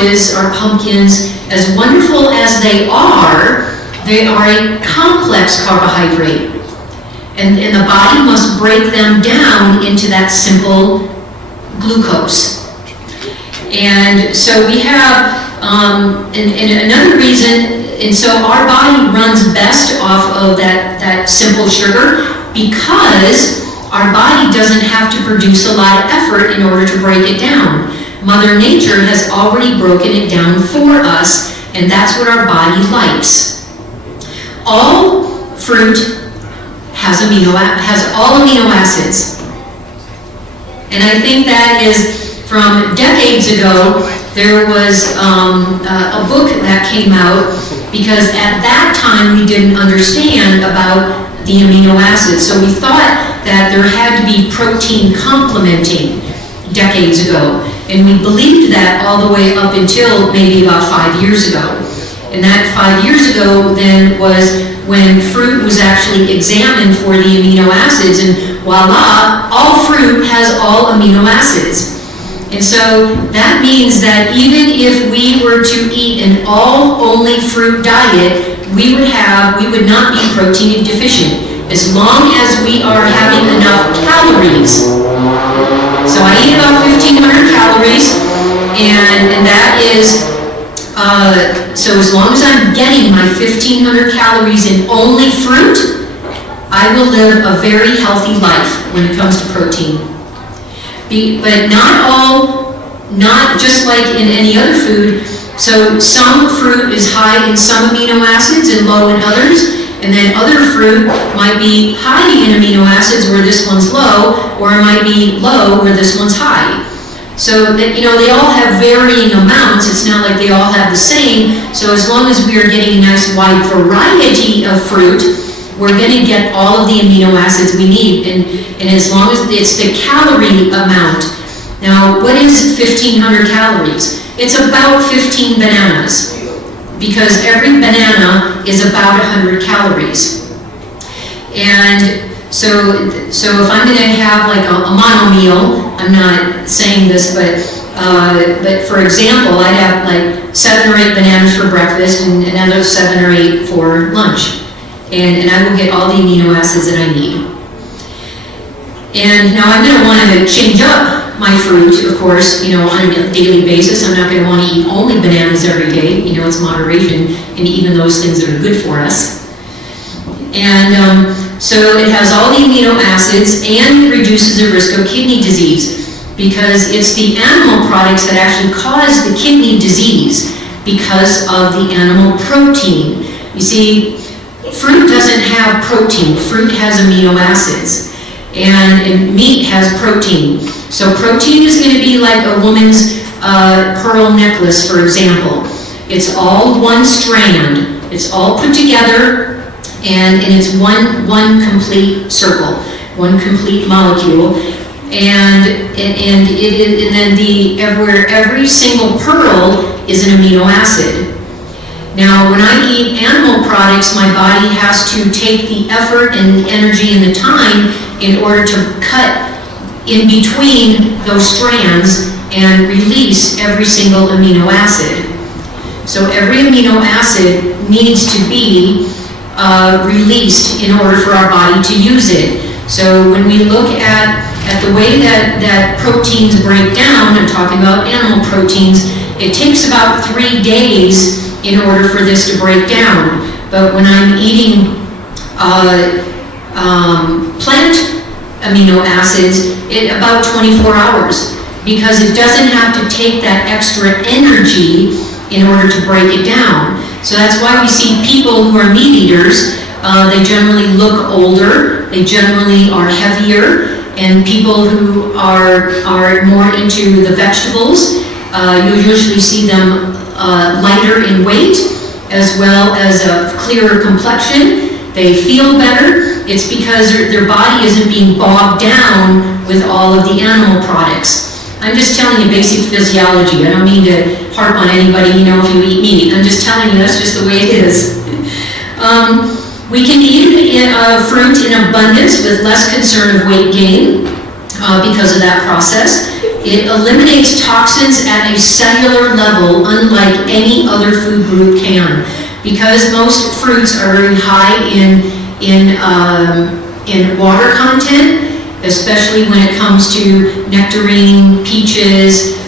squashes or pumpkins, as wonderful as they are a complex carbohydrate. And the body must break them down into that simple glucose. And so we have, and another reason, and so our body runs best off of that simple sugar because our body doesn't have to produce a lot of effort in order to break it down. Mother Nature has already broken it down for us, and that's what our body likes. All fruit has all amino acids. And I think that is from decades ago. There was a book that came out because at that time we didn't understand about the amino acids. So we thought that there had to be protein complementing decades ago. And we believed that all the way up until maybe about 5 years ago. And that 5 years ago then was when fruit was actually examined for the amino acids, and voila, all fruit has all amino acids. And so that means that even if we were to eat an all-only fruit diet, we would not be protein deficient, as long as we are having enough calories. So I eat about 1,500 calories, and that is, so as long as I'm getting my 1,500 calories in only fruit, I will live a very healthy life when it comes to protein. But not just like in any other food. So some fruit is high in some amino acids and low in others, and then other fruit might be high in amino acids where this one's low, or it might be low where this one's high. So that, they all have varying amounts. It's not like they all have the same. So as long as we are getting a nice wide variety of fruit, we're going to get all of the amino acids we need. And as long as it's the calorie amount. Now, what is 1,500 calories? It's about 15 bananas, because every banana is about 100 calories. And so if I'm going to have like a mono meal, I'm not saying this, but for example, I'd have like 7 or 8 bananas for breakfast and another 7 or 8 for lunch. And I will get all the amino acids that I need. And now I'm going to want to change up my fruit, of course, on a daily basis. I'm not going to want to eat only bananas every day. It's moderation in even those things that are good for us. And so it has all the amino acids, and it reduces the risk of kidney disease, because it's the animal products that actually cause the kidney disease because of the animal protein. You see, fruit doesn't have protein. Fruit has amino acids, and meat has protein. So protein is going to be like a woman's pearl necklace, for example. It's all one strand. It's all put together, and it's one complete circle, one complete molecule. And then where every single pearl is an amino acid. Now, when I eat animal products, my body has to take the effort and the energy and the time in order to cut in between those strands and release every single amino acid. So every amino acid needs to be released in order for our body to use it. So when we look at the way that proteins break down, I'm talking about animal proteins, it takes about 3 days in order for this to break down. But when I'm eating plant amino acids, about 24 hours, because it doesn't have to take that extra energy in order to break it down. So that's why we see people who are meat eaters, they generally look older, they generally are heavier, and people who are more into the vegetables, you'll usually see them lighter in weight, as well as a clearer complexion. They feel better. It's because their body isn't being bogged down with all of the animal products. I'm just telling you basic physiology. I don't mean to harp on anybody, if you eat meat. I'm just telling you that's just the way it is. We can eat fruit in abundance with less concern of weight gain because of that process. It eliminates toxins at a cellular level, unlike any other food group can. Because most fruits are very high in water content, especially when it comes to nectarine, peaches,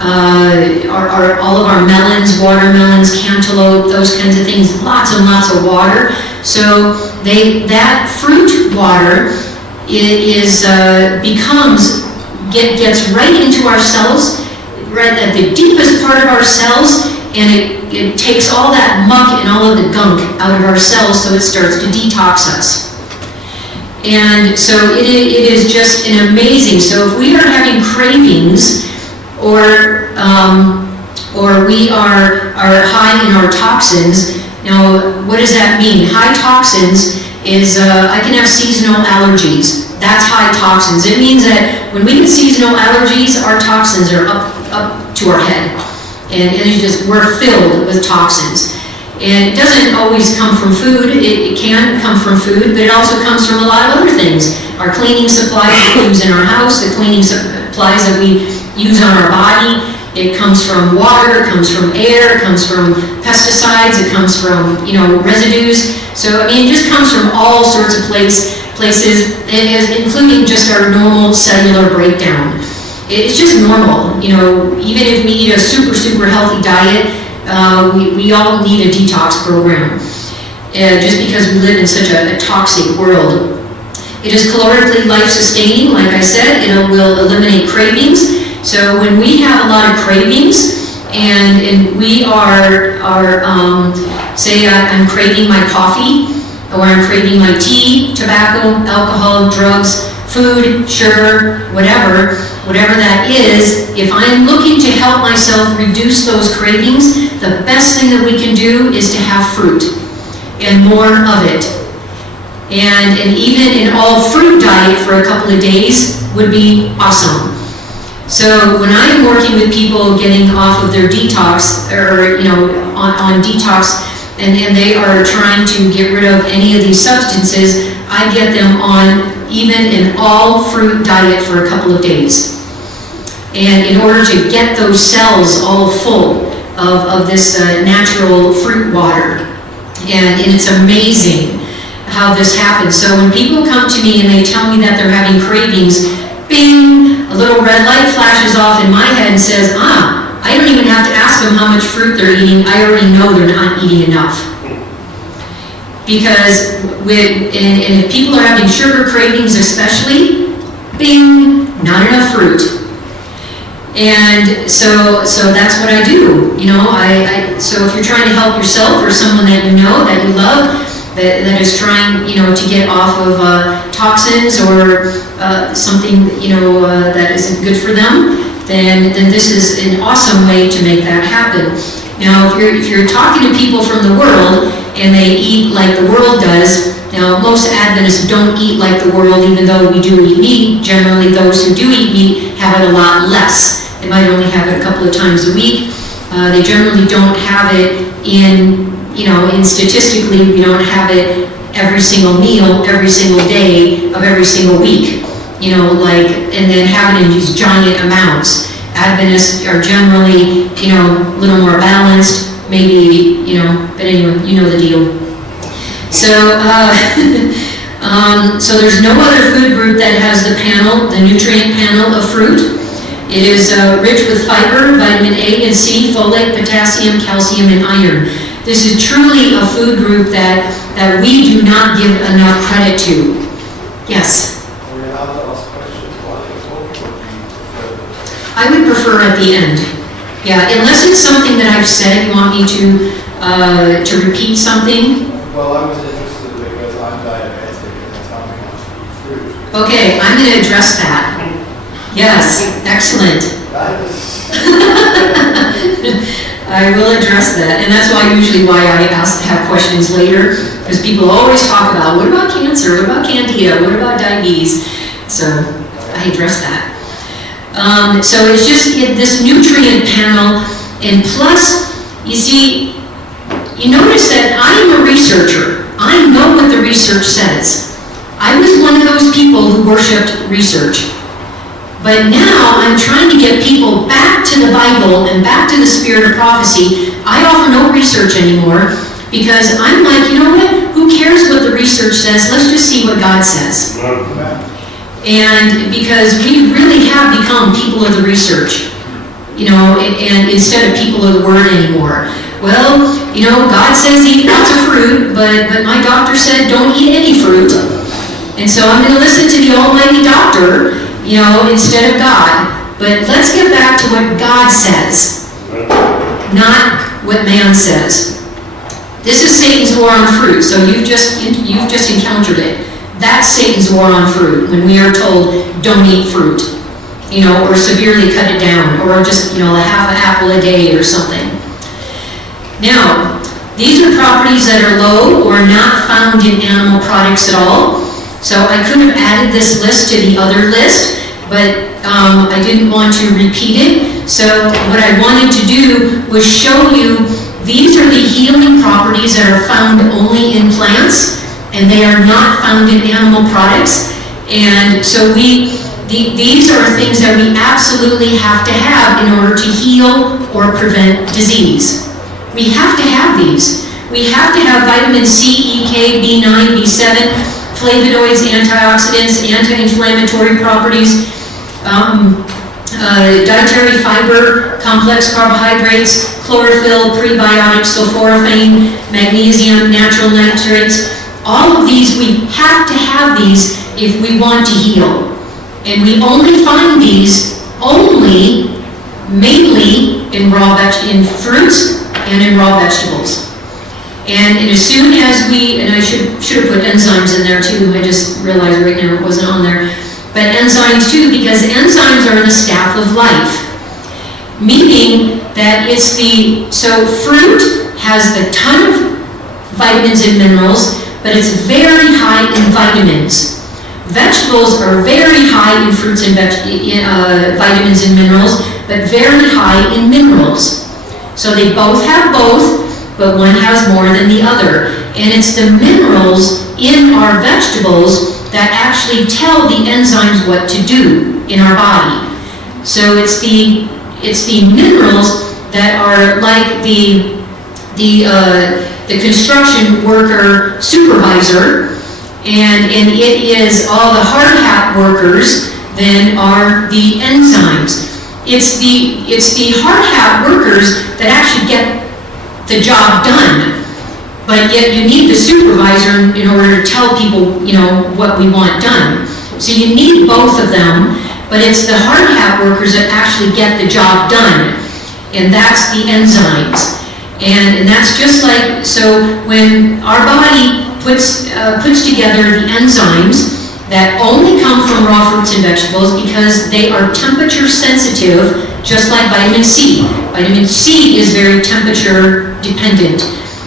all of our melons, watermelons, cantaloupe, those kinds of things, lots and lots of water. So that fruit water gets right into our cells, right at the deepest part of our cells, and it takes all that muck and all of the gunk out of our cells, so it starts to detox us. And so it is just an amazing, so if we are having cravings, or we are high in our toxins. Now, what does that mean? High toxins is, I can have seasonal allergies. That's high toxins. It means that when we get seasonal allergies, our toxins are up to our head. And we're filled with toxins. And it doesn't always come from food. It can come from food, but it also comes from a lot of other things. Our cleaning supplies that we use in our house, the cleaning supplies that we use on our body. It comes from water, it comes from air, it comes from pesticides, it comes from, residues. So, it just comes from all sorts of places, including just our normal cellular breakdown. It's just normal, even if we eat a super, super healthy diet, we all need a detox program, just because we live in such a toxic world. It is calorically life-sustaining, like I said. It will eliminate cravings. So when we have a lot of cravings, and we are say I'm craving my coffee, or I'm craving my tea, tobacco, alcohol, drugs, food, sugar, whatever that is, if I'm looking to help myself reduce those cravings, the best thing that we can do is to have fruit, and more of it. And even an all-fruit diet for a couple of days would be awesome. So when I'm working with people getting off of their detox, or on detox, and they are trying to get rid of any of these substances, I get them on even an all-fruit diet for a couple of days. And in order to get those cells all full of this natural fruit water, and it's amazing how this happens. So when people come to me and they tell me that they're having cravings, bing, a little red light flashes off in my head and says, I don't even have to ask them how much fruit they're eating. I already know they're not eating enough. Because and if people are having sugar cravings especially, bing, not enough fruit. And so that's what I do. So if you're trying to help yourself or someone that you know, that you love, that is trying, to get off of toxins or something, that isn't good for them, then this is an awesome way to make that happen. Now, if you're talking to people from the world and they eat like the world does, now most Adventists don't eat like the world, even though we do eat meat. Generally, those who do eat meat have it a lot less. They might only have it a couple of times a week. They generally don't have it in statistically, we don't have it every single meal, every single day of every single week, and then have it in these giant amounts. Adventists are generally, a little more balanced, maybe, but anyway, the deal. So, so there's no other food group that has the nutrient panel of fruit. It is rich with fiber, vitamin A and C, folate, potassium, calcium, and iron. This is truly a food group that we do not give enough credit to. Yes? I would prefer at the end. Yeah, unless it's something that I've said, you want me to repeat something? Well, I was interested because I'm diabetic and that's how much fruit. Okay, I'm going to address that. Yes, excellent. I will address that, and that's usually why I have questions later, because people always talk about, what about cancer, what about candida, what about diabetes? So I address that. So it's just this nutrient panel, and plus, you see, you notice that I'm a researcher. I know what the research says. I was one of those people who worshipped research. But now I'm trying to get people back to the Bible and back to the spirit of prophecy. I offer no research anymore because I'm like, you know what? Who cares what the research says? Let's just see what God says. And because we really have become people of the research, and instead of people of the word anymore. Well, God says eat lots of fruit, but my doctor said don't eat any fruit. And so I'm going to listen to the almighty doctor, instead of God. But let's get back to what God says, not what man says. This is Satan's war on fruit, so you've just encountered it. That's Satan's war on fruit, when we are told, don't eat fruit, or severely cut it down, or just, a half an apple a day or something. Now, these are properties that are low or not found in animal products at all. So I could have added this list to the other list, but I didn't want to repeat it. So what I wanted to do was show you these are the healing properties that are found only in plants, and they are not found in animal products. And so these are things that we absolutely have to have in order to heal or prevent disease. We have to have these. We have to have vitamin C, E, K, B9, B7, flavonoids, antioxidants, anti-inflammatory properties, dietary fiber, complex carbohydrates, chlorophyll, prebiotics, sulforaphane, magnesium, natural nitrates. All of these, we have to have these if we want to heal. And we only find these mainly in fruits and in raw vegetables. And as soon as and I should have put enzymes in there too, I just realized right now it wasn't on there, but enzymes too, because enzymes are the staff of life, meaning that so fruit has a ton of vitamins and minerals, but it's very high in vitamins. Vegetables are very high in fruits and vitamins and minerals, but very high in minerals. So they both have both, but one has more than the other. And it's the minerals in our vegetables that actually tell the enzymes what to do in our body. So it's the minerals that are like the construction worker supervisor, and it is all the hard hat workers then are the enzymes. It's the hard hat workers that actually get the job done, but yet you need the supervisor in order to tell people, what we want done. So you need both of them, but it's the hard hat workers that actually get the job done, and that's the enzymes. And that's just like, so when our body puts together the enzymes that only come from raw fruits and vegetables because they are temperature sensitive, just like vitamin C. Vitamin C is very temperature dependent,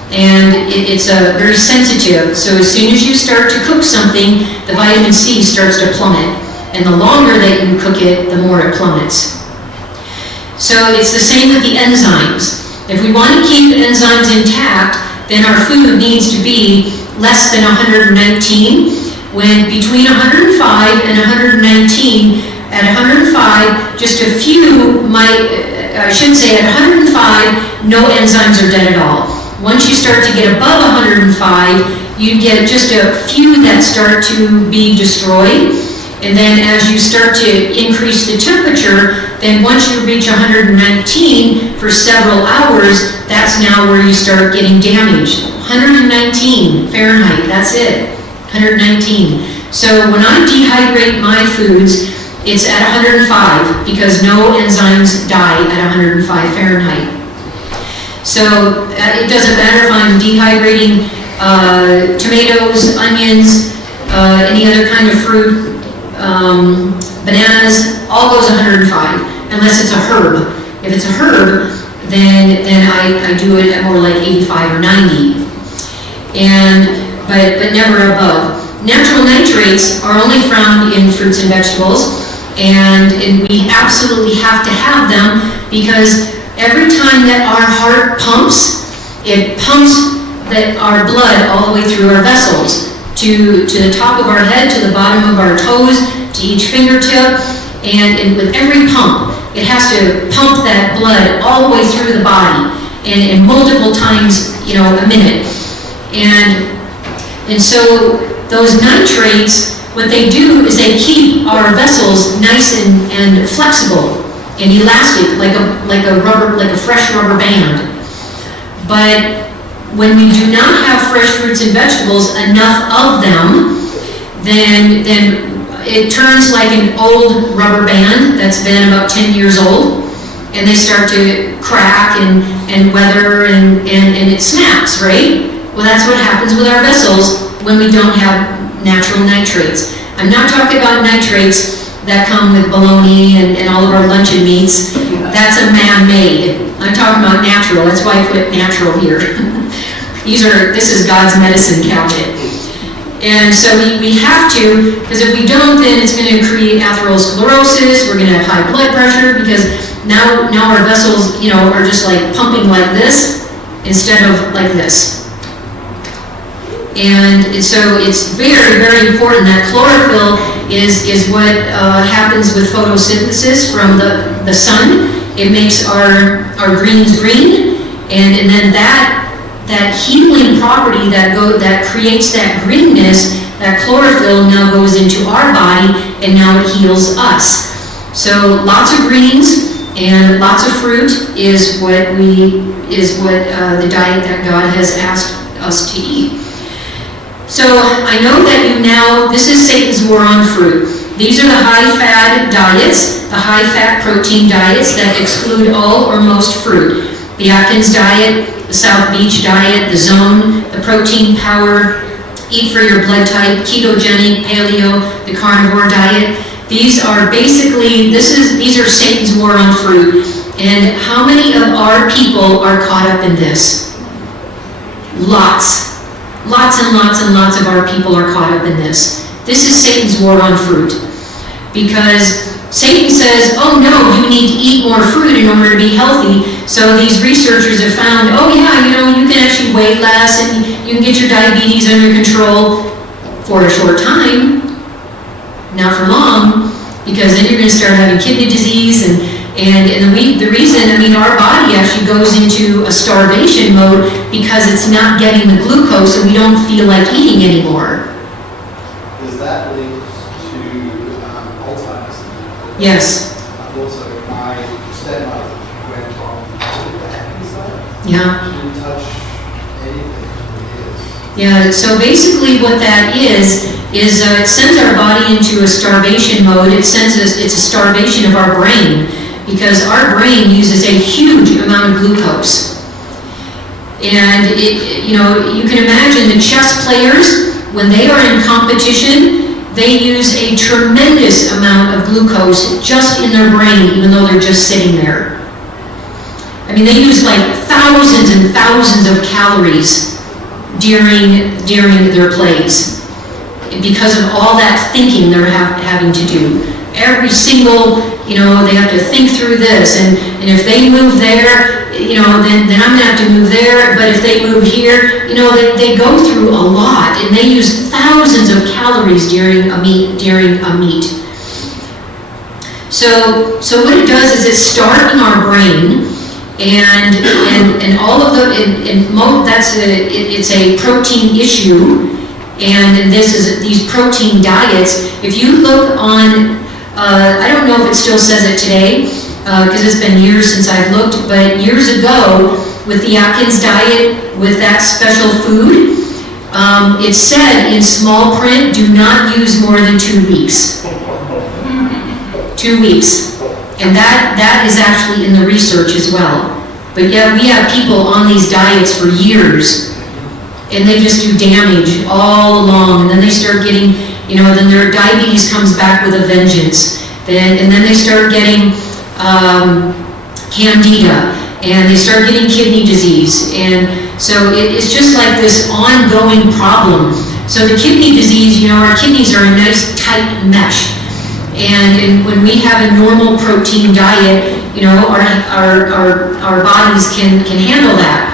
and it's very sensitive. So as soon as you start to cook something, the vitamin C starts to plummet. And the longer that you cook it, the more it plummets. So it's the same with the enzymes. If we want to keep enzymes intact, then our food needs to be less than 119. When between 105 and 119, at 105, just a few at 105, no enzymes are dead at all. Once you start to get above 105, you get just a few that start to be destroyed. And then as you start to increase the temperature, then once you reach 119 for several hours, that's now where you start getting damaged. 119 Fahrenheit, that's it, 119. So when I dehydrate my foods, it's at 105 because no enzymes die at 105 Fahrenheit. So it doesn't matter if I'm dehydrating tomatoes, onions, any other kind of fruit, bananas, all goes 105, unless it's a herb. If it's a herb, then I do it at more like 85 or 90, but never above. Natural nitrates are only found in fruits and vegetables, and we absolutely have to have them because every time that our heart pumps, it pumps our blood all the way through our vessels, to the top of our head, to the bottom of our toes, to each fingertip, and with every pump, it has to pump that blood all the way through the body, and multiple times, a minute. And so those nitrates, what they do is they keep our vessels nice and flexible and elastic, like a fresh rubber band. But when we do not have fresh fruits and vegetables, enough of them, then it turns like an old rubber band that's been about 10 years old, and they start to crack and weather and it snaps, right? Well, that's what happens with our vessels when we don't have natural nitrates. I'm not talking about nitrates that come with bologna and all of our luncheon meats. That's a man-made. I'm talking about natural. That's why I put natural here. This is God's medicine cabinet. And so we have to, because if we don't, then it's going to create atherosclerosis. We're going to have high blood pressure, because now our vessels, are just like pumping like this instead of like this. And so it's very, very important that chlorophyll is what happens with photosynthesis from the sun. It makes our greens green, and then that healing property that creates that greenness, that chlorophyll now goes into our body, and now it heals us. So lots of greens and lots of fruit is what the diet that God has asked us to eat. So I know that this is Satan's war on fruit. These are the high-fat diets, the high-fat protein diets that exclude all or most fruit. The Atkins diet, the South Beach diet, the Zone, the protein power, eat for your blood type, ketogenic, paleo, the carnivore diet. These are basically, these are Satan's war on fruit. And how many of our people are caught up in this? Lots. Lots and lots and lots of our people are caught up in this. This is Satan's war on fruit. Because Satan says, oh no, you need to eat more fruit in order to be healthy. So these researchers have found, oh yeah, you can actually weigh less and you can get your diabetes under control for a short time. Not for long, because then you're going to start having kidney disease and the reason, our body actually goes into a starvation mode because it's not getting the glucose and we don't feel like eating anymore. Is that linked to Alzheimer's? Yes. Also, my stepmother went on the Atkins diet. Yeah. She didn't touch anything. Yeah, so basically what that is it sends our body into a starvation mode. It's a starvation of our brain, because our brain uses a huge amount of glucose. And you can imagine the chess players, when they are in competition, they use a tremendous amount of glucose just in their brain, even though they're just sitting there. They use like thousands and thousands of calories during their plays, because of all that thinking they're having to do. Every single, they have to think through this, and if they move there, then I'm going to have to move there, but if they move here, they go through a lot, and they use thousands of calories during a meet. So what it does is it's starving our brain, and all of it's a protein issue, and these protein diets. If you look on, I don't know if it still says it today, because it's been years since I've looked, but years ago, with the Atkins diet, with that special food, it said in small print, do not use more than 2 weeks. 2 weeks. And that is actually in the research as well. But yeah, we have people on these diets for years, and they just do damage all along, and then they start getting, then their diabetes comes back with a vengeance. And then they start getting candida, and they start getting kidney disease. And so it's just like this ongoing problem. So the kidney disease, our kidneys are a nice tight mesh. And when we have a normal protein diet, our bodies can handle that.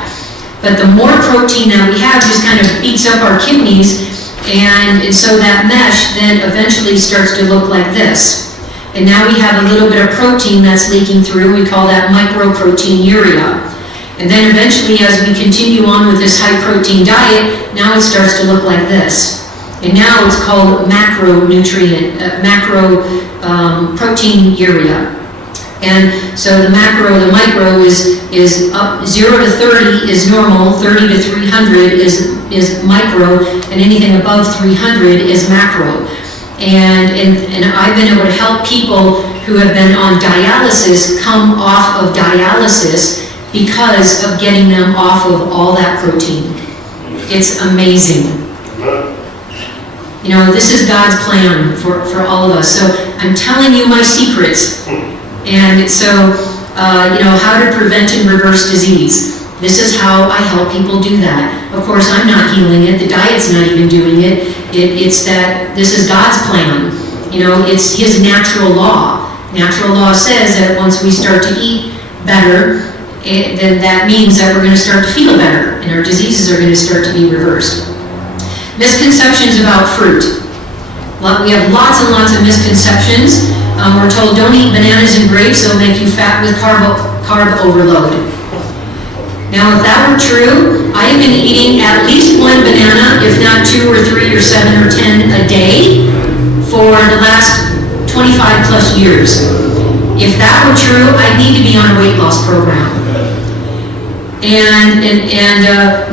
But the more protein that we have just kind of beats up our kidneys, and so that mesh then eventually starts to look like this. And now we have a little bit of protein that's leaking through. We call that microproteinuria. And then eventually, as we continue on with this high-protein diet, now it starts to look like this. And now it's called macroproteinuria. And so the micro is up 0 to 30 is normal, 30 to 300 is micro, and anything above 300 is macro. And I've been able to help people who have been on dialysis come off of dialysis because of getting them off of all that protein. It's amazing. You know, this is God's plan for all of us. So I'm telling you my secrets. And so, you know, how to prevent and reverse disease. This is how I help people do that. Of course, I'm not healing it. The diet's not even doing it. It's that this is God's plan. You know, it's His natural law. Natural law says that once we start to eat better, then that means that we're going to start to feel better, and our diseases are going to start to be reversed. Misconceptions about fruit. We have lots and lots of misconceptions. We're told don't eat bananas and grapes, they'll make you fat with carb overload. Now, if that were true, I have been eating at least one banana, if not 2 or 3 or 7 or 10 a day for the last 25 plus years. If that were true, I need to be on a weight loss program. And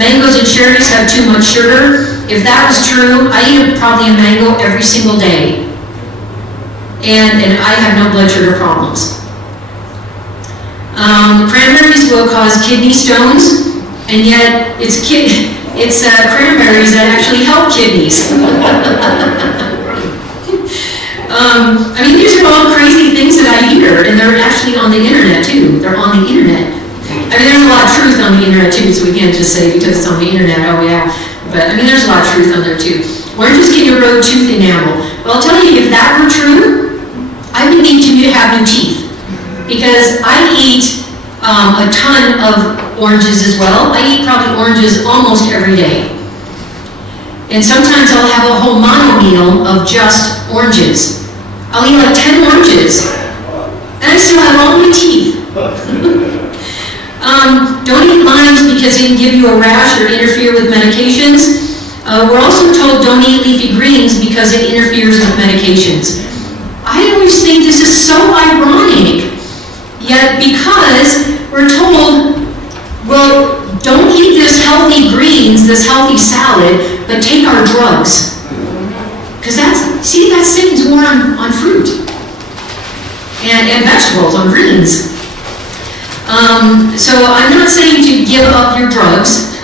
mangoes and cherries have too much sugar. If that was true, I eat probably a mango every single day. And I have no blood sugar problems. Cranberries will cause kidney stones, and yet it's cranberries that actually help kidneys. I mean, these are all crazy things that I hear, and they're actually on the internet too. They're on the internet. I mean, there's a lot of truth on the internet too, so we can't just say because it's on the internet, oh yeah. But I mean, there's a lot of truth on there too. Oranges can erode tooth enamel. Well, I'll tell you, if that were true, I would need to have new teeth, because I eat a ton of oranges as well. I eat probably oranges almost every day. And sometimes I'll have a whole mono meal of just oranges. I'll eat like 10 oranges, and I still have all my teeth. Don't eat limes because they can give you a rash or interfere with medications. We're also told don't eat leafy greens because it interferes with medications. I always think this is so ironic, yet because we're told, well, don't eat this healthy greens, this healthy salad, but take our drugs. Because that sins more on fruit and vegetables, on greens. So I'm not saying to give up your drugs.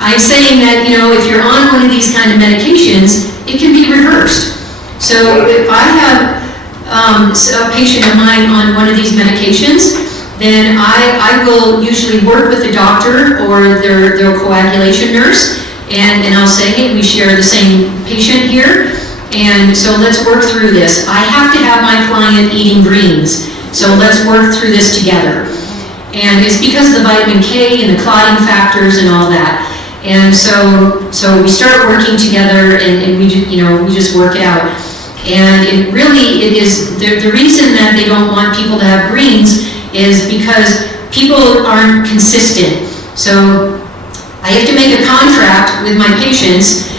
I'm saying that, you know, if you're on one of these kind of medications, it can be reversed. So if I have a patient of mine on one of these medications, then I will usually work with the doctor or their coagulation nurse, and I'll say, hey, we share the same patient here, and so let's work through this. I have to have my client eating greens, so let's work through this together. And it's because of the vitamin K and the clotting factors and all that. And so we start working together, and we just work it out. And it is the reason that they don't want people to have greens is because people aren't consistent. So I have to make a contract with my patients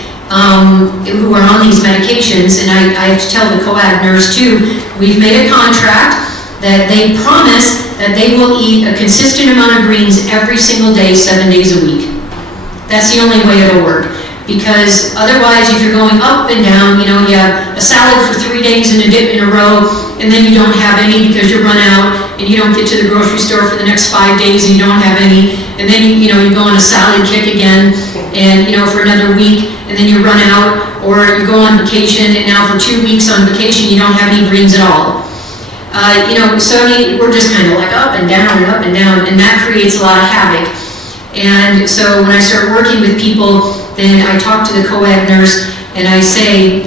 who are on these medications, and I have to tell the coag nurse too, we've made a contract that they promise that they will eat a consistent amount of greens every single day, 7 days a week. That's the only way it'll work. Because otherwise, if you're going up and down, you know, you have a salad for 3 days and a dip in a row, and then you don't have any because you run out, and you don't get to the grocery store for the next 5 days and you don't have any, and then you go on a salad kick again, and for another week, and then you run out, or you go on vacation, and now for 2 weeks on vacation you don't have any greens at all. So I mean, we're just kind of like up and down, and that creates a lot of havoc. And so when I start working with people, then I talk to the coag nurse and I say,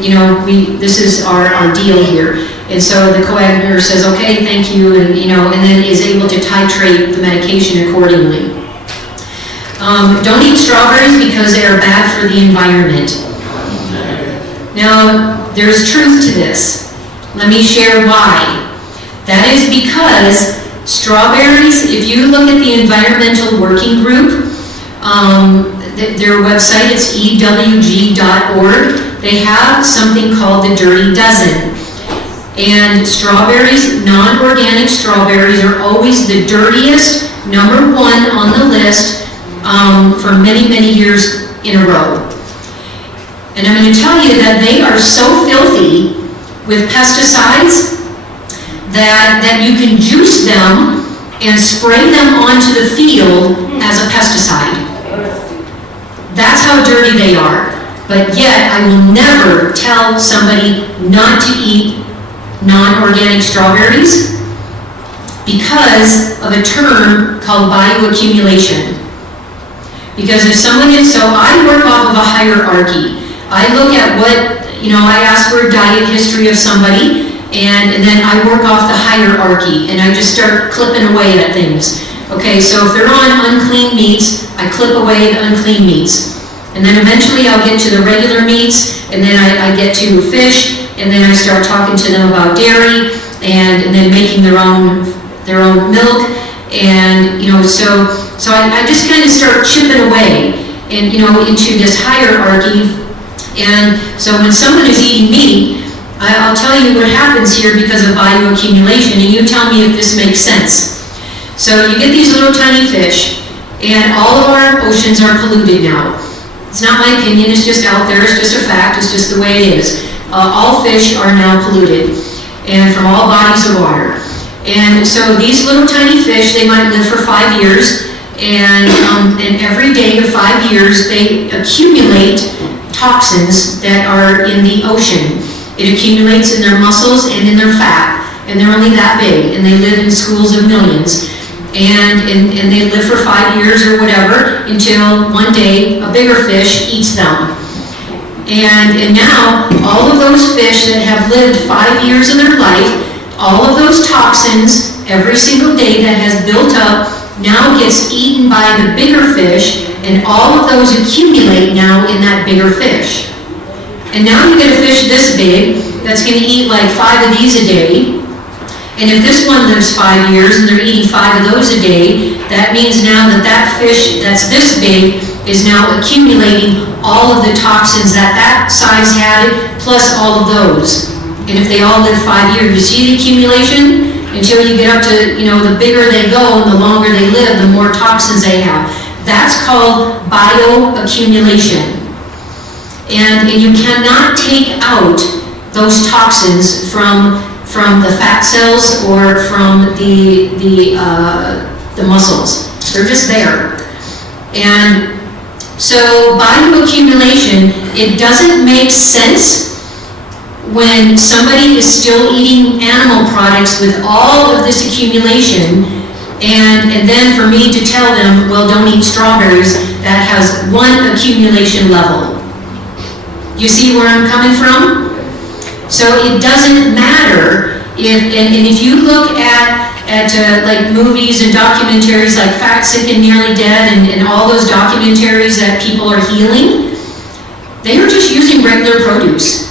this is our deal here. And so the coag nurse says, okay, thank you, and then is able to titrate the medication accordingly. Don't eat strawberries because they are bad for the environment. Now, there's truth to this. Let me share why. That is because strawberries, if you look at the Environmental Working Group, their website is ewg.org. They have something called the Dirty Dozen. And strawberries, non-organic strawberries, are always the dirtiest, number one on the list for many, many years in a row. And I'm going to tell you that they are so filthy with pesticides that you can juice them and spray them onto the field as a pesticide. That's how dirty they are. But yet, I will never tell somebody not to eat non-organic strawberries because of a term called bioaccumulation. Because if someone is, so I work off of a hierarchy. I look at what, I ask for a diet history of somebody, and then I work off the hierarchy, and I just start clipping away at things. Okay, so if they're on unclean meats, I clip away the unclean meats. And then eventually I'll get to the regular meats, and then I get to fish, and then I start talking to them about dairy, and then making their own milk, and so I just kind of start chipping away, and into this hierarchy. And so when someone is eating meat, I'll tell you what happens here because of bioaccumulation, and you tell me if this makes sense. So you get these little tiny fish, and all of our oceans are polluted now. It's not my opinion, it's just out there, it's just a fact, it's just the way it is. All fish are now polluted, and from all bodies of water. And so these little tiny fish, they might live for 5 years, and every day of 5 years, they accumulate toxins that are in the ocean. It accumulates in their muscles and in their fat, and they're only that big, and they live in schools of millions. And they live for 5 years or whatever until one day a bigger fish eats them. And now all of those fish that have lived 5 years of their life, all of those toxins every single day that has built up now gets eaten by the bigger fish, and all of those accumulate now in that bigger fish. And now you get a fish this big that's going to eat like 5 of these a day. And if this one lives 5 years and they're eating 5 of those a day, that means now that fish that's this big is now accumulating all of the toxins that size had, plus all of those. And if they all live 5 years, you see the accumulation? Until you get up to, the bigger they go and the longer they live, the more toxins they have. That's called bioaccumulation. And you cannot take out those toxins from the fat cells or from the muscles. They're just there. And so bioaccumulation, it doesn't make sense when somebody is still eating animal products with all of this accumulation, and then for me to tell them, well, don't eat strawberries, that has one accumulation level. You see where I'm coming from? So it doesn't matter if you look at like movies and documentaries like Fat, Sick, and Nearly Dead, and all those documentaries that people are healing, they are just using regular produce.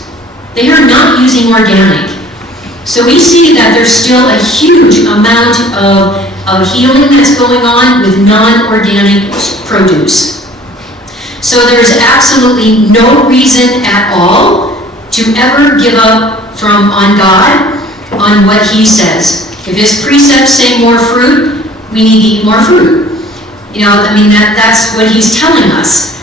They are not using organic. So we see that there's still a huge amount of healing that's going on with non-organic produce. So there's absolutely no reason at all to ever give up on God, on what He says. If His precepts say more fruit, we need to eat more fruit. That's what He's telling us.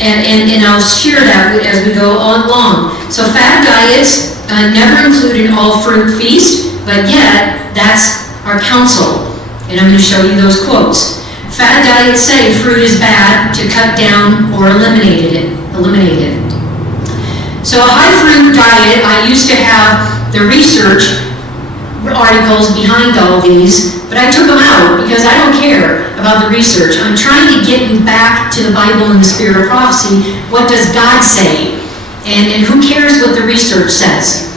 And I'll share that as we go along. So fad diets never include an all-fruit feast, but yet that's our counsel. And I'm going to show you those quotes. Fad diets say fruit is bad, to cut down or eliminate it. So a high fruit diet, I used to have the research articles behind all these, but I took them out because I don't care about the research. I'm trying to get you back to the Bible and the Spirit of prophecy. What does God say? And who cares what the research says?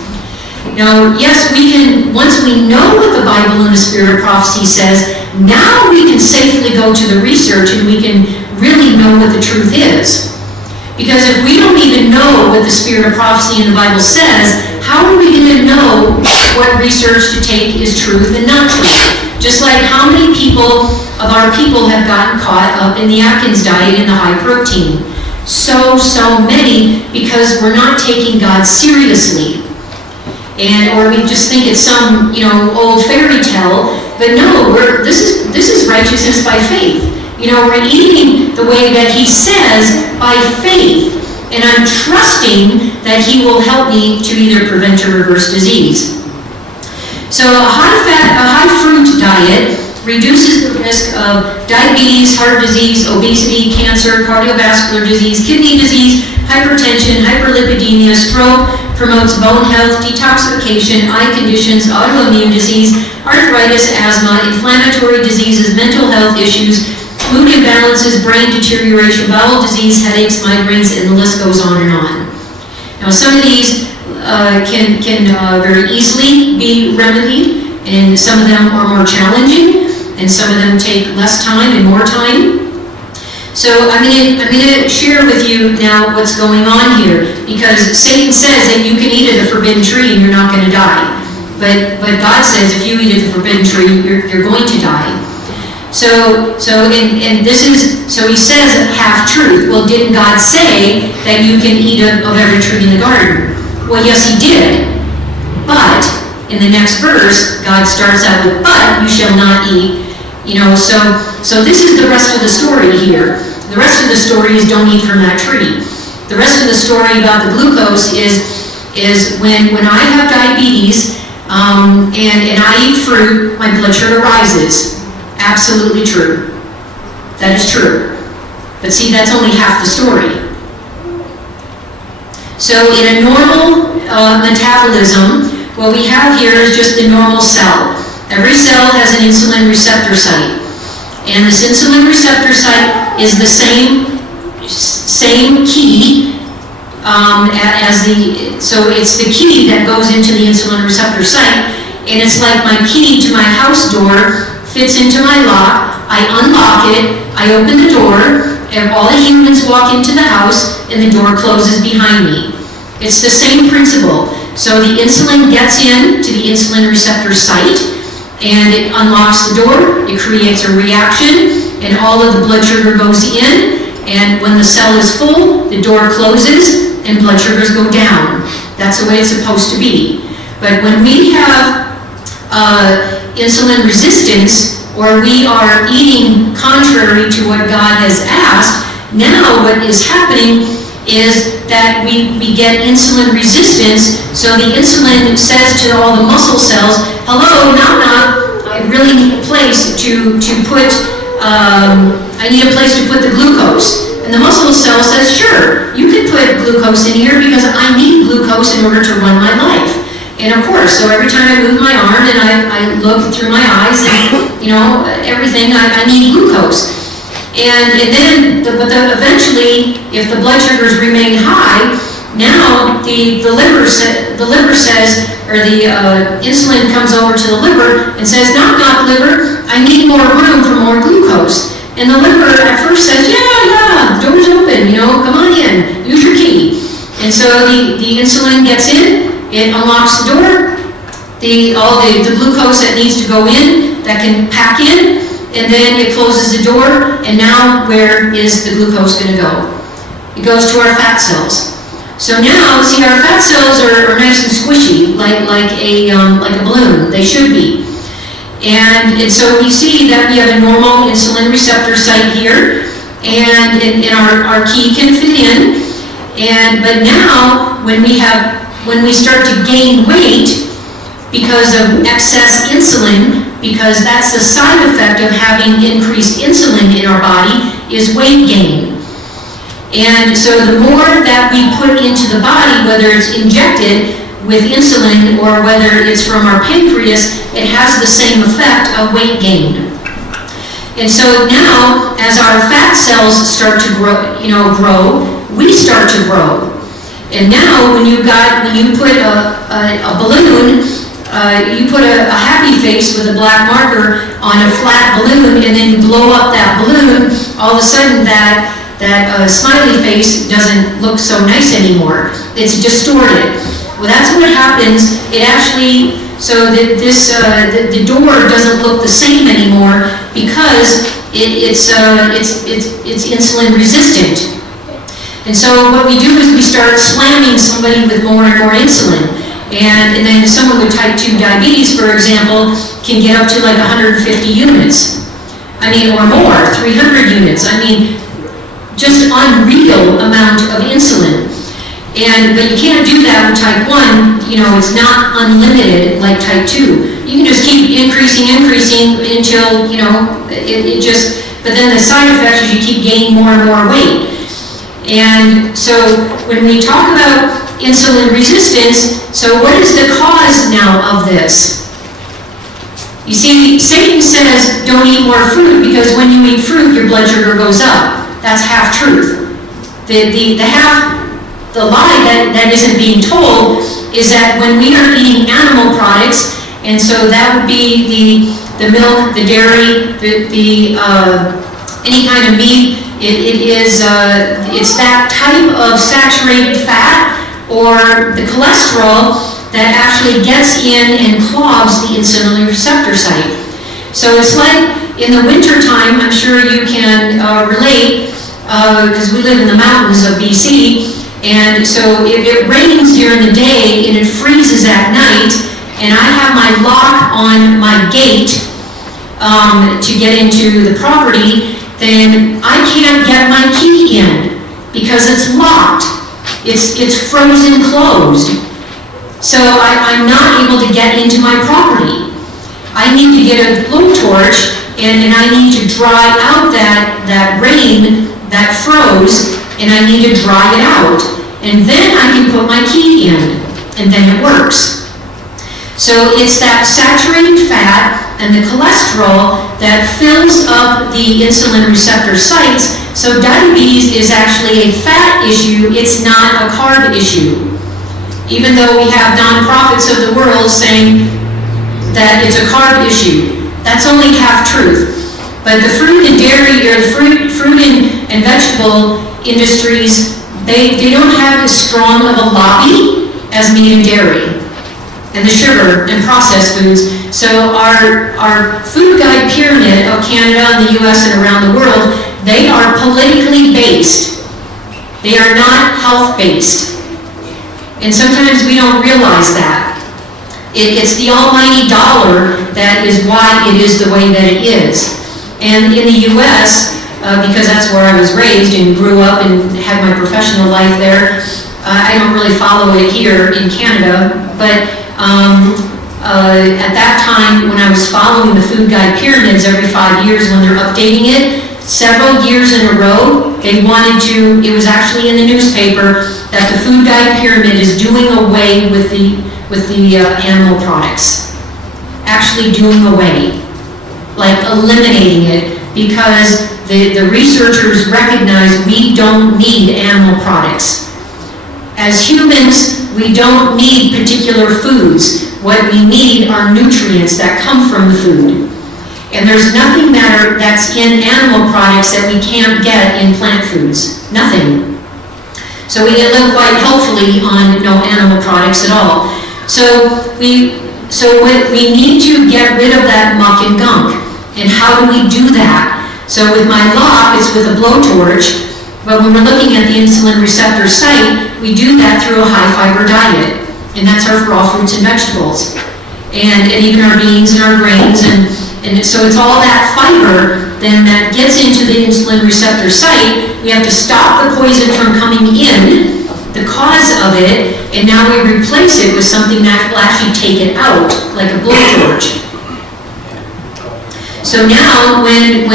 Yes, we can, once we know what the Bible and the Spirit of prophecy says, now we can safely go to the research and we can really know what the truth is. Because if we don't even know what the Spirit of prophecy in the Bible says, how are we going to know what research to take is truth and not truth? Just like how many people of our people have gotten caught up in the Atkins diet and the high protein. So many, because we're not taking God seriously. Or we just think it's some, old fairy tale, but no, this is righteousness by faith. We're eating the way that He says by faith, and I'm trusting that He will help me to either prevent or reverse disease. So a high fruit diet reduces the risk of diabetes, heart disease, obesity, cancer, cardiovascular disease, kidney disease, hypertension, hyperlipidemia, stroke, promotes bone health, detoxification, eye conditions, autoimmune disease, arthritis, asthma, inflammatory diseases, mental health issues, mood imbalances, brain deterioration, bowel disease, headaches, migraines, and the list goes on and on. Now, some of these can very easily be remedied, and some of them are more challenging, and some of them take less time and more time. So I'm going to share with you now what's going on here, because Satan says that you can eat of the forbidden tree and you're not going to die. But God says if you eat of the forbidden tree, you're going to die. So He says half truth. Well, didn't God say that you can eat of every tree in the garden? Well, yes, He did. But in the next verse, God starts out with, but you shall not eat. So this is the rest of the story here. The rest of the story is don't eat from that tree. The rest of the story about the glucose is when I have diabetes and I eat fruit, my blood sugar rises. Absolutely true. That is true. But see, that's only half the story. So in a normal metabolism, what we have here is just the normal cell. Every cell has an insulin receptor site. And this insulin receptor site is the same key so it's the key that goes into the insulin receptor site, and it's like my key to my house door fits into my lock. I unlock it, I open the door, and all the humans walk into the house, and the door closes behind me. It's the same principle. So the insulin gets in to the insulin receptor site, and it unlocks the door, it creates a reaction, and all of the blood sugar goes in, and when the cell is full, the door closes, and blood sugars go down. That's the way it's supposed to be. But when we have insulin resistance, or we are eating contrary to what God has asked, now what is happening is that we get insulin resistance, so the insulin says to all the muscle cells, hello, knock, I really need a place to put, the glucose. And the muscle cell says, sure, you can put glucose in here because I need glucose in order to run my life. And of course, so every time I move my arm and I look through my eyes and, everything, I need glucose. And then, eventually, if the blood sugars remain high, now the liver says, or the insulin comes over to the liver and says, knock, liver, I need more room for more glucose. And the liver at first says, yeah, the door's open, come on in, use your key. And so the insulin gets in, it unlocks the door, all the glucose that needs to go in, that can pack in, and then it closes the door, and now where is the glucose going to go? It goes to our fat cells. So now, see, our fat cells are nice and squishy, like a balloon. They should be. And so we see that we have a normal insulin receptor site here, and our key can fit in. But now, when we start to gain weight because of excess insulin, because that's the side effect of having increased insulin in our body, is weight gain. And so the more that we put into the body, whether it's injected with insulin or whether it's from our pancreas, it has the same effect of weight gain. And so now, as our fat cells start to grow, we start to grow. And now, when you put a balloon, you put a happy face with a black marker on a flat balloon, and then you blow up that balloon, all of a sudden that smiley face doesn't look so nice anymore. It's distorted. Well, that's what happens. It actually, so that the door doesn't look the same anymore because it's insulin resistant. And so what we do is we start slamming somebody with more and more insulin. And then someone with type 2 diabetes, for example, can get up to like 150 units. I mean, or more, 300 units. I mean, just unreal amount of insulin. But you can't do that with type 1, it's not unlimited like type 2. You can just keep increasing until, but then the side effect is you keep gaining more and more weight. And so when we talk about insulin resistance, so what is the cause now of this? You see, Satan says don't eat more fruit because when you eat fruit, your blood sugar goes up. That's half truth. The lie that isn't being told is that when we are eating animal products, and so that would be the milk, the dairy, any kind of meat, it's that type of saturated fat or the cholesterol that actually gets in and clogs the insulin receptor site. So it's like in the winter time, I'm sure you can relate, because we live in the mountains of BC, and so if it rains during the day and it freezes at night, and I have my lock on my gate to get into the property, then I can't get my key in because it's locked. It's frozen closed. So I'm not able to get into my property. I need to get a blowtorch and I need to dry out that rain that froze, and I need to dry it out. And then I can put my key in, and then it works. So it's that saturated fat and the cholesterol that fills up the insulin receptor sites. So diabetes is actually a fat issue, it's not a carb issue. Even though we have nonprofits of the world saying that it's a carb issue, that's only half truth. But the fruit and dairy, or the fruit and vegetable industries, they don't have as strong of a lobby as meat and dairy, and the sugar and processed foods. So our food guide pyramid of Canada and the US and around the world, they are politically based. They are not health based. And sometimes we don't realize that. It's the almighty dollar that is why it is the way that it is. And in the US, because that's where I was raised and grew up and had my professional life there, I don't really follow it here in Canada, but at that time when I was following the food guide pyramids every 5 years when they're updating it, several years in a row, they wanted to, it was actually in the newspaper, that the food guide pyramid is doing away with the animal products. Actually doing away, like eliminating it, because the researchers recognize we don't need animal products. As humans, we don't need particular foods. What we need are nutrients that come from the food. And there's nothing that's in animal products that we can't get in plant foods. Nothing. So we can live quite healthfully on no animal products at all. So we need to get rid of that muck and gunk. And how do we do that? So with my lock, it's with a blowtorch. But when we're looking at the insulin receptor site, we do that through a high fiber diet. And that's our raw fruits and vegetables. And even our beans and our grains. And so it's all that fiber then that gets into the insulin receptor site. We have to stop the poison from coming in, the cause of it, and now we replace it with something that will actually take it out, like a blowtorch. So now, when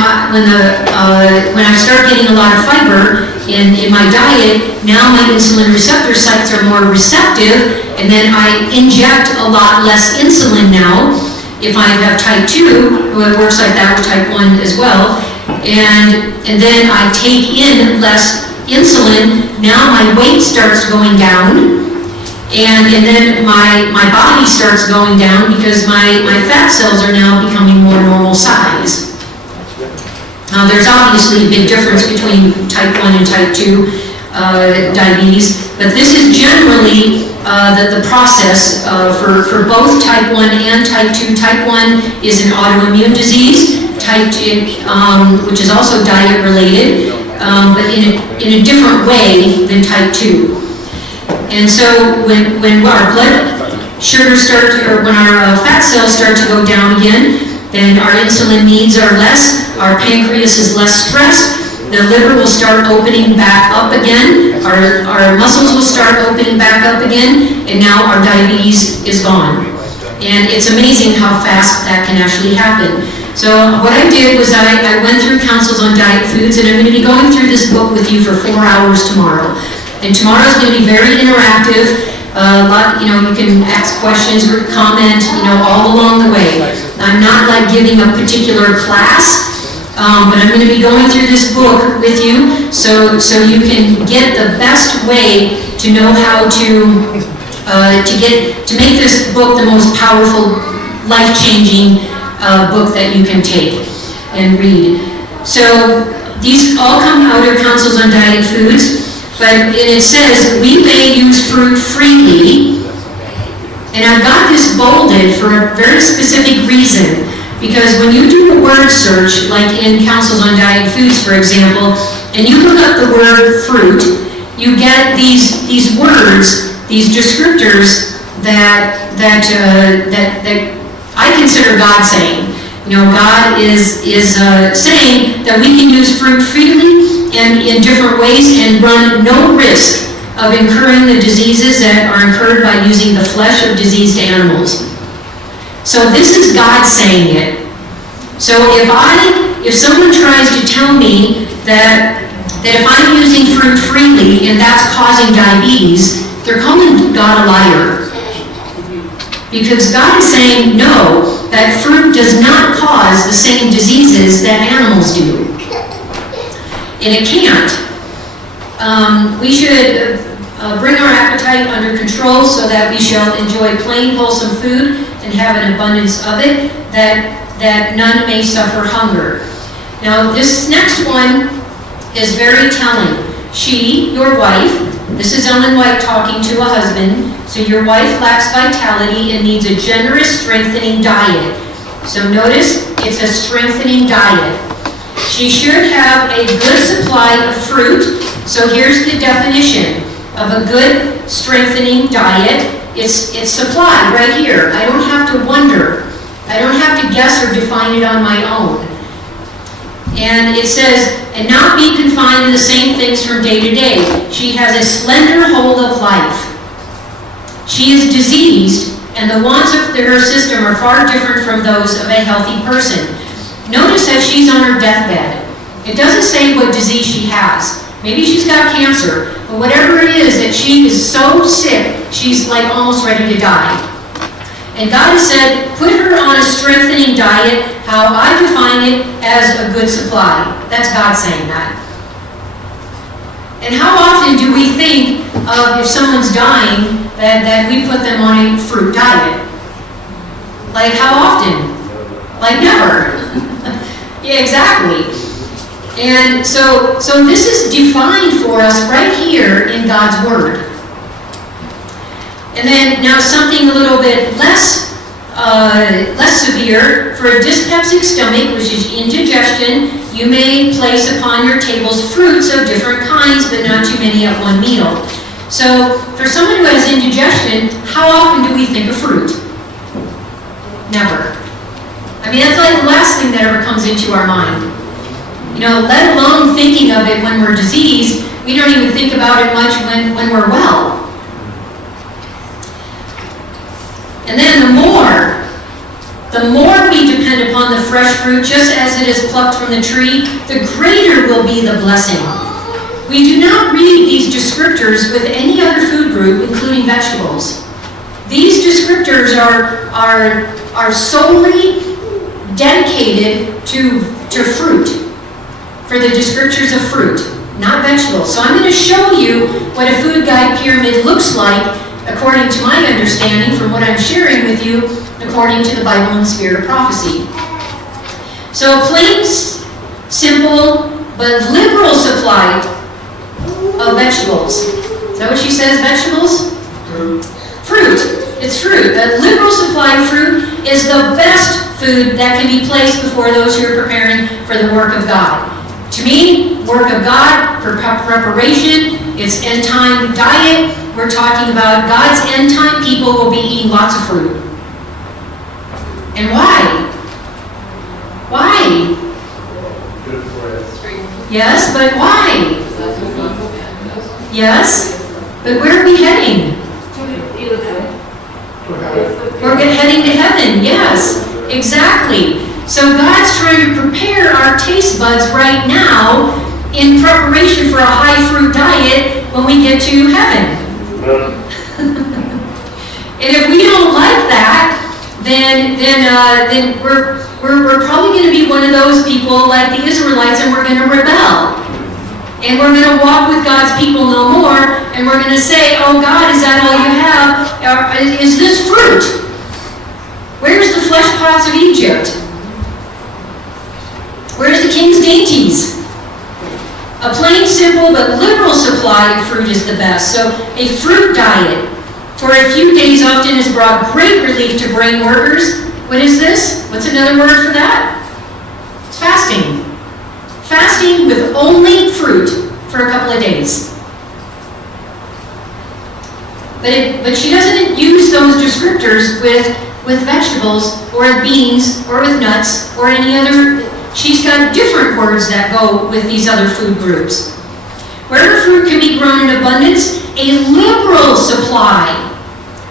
I start getting a lot of fiber in my diet, now my insulin receptor sites are more receptive, and then I inject a lot less insulin now. If I have type 2, well, it works like that with type 1 as well, and then I take in less insulin. Now my weight starts going down. And then my body starts going down because my fat cells are now becoming more normal size. Now there's obviously a big difference between type 1 and type 2 diabetes, but this is generally the process for both type 1 and type 2. Type 1 is an autoimmune disease, type 2, which is also diet related, but in a different way than type 2. And so when our blood sugars start to, or when our fat cells start to go down again, then our insulin needs are less, our pancreas is less stressed, the liver will start opening back up again, our muscles will start opening back up again, and now our diabetes is gone. And it's amazing how fast that can actually happen. So what I did was I went through counsels on diet foods, and I'm going to be going through this book with you for 4 hours tomorrow. And tomorrow's going to be very interactive. You can ask questions or comment, all along the way. I'm not like giving a particular class, but I'm going to be going through this book with you so you can get the best way to know how to make this book the most powerful, life-changing book that you can take and read. So these all come out of counsels on diet foods. But it says, we may use fruit freely, and I've got this bolded for a very specific reason, because when you do a word search, like in Counsels on Diet Foods, for example, and you look up the word fruit, you get these words, these descriptors that I consider God saying. God is saying that we can use fruit freely and in different ways and run no risk of incurring the diseases that are incurred by using the flesh of diseased animals. So this is God saying it. So if someone tries to tell me that if I'm using fruit freely and that's causing diabetes, they're calling God a liar. Because God is saying, no, that fruit does not cause the same diseases that animals do. And it can't. We should bring our appetite under control so that we shall enjoy plain, wholesome food and have an abundance of it, that none may suffer hunger. Now, this next one is very telling. She, your wife, this is Ellen White talking to a husband, so your wife lacks vitality and needs a generous, strengthening diet. So notice, it's a strengthening diet. She should have a good supply of fruit. So here's the definition of a good, strengthening diet. It's supplied right here. I don't have to wonder. I don't have to guess or define it on my own. And it says, and not be confined to the same things from day to day. She has a slender hold of life. She is diseased, and the wants of her system are far different from those of a healthy person. Notice that she's on her deathbed. It doesn't say what disease she has. Maybe she's got cancer, but whatever it is, that she is so sick, she's like almost ready to die. And God has said, put her on a strengthening diet, how I define it as a good supply. That's God saying that. And how often do we think of if someone's dying that we put them on a fruit diet? Like how often? Like never. Yeah, exactly. And so this is defined for us right here in God's Word. And then now something a little bit less severe. For a dyspeptic stomach, which is indigestion, you may place upon your tables fruits of different kinds, but not too many at one meal. So for someone who has indigestion, how often do we think of fruit? Never. I mean, that's like the last thing that ever comes into our mind. Let alone thinking of it when we're diseased. We don't even think about it much when we're well. And then the more we depend upon the fresh fruit, just as it is plucked from the tree, the greater will be the blessing. We do not read these descriptors with any other food group, including vegetables. These descriptors are solely dedicated to fruit, for the descriptors of fruit, not vegetables. So I'm going to show you what a food guide pyramid looks like according to my understanding from what I'm sharing with you, according to the Bible and Spirit of Prophecy. So plain, simple, but liberal supply of vegetables. Is that what she says, vegetables? Fruit. Fruit. It's fruit. The liberal supply of fruit is the best food that can be placed before those who are preparing for the work of God. To me, work of God, preparation, it's end time diet. We're talking about God's end time people will be eating lots of fruit. And why? Why? Good for us. Yes, but why? Yes, but where are we heading? We're heading to heaven, yes, exactly. So God's trying to prepare our taste buds right now in preparation for a high fruit diet when we get to heaven. And if we don't like that, then we're probably going to be one of those people like the Israelites, and we're going to rebel. And we're going to walk with God's people no more, and we're going to say, oh God, is that all you have? Is this fruit? Where's the flesh pots of Egypt? Where's the king's dainties? A plain, simple, but liberal supply of fruit is the best. So a fruit diet for a few days often has brought great relief to brain workers. What is this? What's another word for that? It's fasting. Fasting with only fruit for a couple of days. But she doesn't use those descriptors with vegetables or with beans or with nuts or any other. She's got different words that go with these other food groups. Wherever fruit can be grown in abundance, a liberal supply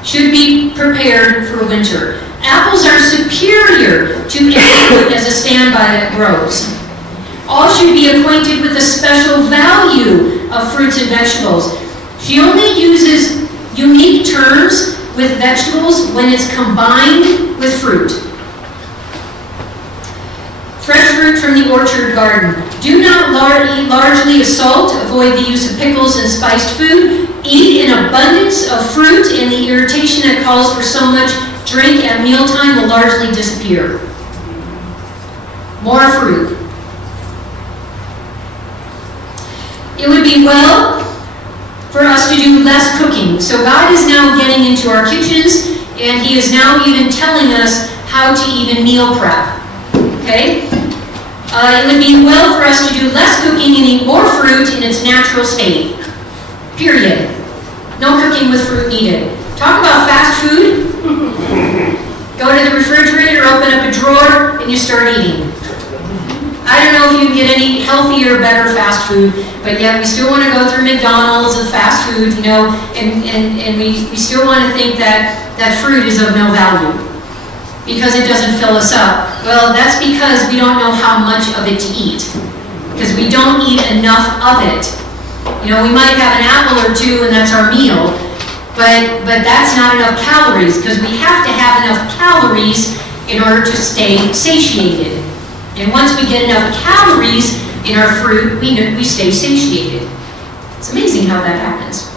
should be prepared for winter. Apples are superior to any fruit as a standby that grows. All should be acquainted with the special value of fruits and vegetables. She only uses unique terms with vegetables when it's combined with fruit. Fresh fruit from the orchard garden. Do not eat largely of salt. Avoid the use of pickles and spiced food. Eat in abundance of fruit, and the irritation that calls for so much drink at mealtime will largely disappear. More fruit. It would be well for us to do less cooking. So God is now getting into our kitchens, and He is now even telling us how to even meal prep. Okay? It would be well for us to do less cooking and eat more fruit in its natural state. Period. No cooking with fruit needed. Talk about fast food. Go to the refrigerator, open up a drawer, and you start eating. I don't know if you can get any healthier, better fast food, but yet we still want to go through McDonald's and fast food, you know, and we still want to think that fruit is of no value because it doesn't fill us up. Well, that's because we don't know how much of it to eat, because we don't eat enough of it. You know, we might have an apple or two and that's our meal, but that's not enough calories, because we have to have enough calories in order to stay satiated. And once we get enough calories in our fruit, we stay satiated. It's amazing how that happens.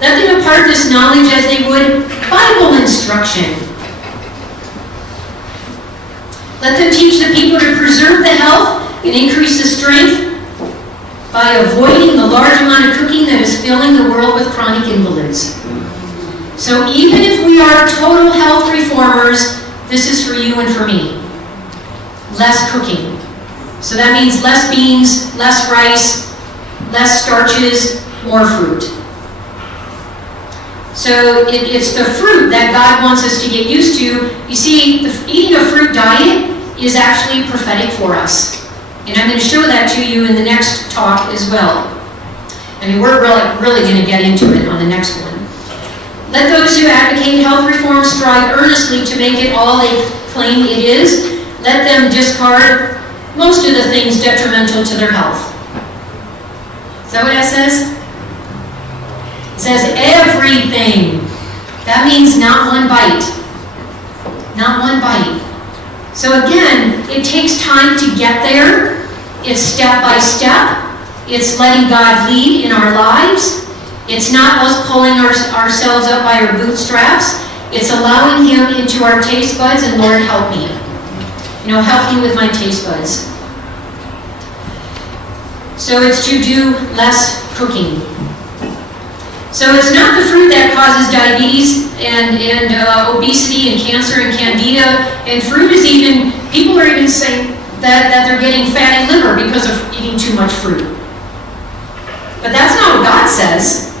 Let them impart this knowledge as they would Bible instruction. Let them teach the people to preserve the health and increase the strength by avoiding the large amount of cooking that is filling the world with chronic invalids. So even if we are total health reformers, this is for you and for me. Less cooking. So that means less beans, less rice, less starches, more fruit. So it's the fruit that God wants us to get used to. You see, eating a fruit diet is actually prophetic for us. And I'm going to show that to you in the next talk as well. I mean, we're really going to get into it on the next one. Let those who advocate health reform strive earnestly to make it all they claim it is. Let them discard most of the things detrimental to their health. Is that what that says? It says everything. That means not one bite. Not one bite. So again, it takes time to get there. It's step by step. It's letting God lead in our lives. It's not us pulling ourselves up by our bootstraps. It's allowing Him into our taste buds, and Lord, help me. You know, help me with my taste buds. So it's to do less cooking. So it's not the fruit that causes diabetes and obesity and cancer and candida, and fruit is even, people are even saying that they're getting fatty liver because of eating too much fruit. But that's not what God says.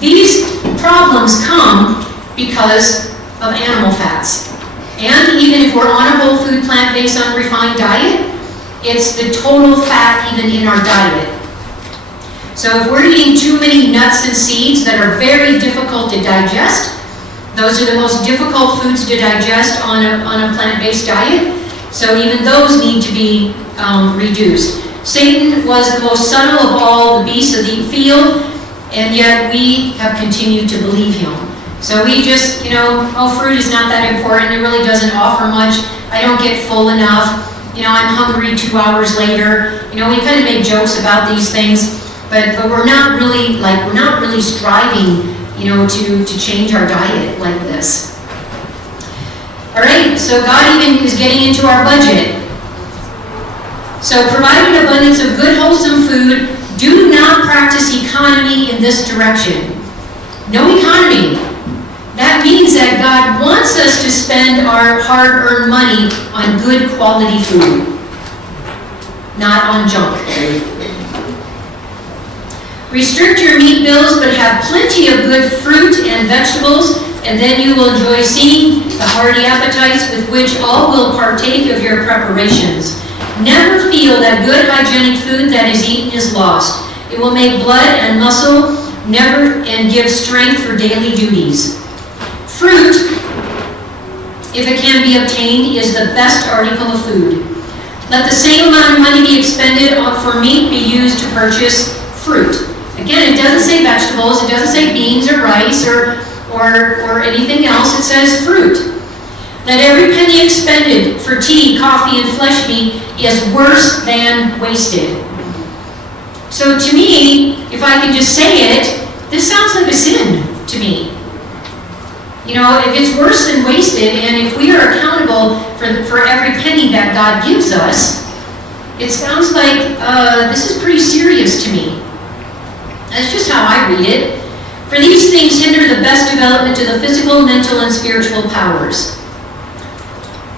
These problems come because of animal fats. And even if we're on a whole food, plant-based, unrefined diet, it's the total fat even in our diet. So if we're eating too many nuts and seeds that are very difficult to digest, those are the most difficult foods to digest on a plant-based diet, so even those need to be reduced. Satan was the most subtle of all the beasts of the field, and yet we have continued to believe him. So we just, fruit is not that important, it really doesn't offer much, I don't get full enough, I'm hungry 2 hours later. We kind of make jokes about these things. But we're not really striving, to change our diet like this. All right, so God even is getting into our budget. So provide an abundance of good, wholesome food. Do not practice economy in this direction. No economy. That means that God wants us to spend our hard-earned money on good quality food, not on junk. Restrict your meat bills, but have plenty of good fruit and vegetables, and then you will enjoy seeing the hearty appetites with which all will partake of your preparations. Never feel that good hygienic food that is eaten is lost. It will make blood and muscle, and give strength for daily duties. Fruit, if it can be obtained, is the best article of food. Let the same amount of money be expended for meat be used to purchase fruit. Again, it doesn't say vegetables, it doesn't say beans or rice or anything else, it says fruit. Let every penny expended for tea, coffee, and flesh meat is worse than wasted. So to me, if I can just say it, this sounds like a sin to me. If it's worse than wasted, and if we are accountable for every penny that God gives us, it sounds like this is pretty serious to me. That's just how I read it. For these things hinder the best development of the physical, mental, and spiritual powers.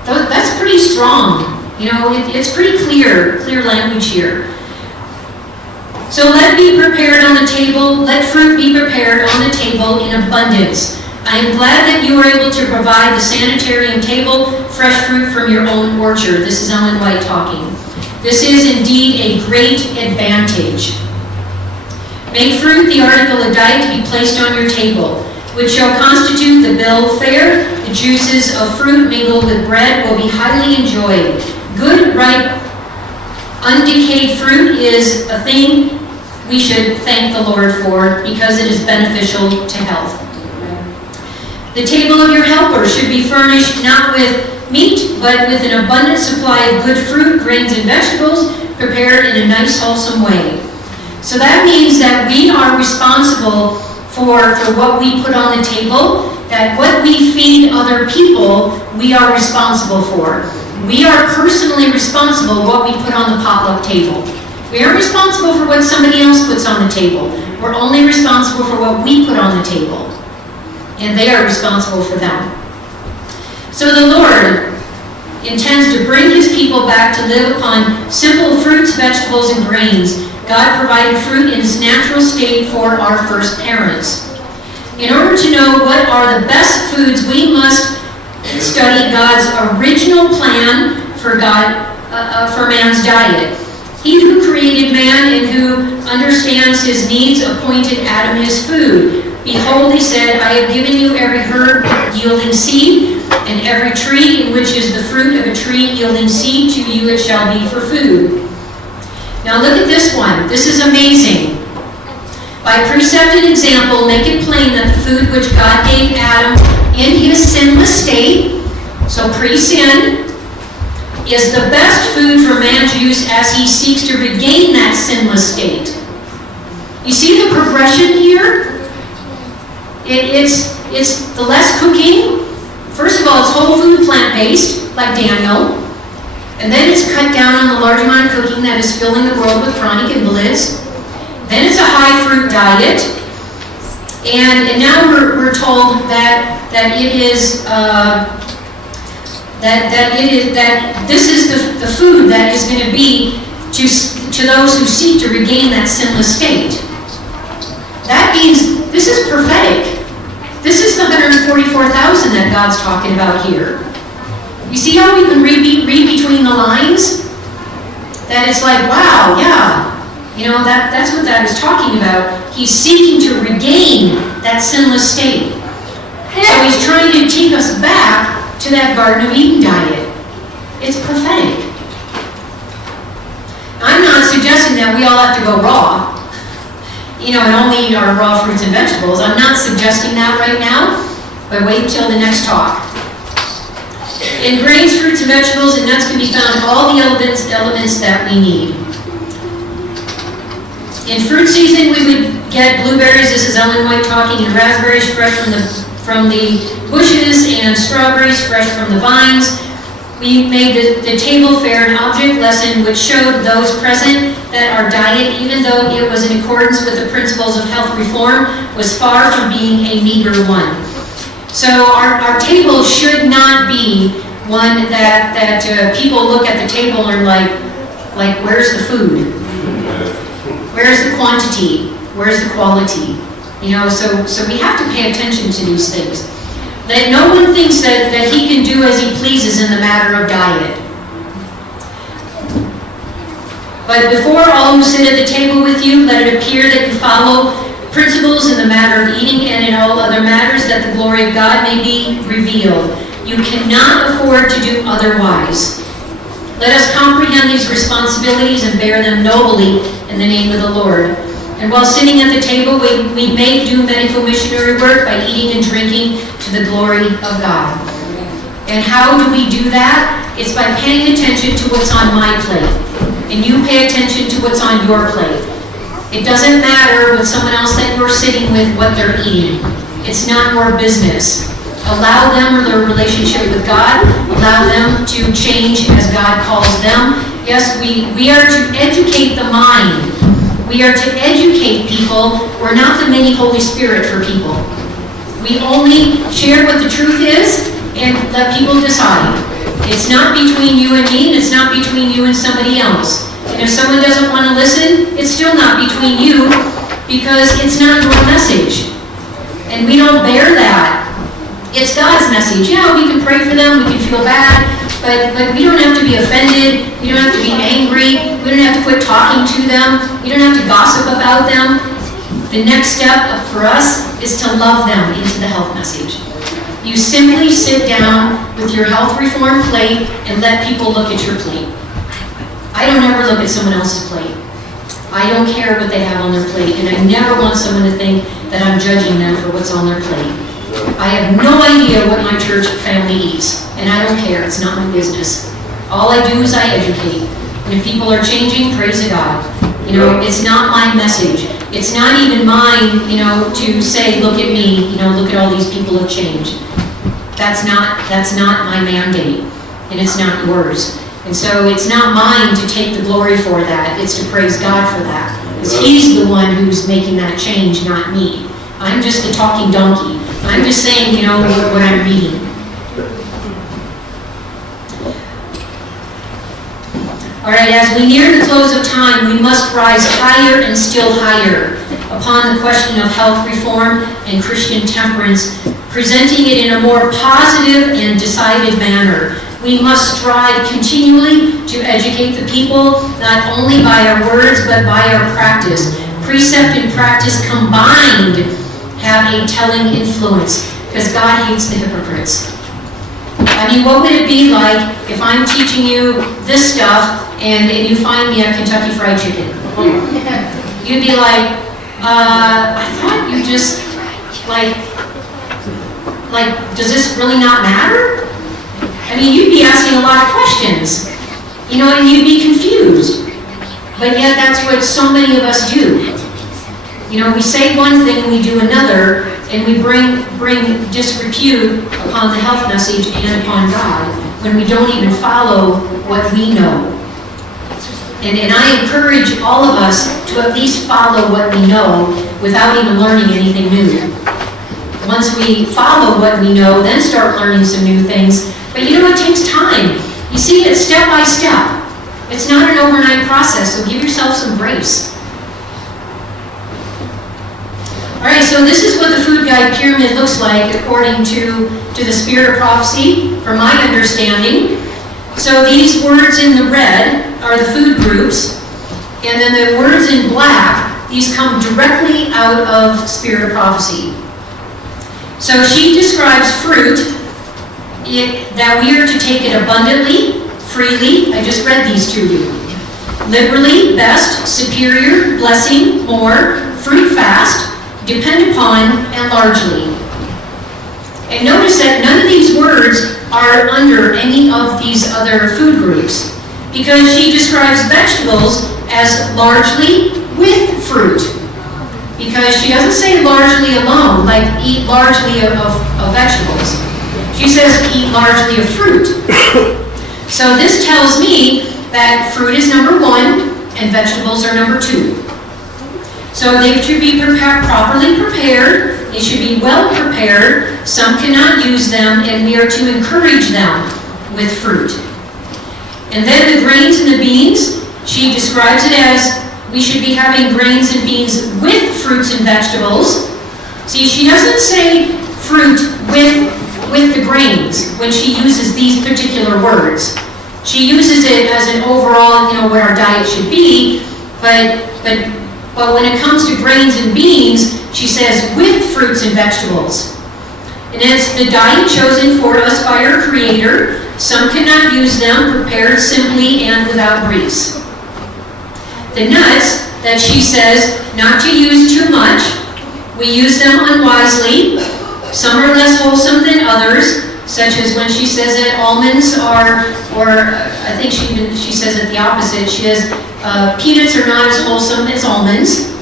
That's pretty strong. It's pretty clear language here. So let be prepared on the table, let fruit be prepared on the table in abundance. I am glad that you are able to provide the sanitarium table, fresh fruit from your own orchard. This is Ellen White talking. This is indeed a great advantage. Make fruit the article of diet to be placed on your table, which shall constitute the bill of fare. The juices of fruit mingled with bread will be highly enjoyed. Good, ripe, undecayed fruit is a thing we should thank the Lord for because it is beneficial to health. The table of your helper should be furnished not with meat, but with an abundant supply of good fruit, grains, and vegetables prepared in a nice, wholesome way. So that means that we are responsible for what we put on the table, that what we feed other people, we are responsible for. We are personally responsible for what we put on the potluck table. We aren't responsible for what somebody else puts on the table. We're only responsible for what we put on the table. And they are responsible for them. So the Lord intends to bring his people back to live upon simple fruits, vegetables, and grains. God provided fruit in its natural state for our first parents. In order to know what are the best foods, we must study God's original plan for man's diet. He who created man and who understands his needs appointed Adam his food. Behold, he said, I have given you every herb yielding seed, and every tree in which is the fruit of a tree yielding seed, to you it shall be for food. Now look at this one. This is amazing. By precept and example, make it plain that the food which God gave Adam in his sinless state, so pre-sin, is the best food for man's use as he seeks to regain that sinless state. You see the progression here? It's the less cooking. First of all, it's whole food, plant-based, like Daniel. And then it's cut down on the large amount of cooking that is filling the world with chronic invalids. Then it's a high fruit diet. And now we're told that it is that this is the food that is going to be to those who seek to regain that sinless state. That means this is prophetic. This is the 144,000 that God's talking about here. You see how we can read between the lines? That it's like, wow, yeah, that's what that is talking about. He's seeking to regain that sinless state. So he's trying to take us back to that Garden of Eden diet. It's prophetic. I'm not suggesting that we all have to go raw, and only eat our raw fruits and vegetables. I'm not suggesting that right now, but wait until the next talk. In grains, fruits, and vegetables, and nuts can be found all the elements that we need. In fruit season, we would get blueberries. This is Ellen White talking, and raspberries fresh from the bushes, and strawberries fresh from the vines. We made the table fair an object lesson which showed those present that our diet, even though it was in accordance with the principles of health reform, was far from being a meager one. So our table should not be one that people look at the table and are like, where's the food? Where's the quantity? Where's the quality? So we have to pay attention to these things. That no one thinks that he can do as he pleases in the matter of diet. But before all who sit at the table with you, let it appear that you follow principles in the matter of eating and in all other matters, that the glory of God may be revealed. You cannot afford to do otherwise. Let us comprehend these responsibilities and bear them nobly in the name of the Lord. And while sitting at the table, we may do medical missionary work by eating and drinking to the glory of God. And how do we do that? It's by paying attention to what's on my plate. And you pay attention to what's on your plate. It doesn't matter with someone else that you're sitting with what they're eating. It's not your business. Allow them or their relationship with God. Allow them to change as God calls them. Yes, we are to educate the mind. We are to educate people. We're not the mini Holy Spirit for people. We only share what the truth is and let people decide. It's not between you and me, and it's not between you and somebody else. And if someone doesn't want to listen, it's still not between you, because it's not your message. And we don't bear that. It's God's message. Yeah, we can pray for them, we can feel bad, but we don't have to be offended, we don't have to be angry, we don't have to quit talking to them, we don't have to gossip about them. The next step for us is to love them into the health message. You simply sit down with your health reform plate and let people look at your plate. I don't ever look at someone else's plate. I don't care what they have on their plate, and I never want someone to think that I'm judging them for what's on their plate. I have no idea what my church family eats, and I don't care. It's not my business. All I do is I educate. And if people are changing, praise God. It's not my message. It's not even mine, to say, look at me, look at all these people have changed. That's not my mandate, and it's not yours. And so it's not mine to take the glory for that. It's to praise God for that. Because He's the one who's making that change, not me. I'm just the talking donkey. I'm just saying, what I'm reading. All right, as we near the close of time, we must rise higher and still higher upon the question of health reform and Christian temperance, presenting it in a more positive and decided manner. We must strive continually to educate the people, not only by our words, but by our practice. Precept and practice combined have a telling influence, because God hates the hypocrites. I mean, what would it be like if I'm teaching you this stuff and you find me a Kentucky Fried Chicken? You'd be like, I thought you just, does this really not matter? I mean, you'd be asking a lot of questions, and you'd be confused. But yet that's what so many of us do. We say one thing and we do another, and we bring disrepute upon the health message and upon God when we don't even follow what we know. And I encourage all of us to at least follow what we know without even learning anything new. Once we follow what we know, then start learning some new things. But you know, it takes time. You see, it's step by step. It's not an overnight process, so give yourself some grace. All right, so this is what the food guide pyramid looks like according to the spirit of prophecy, from my understanding. So these words in the red are the food groups, and then the words in black, these come directly out of spirit of prophecy. So she describes fruit, that we are to take it abundantly, freely. I just read these to you. Liberally, best, superior, blessing, more, fruit fast, depend upon, and largely. And notice that none of these words are under any of these other food groups, because she describes vegetables as largely with fruit. Because she doesn't say largely alone, like eat largely of vegetables. She says eat largely of fruit. So this tells me that fruit is number one and vegetables are number two. So they should be properly prepared. They should be well prepared. Some cannot use them, and we are to encourage them with fruit. And then the grains and the beans, she describes it as we should be having grains and beans with fruits and vegetables. See, she doesn't say fruit with the grains when she uses these particular words. She uses it as an overall, what our diet should be, but when it comes to grains and beans, she says with fruits and vegetables. And it's the diet chosen for us by our Creator. Some cannot use them, prepared simply and without grease. The nuts that she says not to use too much, we use them unwisely. Some are less wholesome than others, such as when she says that almonds are, or I think she says it the opposite. She says peanuts are not as wholesome as almonds.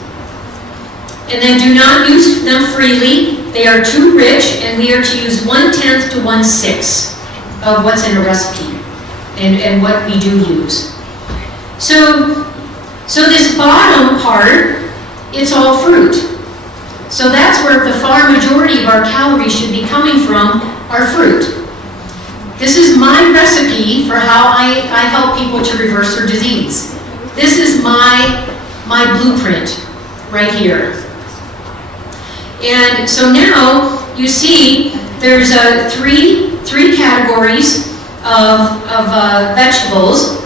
And then do not use them freely. They are too rich, and we are to use 1/10 to 1/6 of what's in a recipe and what we do use. So this bottom part, it's all fruit. So that's where the far majority of our calories should be coming from, are fruit. This is my recipe for how I help people to reverse their disease. This is my blueprint right here. And so now you see there's three categories of vegetables,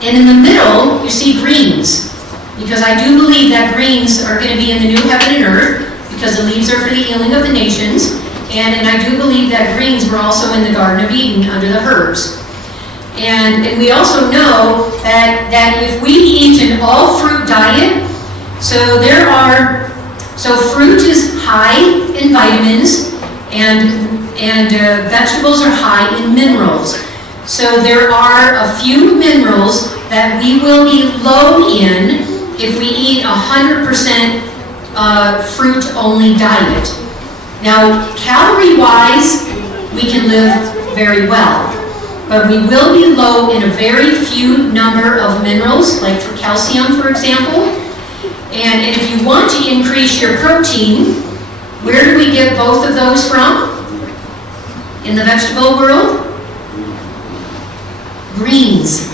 and in the middle you see greens, because I do believe that greens are going to be in the new heaven and earth, because the leaves are for the healing of the nations, and I do believe that greens were also in the Garden of Eden under the herbs. And we also know that if we eat an all-fruit diet, so fruit is high in vitamins, and vegetables are high in minerals. So there are a few minerals that we will be low in if we eat 100% fruit-only diet. Now, calorie-wise, we can live very well, but we will be low in a very few number of minerals, like for calcium, for example. And if you want to increase your protein, where do we get both of those from in the vegetable world? Greens.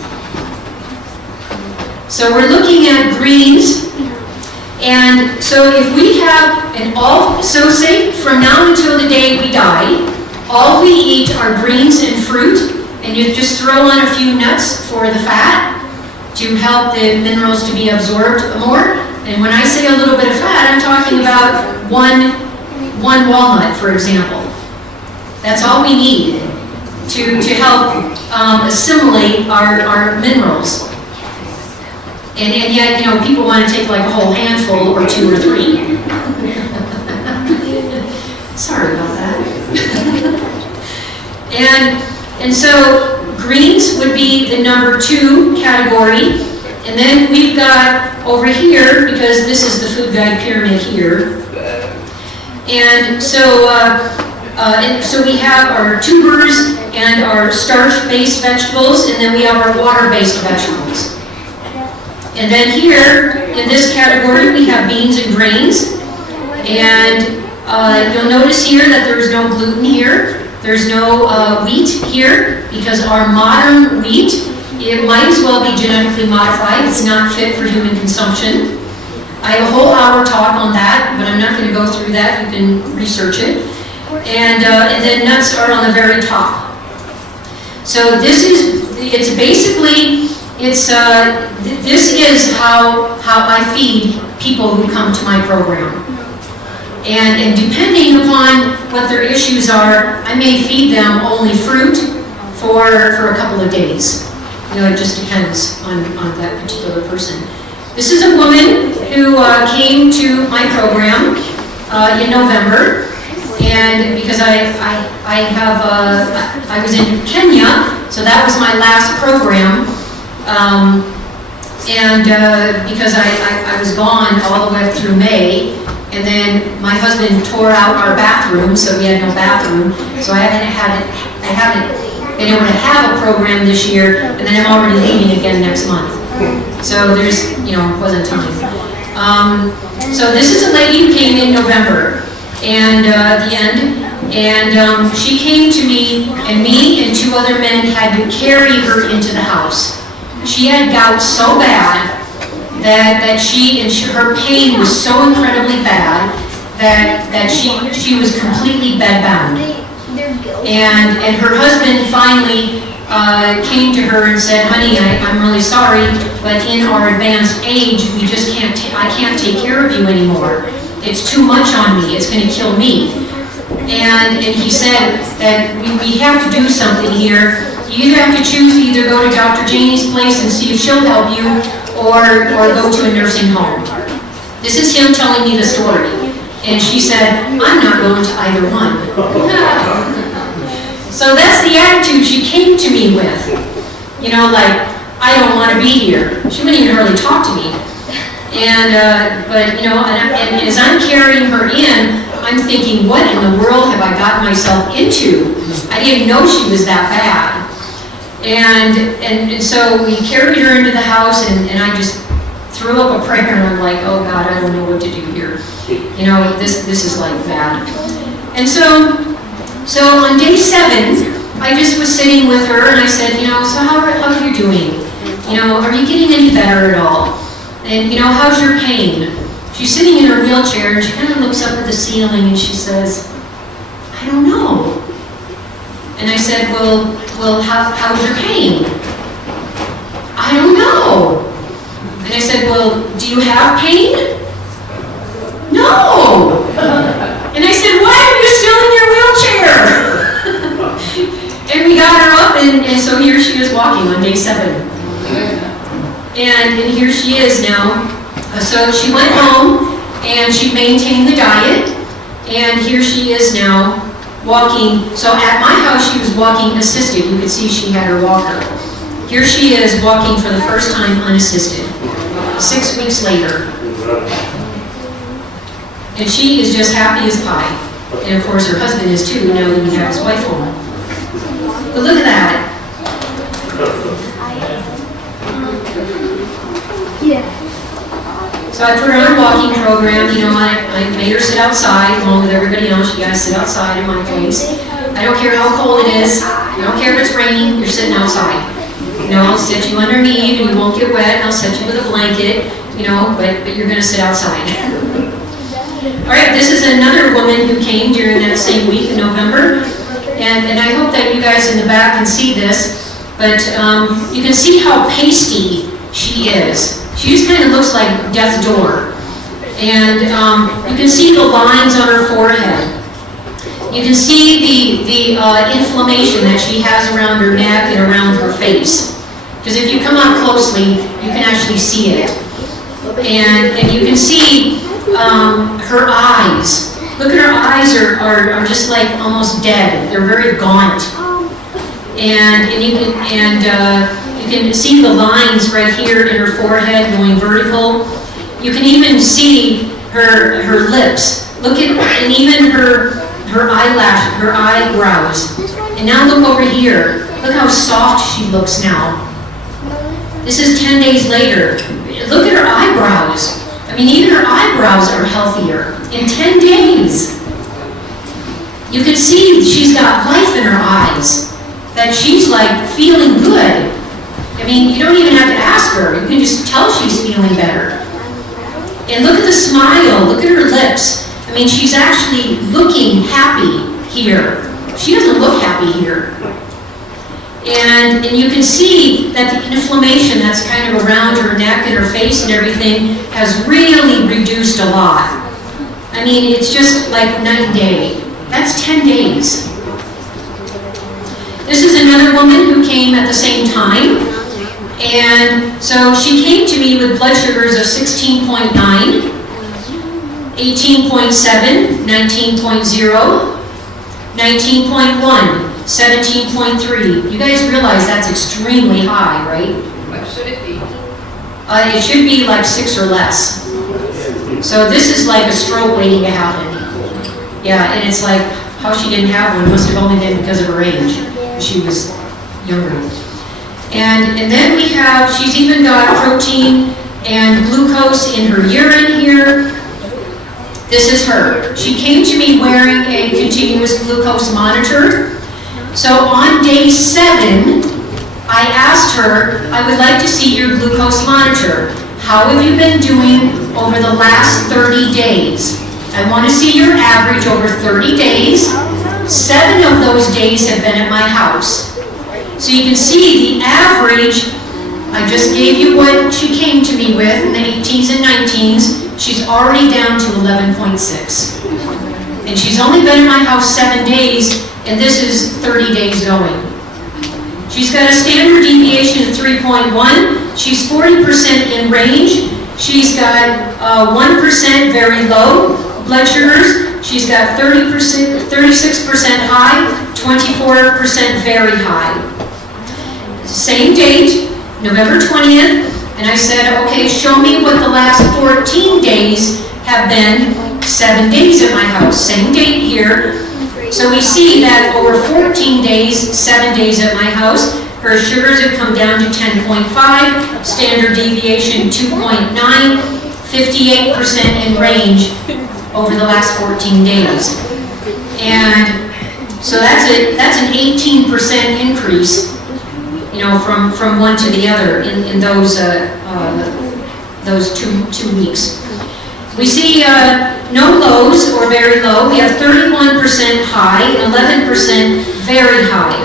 So we're looking at greens. And so if we have so say from now until the day we die, all we eat are greens and fruit, and you just throw on a few nuts for the fat to help the minerals to be absorbed more. And when I say a little bit of fat, I'm talking about one walnut, for example. That's all we need to help assimilate our minerals. And yet, people want to take like a whole handful or 2 or 3. Sorry about that. and so greens would be the number 2 category. And then we've got over here, because this is the food guide pyramid here. And so we have our tubers and our starch-based vegetables, and then we have our water-based vegetables. And then here, in this category, we have beans and grains. And you'll notice here that there's no gluten here. There's no wheat here, because our modern wheat, it might as well be genetically modified. It's not fit for human consumption. I have a whole hour talk on that, but I'm not going to go through that. You can research it. And then nuts are on the very top. So this is how I feed people who come to my program. And depending upon what their issues are, I may feed them only fruit for a couple of days. It just depends on that particular person. This is a woman who came to my program in November, and because I was in Kenya, so that was my last program, because I was gone all the way up through May, and then my husband tore out our bathroom, so we had no bathroom, so I haven't been able to have a program this year, and then I'm already leaving again next month. So there's, wasn't time. So this is a lady who came in November, and at the end, and she came to me, and me and two other men had to carry her into the house. She had gout so bad that her pain was so incredibly bad that she was completely bedbound. And her husband finally came to her and said, "Honey, I'm really sorry, but in our advanced age, I can't take care of you anymore. It's too much on me. It's going to kill me." And he said that we have to do something here. You either have to choose to either go to Dr. Janie's place and see if she'll help you, or go to a nursing home. This is him telling me the story. And she said, "I'm not going to either one." So that's the attitude she came to me with. Like, I don't want to be here. She wouldn't even really talk to me. But as I'm carrying her in, I'm thinking, what in the world have I gotten myself into? I didn't know she was that bad. And so we carried her into the house, and I just threw up a prayer, and I'm like, oh God, I don't know what to do here. This is like bad. And so on day 7, I just was sitting with her, and I said, so how are you doing? Are you getting any better at all? And how's your pain? She's sitting in her wheelchair, and she kind of looks up at the ceiling, and she says, I don't know. And I said, well, how's your pain? I don't know. And I said, well, do you have pain? No. And I said, why are you still in your wheelchair? And we got her up, and so here she is walking on day 7. And here she is now. So she went home, and she maintained the diet, and here she is now walking. So at my house, she was walking assisted. You could see she had her walker. Here she is walking for the first time unassisted, 6 weeks later. And she is just happy as pie. And of course her husband is too, now that we have his wife home. But look at that. So I put her on a walking program, I made her sit outside along with everybody else. You guys sit outside in my place. I don't care how cold it is. I don't care if it's raining, you're sitting outside. I'll set you underneath and you won't get wet, and I'll set you with a blanket, but you're going to sit outside. All right, this is another woman who came during that same week in November, and I hope that you guys in the back can see this, but you can see how pasty she is. She just kind of looks like death's door. And you can see the lines on her forehead. You can see the inflammation that she has around her neck and around her face. Because if you come up closely, you can actually see it. And you can see her eyes. Look at her eyes are just like almost dead. They're very gaunt. And you can see the lines right here in her forehead going vertical. You can even see her lips. Look at, and even her eyelash, her eyebrows. And now look over here. Look how soft she looks now. This is 10 days later. Look at her eyebrows. I mean, even her eyebrows are healthier in 10 days. You can see she's got life in her eyes, that she's like feeling good. I mean, you don't even have to ask her. You can just tell she's feeling better. And look at the smile. Look at her lips. I mean, she's actually looking happy here. She doesn't look happy here. And you can see that the inflammation that's kind of around her neck and her face and everything has really reduced a lot. I mean, it's just like night and day. That's 10 days. This is another woman who came at the same time. And so she came to me with blood sugars of 16.9, 18.7, 19.0, 19.1, 17.3. You guys realize that's extremely high, right? What should it be? It should be like 6 or less. So this is like a stroke waiting to happen. Yeah, and it's like how she didn't have one must have only been because of her age. She was younger. And then we have, she's even got protein and glucose in her urine here. This is her. She came to me wearing a continuous glucose monitor. So on day 7, I asked her, I would like to see your glucose monitor. How have you been doing over the last 30 days? I want to see your average over 30 days. 7 of those days have been at my house. So you can see the average, I just gave you what she came to me with in the 18s and 19s. She's already down to 11.6. And she's only been in my house 7 days, and this is 30 days going. She's got a standard deviation of 3.1. She's 40% in range. She's got 1% very low blood sugars. She's got 30%, 36% high, 24% very high. Same date, November 20th, and I said, okay, show me what the last 14 days have been. 7 days at my house, same date here. So we see that over 14 days, 7 days at my house, her sugars have come down to 10.5, standard deviation 2.9, 58% in range over the last 14 days. And so that's an 18% increase, you know, from one to the other in those two weeks. We see no lows or very low. We have 31% high and 11% very high.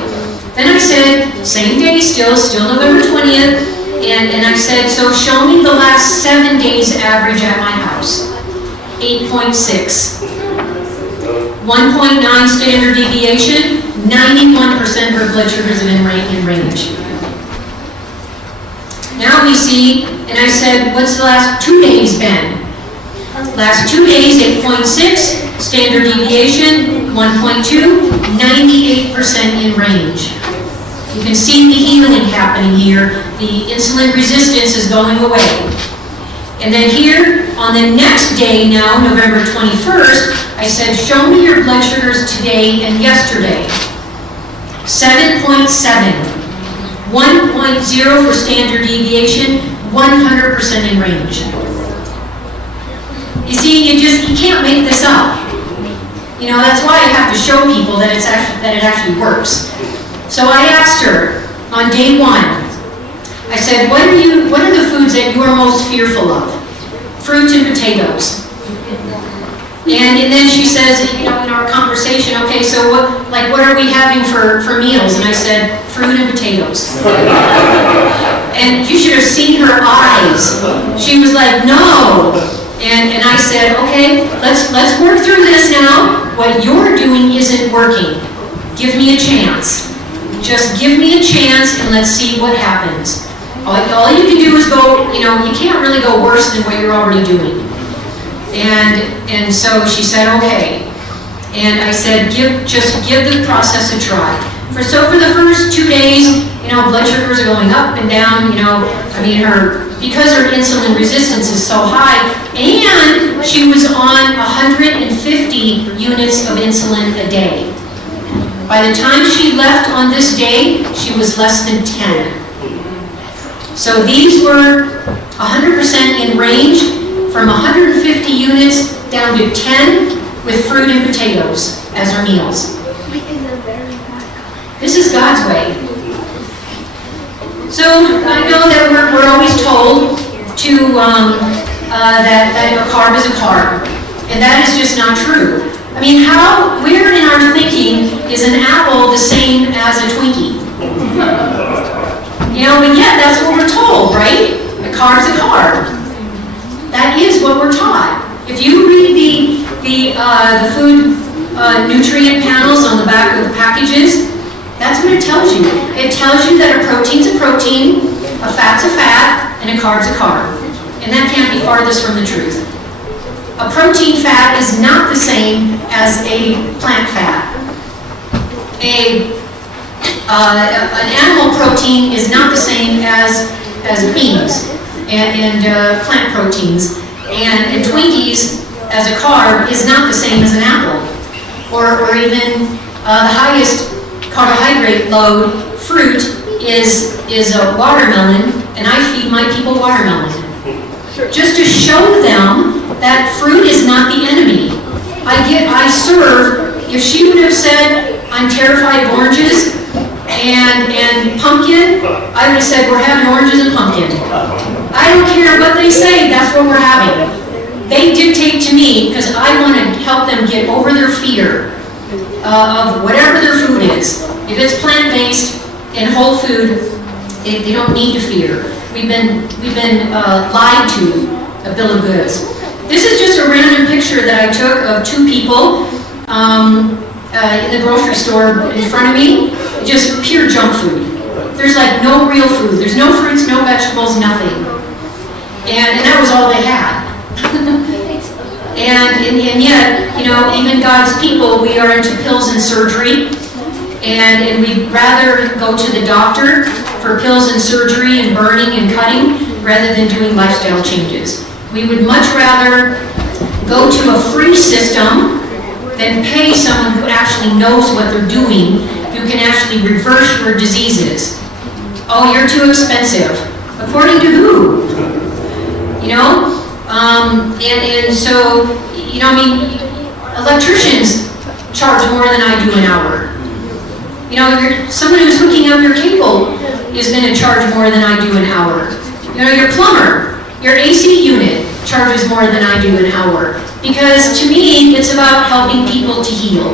Then I said, same day still November 20th, and I said, so show me the last 7 days average at my house. 8.6. 1.9 standard deviation, 91% of her blood sugars are in range. Now we see, and I said, what's the last 2 days been? Last 2 days, 8.6, standard deviation, 1.2, 98% in range. You can see the healing happening here. The insulin resistance is going away. And then here, on the next day now, November 21st, I said, show me your blood sugars today and yesterday. 7.7, 1.0 for standard deviation, 100% in range. You see, you can't make this up. You know, that's why I have to show people that it actually works. So I asked her on day 1, I said, what are the foods that you are most fearful of? Fruit and potatoes. And then she says, you know, in our conversation, okay, so what are we having for meals? And I said, fruit and potatoes. And you should have seen her eyes. She was like, no. And I said, okay, let's work through this now. What you're doing isn't working. Give me a chance. Just give me a chance and let's see what happens. All you can do is go, you know, you can't really go worse than what you're already doing. And so she said, okay. And I said, just give the process a try. So for the first 2 days, you know, blood sugars are going up and down, you know, I mean, because her insulin resistance is so high, and she was on 150 units of insulin a day. By the time she left on this day, she was less than 10. So these were 100% in range, from 150 units down to 10 with fruit and potatoes as our meals. This is God's way. So I know that we're always told to that a carb is a carb, and that is just not true. I mean, where in our thinking is an apple the same as a Twinkie? You know, but yet that's what we're told, right? A carb's a carb. That is what we're taught. If you read the food nutrient panels on the back of the packages, that's what it tells you. It tells you that a protein's a protein, a fat's a fat, and a carb's a carb. And that can't be farthest from the truth. A protein fat is not the same as a plant fat. An animal protein is not the same as beans and plant proteins. And Twinkies as a carb is not the same as an apple. Or even the highest carbohydrate load fruit is a watermelon, and I feed my people watermelon. Just to show them that fruit is not the enemy. I serve, if she would have said, I'm terrified of oranges and pumpkin, I would have said, we're having oranges and pumpkin. I don't care what they say, that's what we're having. They dictate to me because I want to help them get over their fear of whatever their food is. If it's plant-based and whole food, they don't need to fear. We've been lied to, a bill of goods. This is just a random picture that I took of two people in the grocery store in front of me. Just pure junk food. There's like no real food. There's no fruits, no vegetables, nothing. And that was all they had. and yet, you know, even God's people, we are into pills and surgery. And we'd rather go to the doctor for pills and surgery and burning and cutting rather than doing lifestyle changes. We would much rather go to a free system than pay someone who actually knows what they're doing, who can actually reverse your diseases. Oh, you're too expensive. According to who? You know? And so, you know, I mean, electricians charge more than I do an hour. You know, someone who's hooking up your cable is going to charge more than I do an hour. You know, your plumber, your AC unit charges more than I do an hour. Because to me, it's about helping people to heal.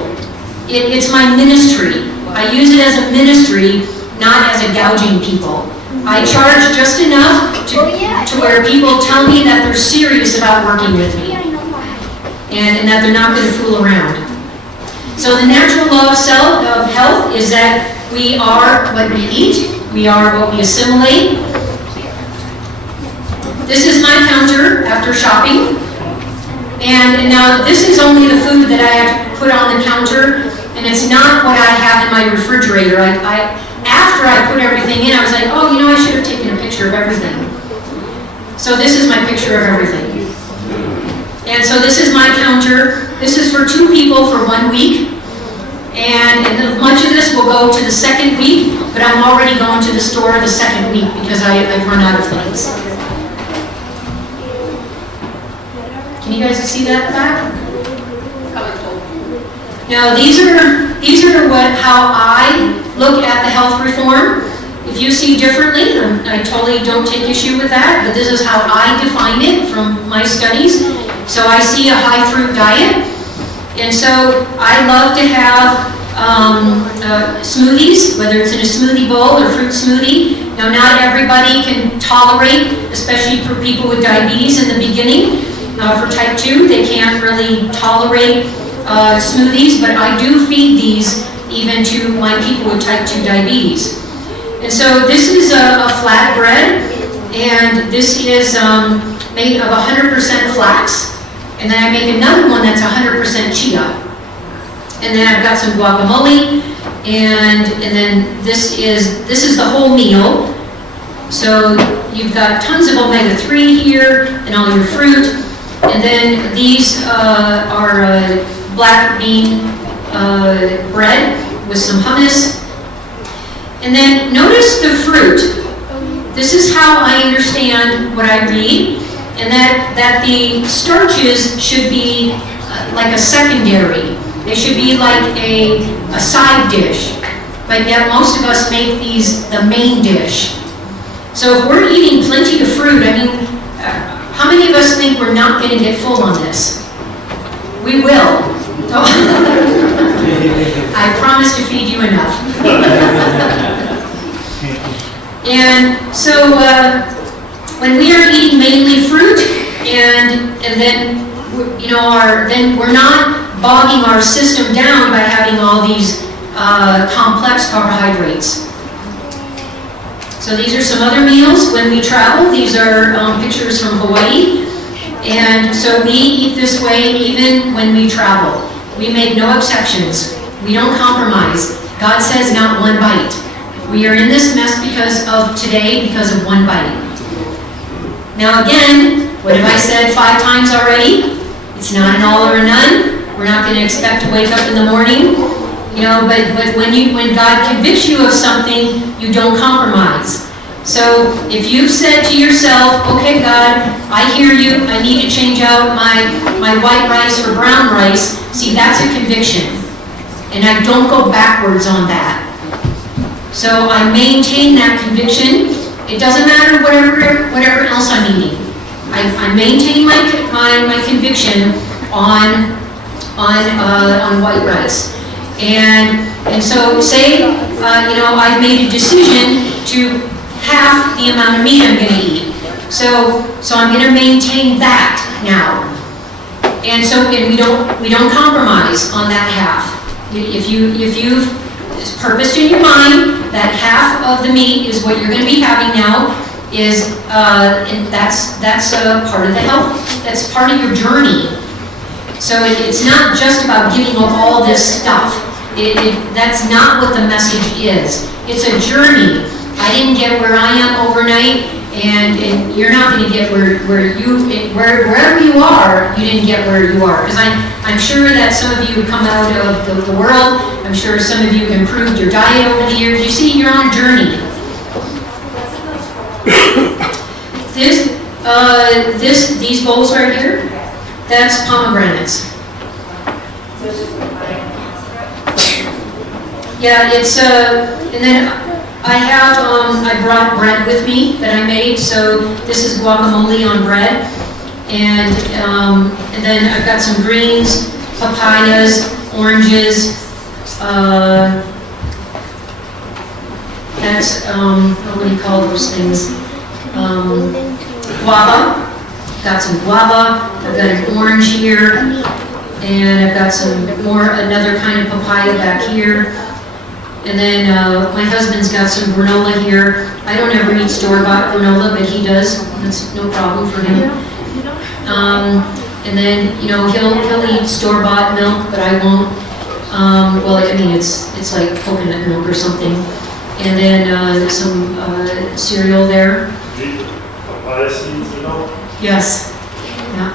It's my ministry. I use it as a ministry, not as a gouging people. I charge just enough to where people tell me that they're serious about working with me. And that they're not going to fool around. So the natural law of health is that we are what we eat, we are what we assimilate. This is my counter after shopping. And now this is only the food that I have to put on the counter, and it's not what I have in my refrigerator. After I put everything in, I was like, oh, you know, I should have taken a picture of everything. So this is my picture of everything. And so this is my counter. This is for 2 people for 1 week. And much of this will go to the second week, but I'm already going to the store the second week because I've run out of things. Can you guys see that back? Now these are how I look at the health reform. If you see differently, I totally don't take issue with that, but this is how I define it from my studies. So I see a high fruit diet, and so I love to have smoothies, whether it's in a smoothie bowl or fruit smoothie. Now not everybody can tolerate, especially for people with diabetes in the beginning. For type 2, they can't really tolerate smoothies, but I do feed these even to my people with type 2 diabetes. And so this is a flat bread, and this is made of 100% flax. And then I make another one that's 100% chia. And then I've got some guacamole, and then this is the whole meal. So you've got tons of omega-3 here, and all your fruit. And then these are black bean bread with some hummus. And then notice the fruit. this is how I understand what I read, and that the starches should be like a secondary. They should be like a side dish, but yet most of us make these the main dish. So if we're eating plenty of fruit, I mean, how many of us think we're not going to get full on this? We will. I promise to feed you enough. And so when we are eating mainly fruit, and then then we're not bogging our system down by having all these complex carbohydrates. So these are some other meals when we travel. These are pictures from Hawaii. And so we eat this way even when we travel. We make no exceptions. We don't compromise. God says not one bite. We are in this mess because of today, because of one bite. Now again, what have I said 5 times already? It's not an all or a none. We're not going to expect to wake up in the morning. But when God convicts you of something, you don't compromise. So if you've said to yourself, okay, God, I hear you, I need to change out my white rice for brown rice, see, that's a conviction. And I don't go backwards on that. So I maintain that conviction. It doesn't matter whatever else I'm eating. I maintain my conviction on white rice. And so say, I've made a decision to half the amount of meat I'm going to eat. So I'm going to maintain that now. And so we don't compromise on that half. If you've purposed in your mind that half of the meat is what you're going to be having now, and that's part of the health. That's part of your journey. So it's not just about giving up all this stuff. That's not what the message is. It's a journey. I didn't get where I am overnight, and you're not going to get wherever you are. You didn't get where you are, because I'm sure that some of you come out of the world. I'm sure some of you have improved your diet over the years. You see, you're on a journey. These bowls right here, that's pomegranates. Yeah, it's and then I brought bread with me that I made. So this is guacamole on bread, and then I've got some greens, papayas, oranges. That's what do you call those things? Guava. Got some guava. I've got an orange here, and I've got another kind of papaya back here. And then my husband's got some granola here. I don't ever eat store-bought granola, but he does. That's no problem for him. And then he'll eat store-bought milk, but I won't. Well, I mean it's like coconut milk or something. And then some cereal there. Papaya seeds, Yes. Yeah.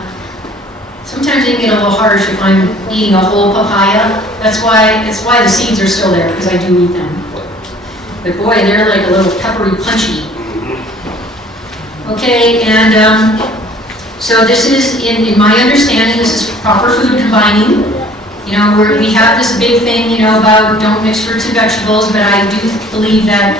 Sometimes they get a little harsh if I'm eating a whole papaya. That's why the seeds are still there, because I do eat them. But boy, they're like a little peppery, punchy. Okay, and so this is, in my understanding, this is proper food combining. We have this big thing, about don't mix fruits and vegetables, but I do believe that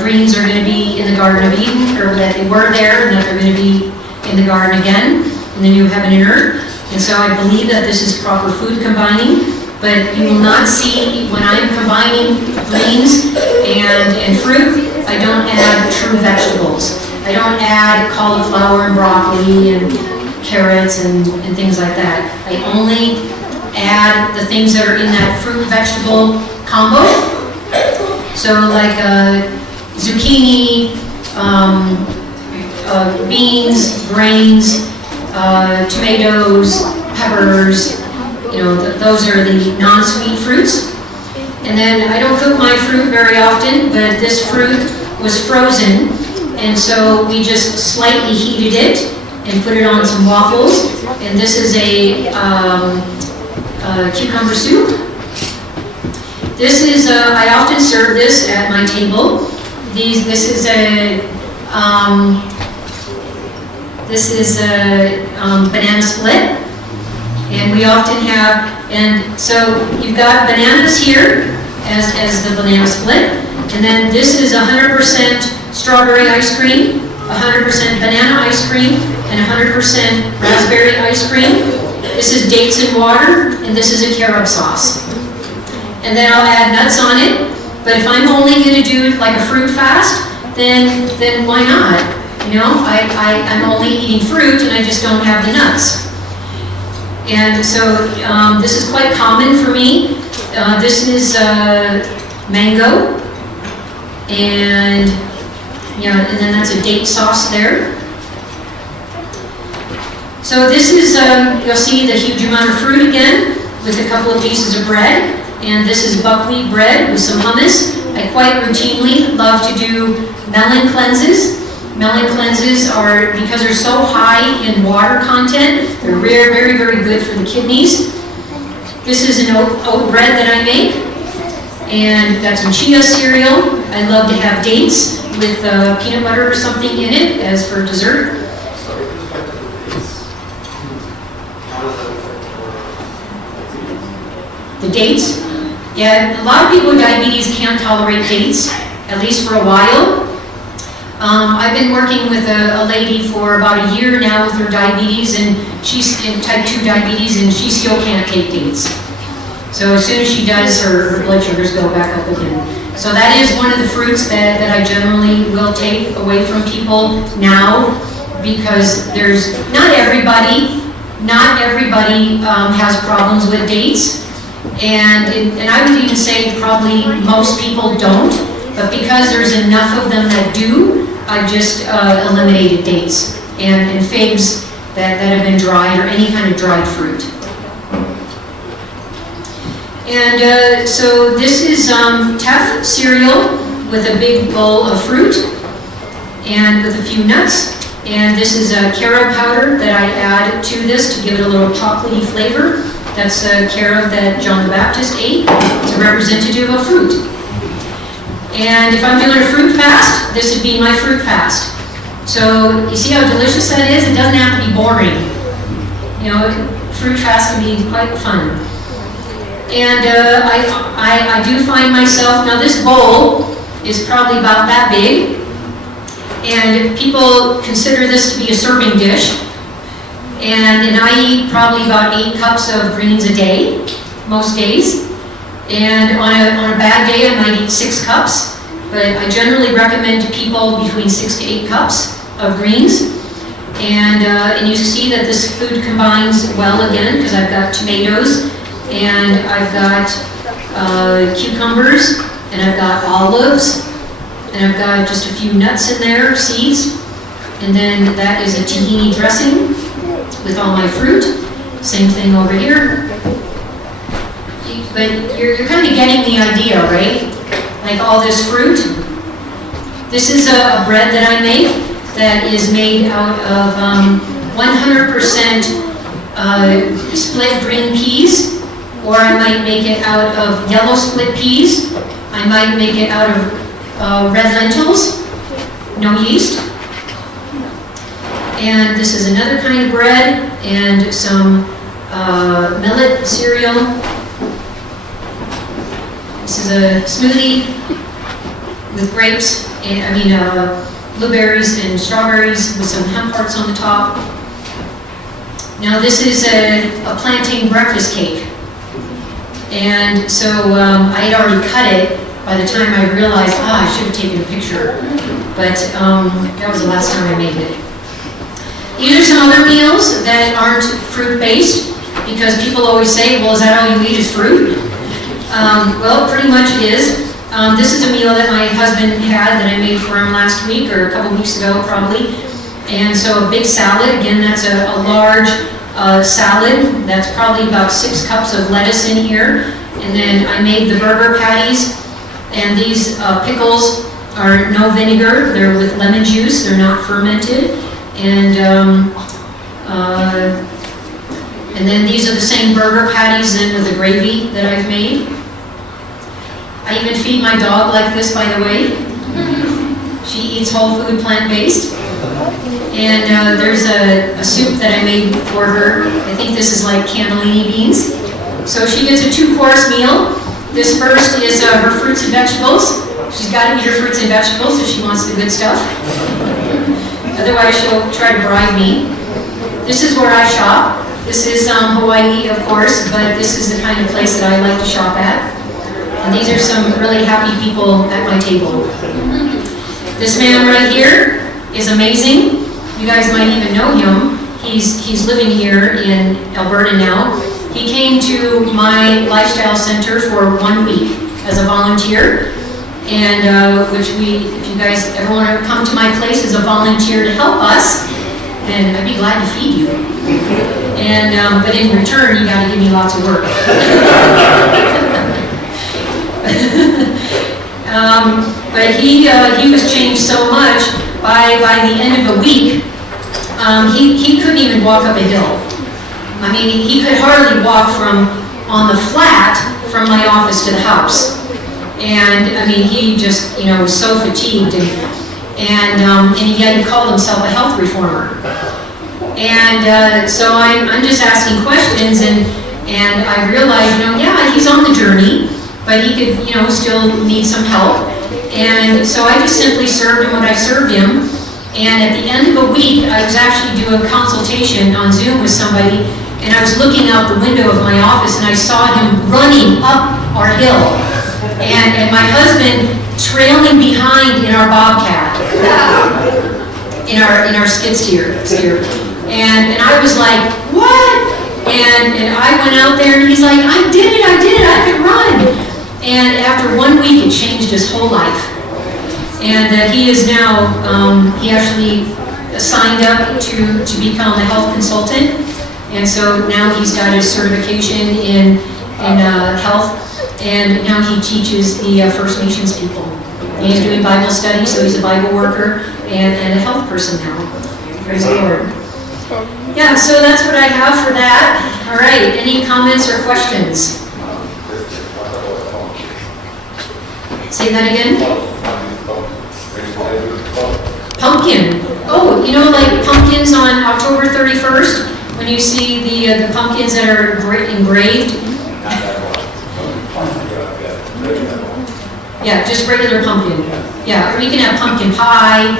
greens are going to be in the Garden of Eden, or that they were there, and that they're going to be in the garden again, in the new heaven and earth. And so I believe that this is proper food combining, but you will not see, when I'm combining greens and fruit, I don't add true vegetables. I don't add cauliflower and broccoli and carrots and things like that. I only add the things that are in that fruit-vegetable combo. So like zucchini, beans, grains, tomatoes, peppers, those are the non-sweet fruits. And then I don't cook my fruit very often, but this fruit was frozen, and so we just slightly heated it and put it on some waffles. And this is a cucumber soup. This is, I often serve this at my table, This is a banana split, and we often have, and so you've got bananas here as the banana split, and then this is 100% strawberry ice cream, 100% banana ice cream, and 100% raspberry ice cream. This is dates and water, and this is a carob sauce. And then I'll add nuts on it, but if I'm only going to do like a fruit fast, then why not? You know, I'm only eating fruit and I just don't have the nuts. And so this is quite common for me. This is mango, and and then that's a date sauce there. So this is, you'll see the huge amount of fruit again, with a couple of pieces of bread. And this is buckwheat bread with some hummus. I quite routinely love to do melon cleanses. Melon cleanses are, because they're so high in water content, they're very, very good for the kidneys. This is an oat bread that I make, and got some chia cereal. I love to have dates with peanut butter or something in it as for dessert. The dates? Yeah, a lot of people with diabetes can't tolerate dates, at least for a while. I've been working with a lady for about a year now with her diabetes, and she's in type 2 diabetes, and she still can't take dates. So as soon as she does, her blood sugars go back up again. So that is one of the fruits that I generally will take away from people now, because there's not everybody has problems with dates. And I would even say probably most people don't, but because there's enough of them that do, I've just eliminated dates and figs that have been dried, or any kind of dried fruit. And so this is teff cereal with a big bowl of fruit and with a few nuts. And this is a carob powder that I add to this to give it a little chocolatey flavor. That's a carob that John the Baptist ate. It's a representative of fruit. And if I'm doing a fruit fast, this would be my fruit fast. So you see how delicious that is? It doesn't have to be boring. You know, fruit fast can be quite fun. And I do find myself, now this bowl is probably about that big, and people consider this to be a serving dish. And I eat probably about 8 cups of greens a day, most days. And on a bad day, I might eat 6 cups. But I generally recommend to people between 6 to 8 cups of greens. And you see that this food combines well again, because I've got tomatoes, and I've got cucumbers, and I've got olives, and I've got just a few nuts in there, seeds. And then that is a tahini dressing with all my fruit. Same thing over here. But you're kind of getting the idea, right? Like all this fruit. This is a bread that I make that is made out of 100% split green peas, or I might make it out of yellow split peas. I might make it out of red lentils, no yeast. And this is another kind of bread, and some millet cereal. This is a smoothie with grapes, blueberries and strawberries with some hemp hearts on the top. Now this is a plantain breakfast cake. And so I had already cut it by the time I realized, I should have taken a picture. But that was the last time I made it. These are some other meals that aren't fruit-based, because people always say, well, is that all you eat is fruit? Well, pretty much it is. This is a meal that my husband had that I made for him last week, or a couple weeks ago probably. And so a big salad, again, that's a large salad. That's probably about 6 cups of lettuce in here. And then I made the burger patties, and these pickles are no vinegar. They're with lemon juice. They're not fermented. And then these are the same burger patties then with the gravy that I've made. I even feed my dog like this, by the way. She eats whole food, plant-based. And there's a soup that I made for her. I think this is like cannellini beans. So she gets a 2-course meal. This first is her fruits and vegetables. She's got to eat her fruits and vegetables if she wants the good stuff. Otherwise, she'll try to bribe me. This is where I shop. This is Hawaii, of course, but this is the kind of place that I like to shop at. And these are some really happy people at my table. This man right here is amazing. You guys might even know him. He's living here in Alberta now. He came to my lifestyle center for 1 week as a volunteer, and if you guys ever want to come to my place as a volunteer to help us, then I'd be glad to feed you. And but in return, you got to give me lots of work. But he was changed so much by the end of a week. He couldn't even walk up a hill. I mean, he could hardly walk from on the flat from my office to the house. And I mean, he just, was so fatigued, and yet he called himself a health reformer. And so I'm just asking questions, and I realized, yeah, he's on the journey, but he could, still need some help. And so I just simply served him what I served him. And at the end of a week, I was actually doing a consultation on Zoom with somebody, and I was looking out the window of my office, and I saw him running up our hill, and my husband trailing behind in our Bobcat, in our skid steer. And I was like, what? And I went out there, and he's like, I did it, I could run. And after 1 week, it changed his whole life. And he is now, he actually signed up to become a health consultant. And so now he's got his certification in health, and now he teaches the First Nations people. And he's doing Bible study, so he's a Bible worker and a health person now. Praise the Lord. Yeah, so that's what I have for that. All right, any comments or questions? Say that again? Pumpkin. Oh, like pumpkins on October 31st, when you see the pumpkins that are engraved? Yeah, just regular pumpkin. Yeah, or you can have pumpkin pie.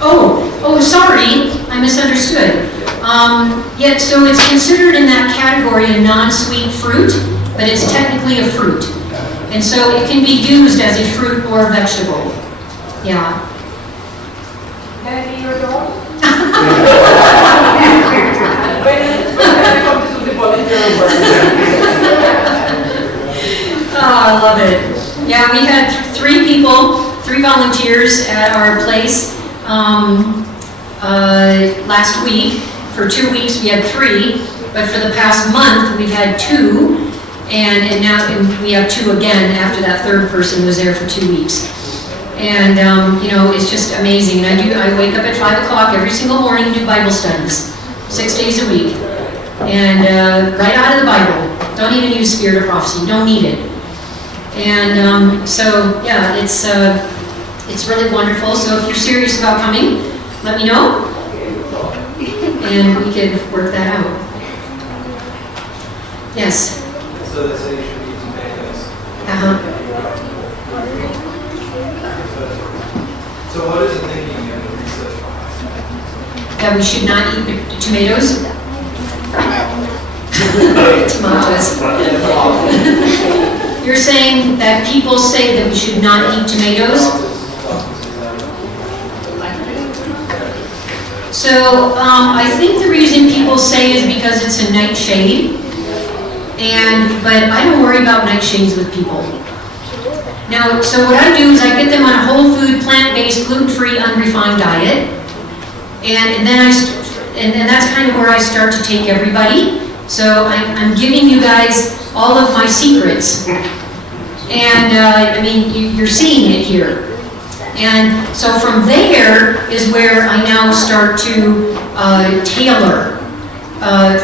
Oh, sorry, I misunderstood. Yeah, so it's considered in that category a non-sweet fruit, but it's technically a fruit. And so it can be used as a fruit or a vegetable. Yeah. Can I be your dog? Oh, I love it. Yeah, we had 3 volunteers at our place last week. For 2 weeks we had 3, but for the past month we've had 2. And now we have 2 again after that 3rd person was there for 2 weeks. And, it's just amazing. And I wake up at 5 o'clock every single morning and do Bible studies, 6 days a week. And right out of the Bible. Don't even use spirit of prophecy. Don't need it. And so, yeah, it's really wonderful. So if you're serious about coming, let me know. And we can work that out. Yes? So they say you should eat tomatoes. So what is the thinking and the research behind That we should not eat tomatoes? Tomatoes. You're saying that people say that we should not eat tomatoes? So I think the reason people say is because it's a nightshade. But I don't worry about nightshades with people. Now, so what I do is I get them on a whole food, plant-based, gluten-free, unrefined diet, and then that's kind of where I start to take everybody. So I'm giving you guys all of my secrets, and I mean you're seeing it here. And so from there is where I now start to tailor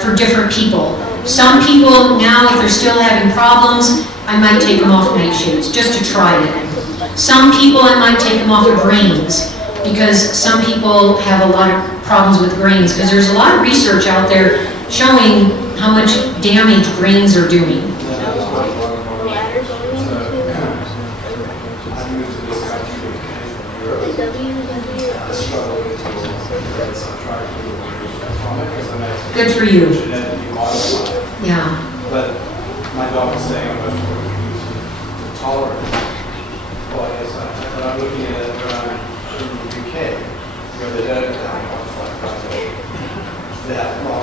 for different people. Some people now, if they're still having problems, I might take them off nightshades just to try it. Some people, it might take them off of grains, because some people have a lot of problems with grains, because there's a lot of research out there showing how much damage grains are doing. Good for you. Yeah. But my dog is saying I'm much more tolerant. Well, I guess I'm looking at it when I'm in the UK, where they don't have they have raw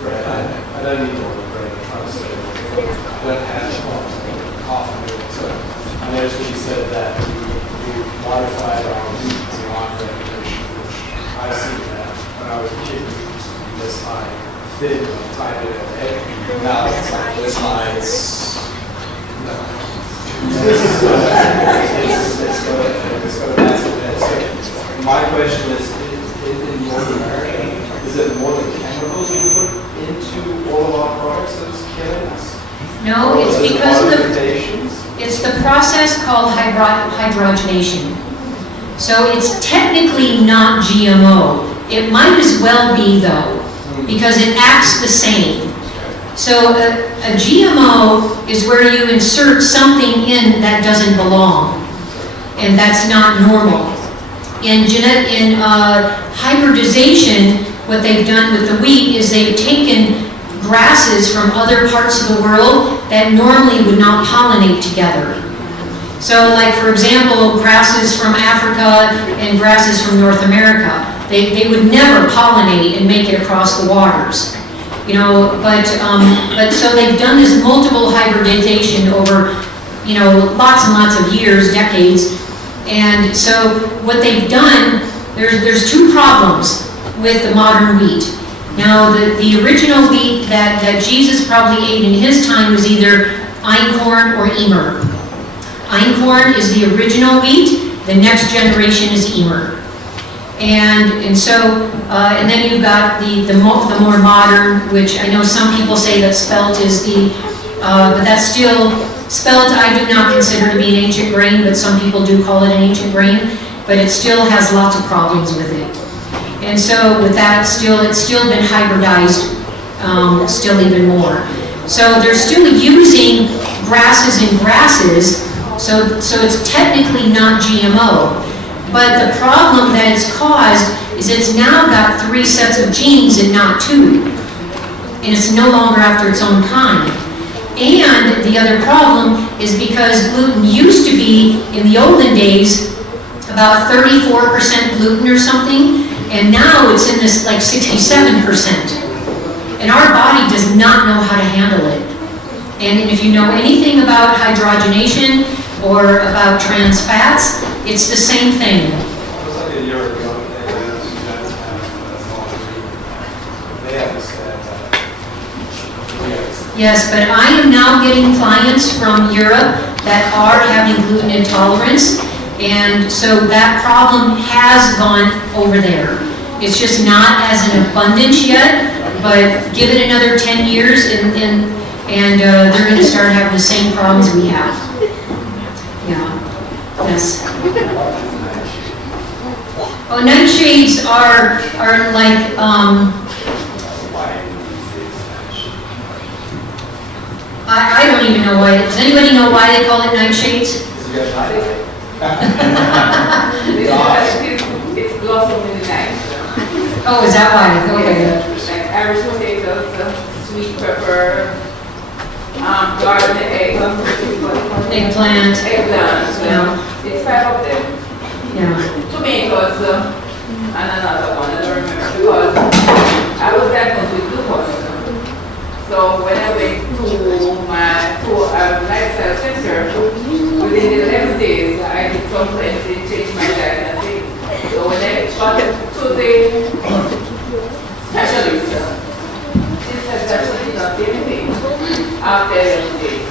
bread. I don't eat all the bread. I'm trying to say I don't have half of it. So I noticed when you said that we modified our wheat beyond regulation. I see that when I was a kid, we used to be this high, thin, and tight in the head. Now it's like this high. It's got a massive head. So my question is, in North America, is it more the chemicals we put into all of our products that's killing us? No, it's Or because of the, modifications? it's the process called hydrogenation. So it's technically not GMO. It might as well be though, because it acts the same. So a GMO is where you insert something in that doesn't belong, and that's not normal. In hybridization, what they've done with the wheat is they've taken grasses from other parts of the world that normally would not pollinate together. So like, for example, grasses from Africa and grasses from North America, they would never pollinate and make it across the waters. You know, but so they've done this multiple hybridization over, you know, lots and lots of years, decades. And so what they've done, there's two problems with the modern wheat. Now, the original wheat that Jesus probably ate in his time was either einkorn or emer. Einkorn is the original wheat, the next generation is emer. And so, and then you've got the more modern, which I know some people say that spelt is the, but that's still, spelt I do not consider to be an ancient grain, but some people do call it an ancient grain, but it still has lots of problems with it. And so with that, it's still been hybridized, still even more. So they're still using grasses and grasses, so it's technically not GMO. But the problem that it's caused is it's now got 3 sets of genes and not 2. And it's no longer after its own kind. And the other problem is because gluten used to be, in the olden days, about 34% gluten or something, and now it's in this like 67%. And our body does not know how to handle it. And if you know anything about hydrogenation or about trans fats, it's the same thing. Yes, but I am now getting clients from Europe that are having gluten intolerance, and so that problem has gone over there. It's just not as an abundance yet, but give it another 10 years and they're going to start having the same problems we have. Yeah, yes. Oh, nightshades are like, I don't even know why. Does anybody know why they call it nightshades? It's blossom in the night. Oh, is that why? Okay. Like Irish potatoes, sweet pepper, garden egg, Eggplant. Eggplant. It's 5 of them. Yeah. Tomatoes and another one, I don't remember, because I was diagnosed with lupus. So when I went to my lifestyle center, within the 11 days, I did some cleansing, changed my diet and things. So when I got to the specialist, she said that she did not see anything after 11 days.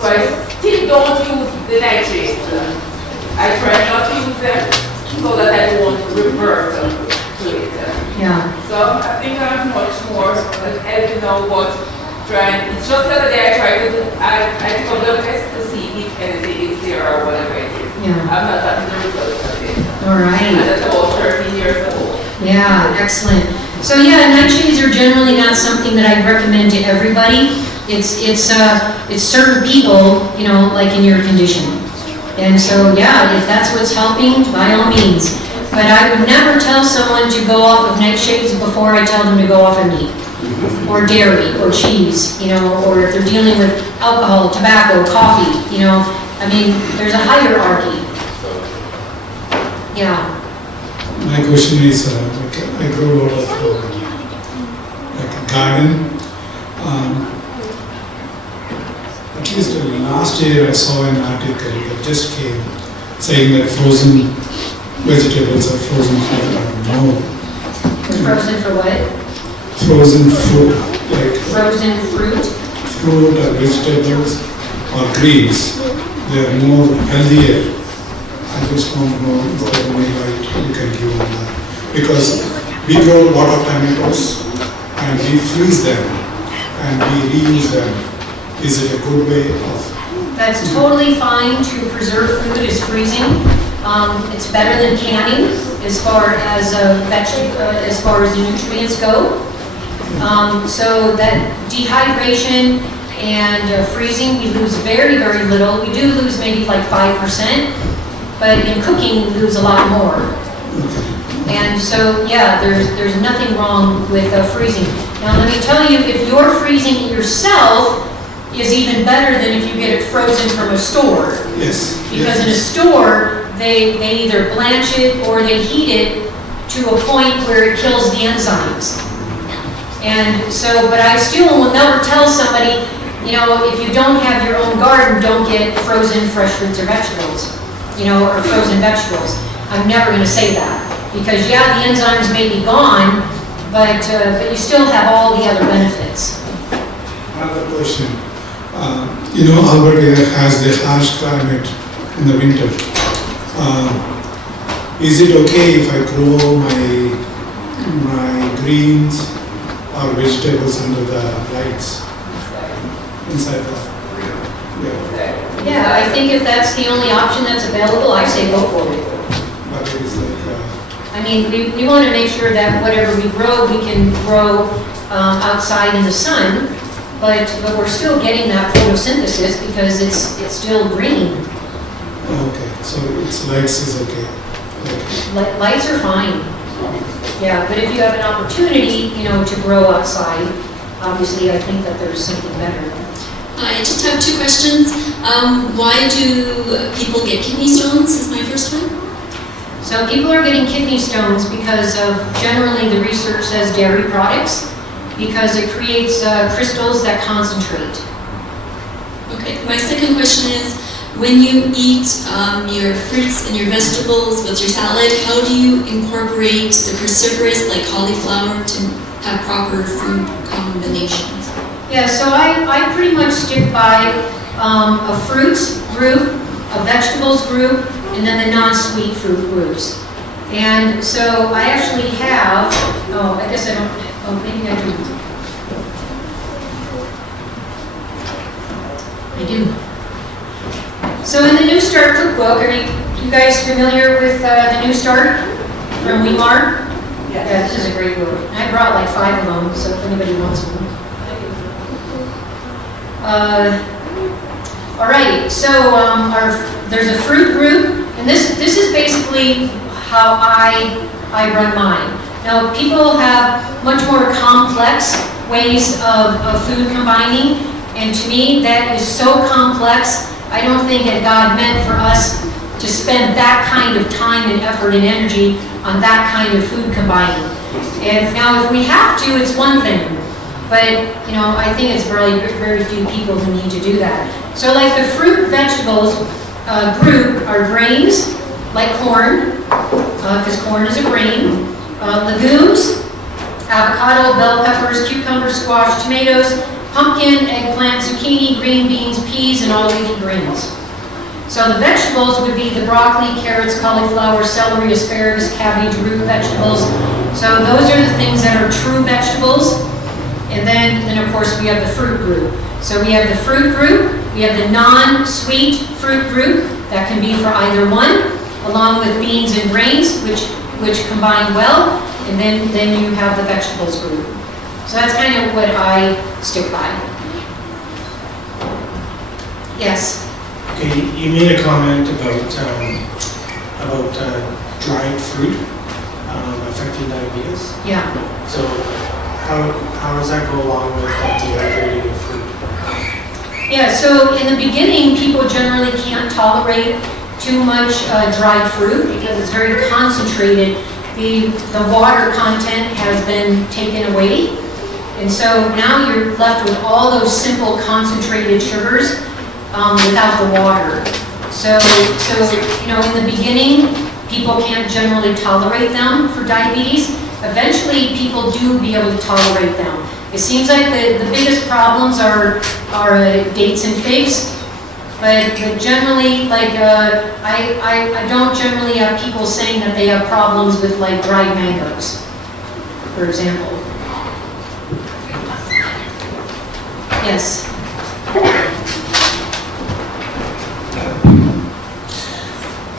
So I still don't use the nitrates. I try not to use them so that I won't revert to it. Yeah. So I think I'm much more healthy now, but trying, it's just the other day I took a blood test to see if anything is there or whatever it is. Yeah. I'm not happy the results of it. All And right. that's about 13 years ago. Yeah, excellent. So yeah, nightshades are generally not something that I recommend to everybody. It's certain people, you know, like in your condition. And so yeah, if that's what's helping, by all means. But I would never tell someone to go off of nightshades before I tell them to go off of meat, or dairy, or cheese, you know, or if they're dealing with alcohol, tobacco, coffee, you know. I mean, there's a hierarchy. Yeah. My question is, I grow a lot of like a garden. At least last year I saw an article that just came saying that frozen vegetables are frozen for no. Frozen for what? Frozen fruit, like Frozen fruit? fruit or vegetables or greens, they are more healthier. I just want to know if there's any light you can give on that. Because we grow a lot of tomatoes and we freeze them and we reuse them. Is it a good way of? That's totally fine to preserve food is freezing. It's better than canning as far as as far as the nutrients go. So that dehydration and freezing, we lose very, very little. We do lose maybe like 5%, but in cooking, we lose a lot more. And so, yeah, there's nothing wrong with freezing. Now, let me tell you, if you're freezing it yourself, is even better than if you get it frozen from a store. Yes. Because in a store, they either blanch it or they heat it to a point where it kills the enzymes. And so, but I still will never tell somebody, you know, if you don't have your own garden, don't get frozen fresh fruits or vegetables, you know, or frozen vegetables. I'm never going to say that. Because yeah, the enzymes may be gone, but you still have all the other benefits. Another question. You know, Alberta has the harsh climate in the winter. Is it okay if I grow my greens or vegetables under the lights inside the? Yeah. Yeah, I think if that's the only option that's available, I say go for it. But it is like. I mean, we want to make sure that whatever we grow, we can grow outside in the sun, but we're still getting that photosynthesis because it's still green. Okay, so it's lights is okay. Lights are fine. Yeah, but if you have an opportunity, you know, to grow outside, obviously I think that there's something better. I just have two questions. Why do people get kidney stones is my first one. So people are getting kidney stones because of, generally the research says dairy products, because it creates crystals that concentrate. Okay, my second question is, when you eat your fruits and your vegetables with your salad, how do you incorporate the cruciferous like cauliflower to have proper food combinations? Yeah, so I pretty much stick by a fruits group, a vegetables group, and then the non-sweet fruit groups. And so I actually have, I guess I don't, maybe I do. I do. So in the New Start cookbook, are you guys familiar with the New Start from Weimar? Yeah, this is a great book. I brought like 5 of them, so if anybody wants one. All right, so there's a fruit group, and this is basically how I run mine. Now, people have much more complex ways of food combining, and to me, that is so complex, I don't think that God meant for us to spend that kind of time and effort and energy on that kind of food combining. And now, if we have to, it's one thing. But, you know, I think it's really very few people who need to do that. So like the fruit vegetables group are grains, like corn, because corn is a grain, legumes, avocado, bell peppers, cucumber, squash, tomatoes, pumpkin, eggplant, zucchini, green beans, peas, and all leafy greens. So the vegetables would be the broccoli, carrots, cauliflower, celery, asparagus, cabbage, root vegetables. So those are the things that are true vegetables. And then of course, we have the fruit group. So we have the fruit group, we have the non-sweet fruit group, That can be for either one, along with beans and grains, which combine well, and then you have the vegetables group. So that's kind of what I stick by. Yes? Okay, you made a comment about dried fruit affecting diabetes. Yeah. So how does that go along with dehydrating of fruit? Yeah, so in the beginning, people generally can't tolerate too much dried fruit because it's very concentrated. The water content has been taken away. And so now you're left with all those simple concentrated sugars without the water. So in the beginning, people can't generally tolerate them for diabetes. Eventually, people do be able to tolerate them. It seems like the biggest problems are dates and figs, but generally, like I don't generally have people saying that they have problems with like dried mangoes, for example. Yes.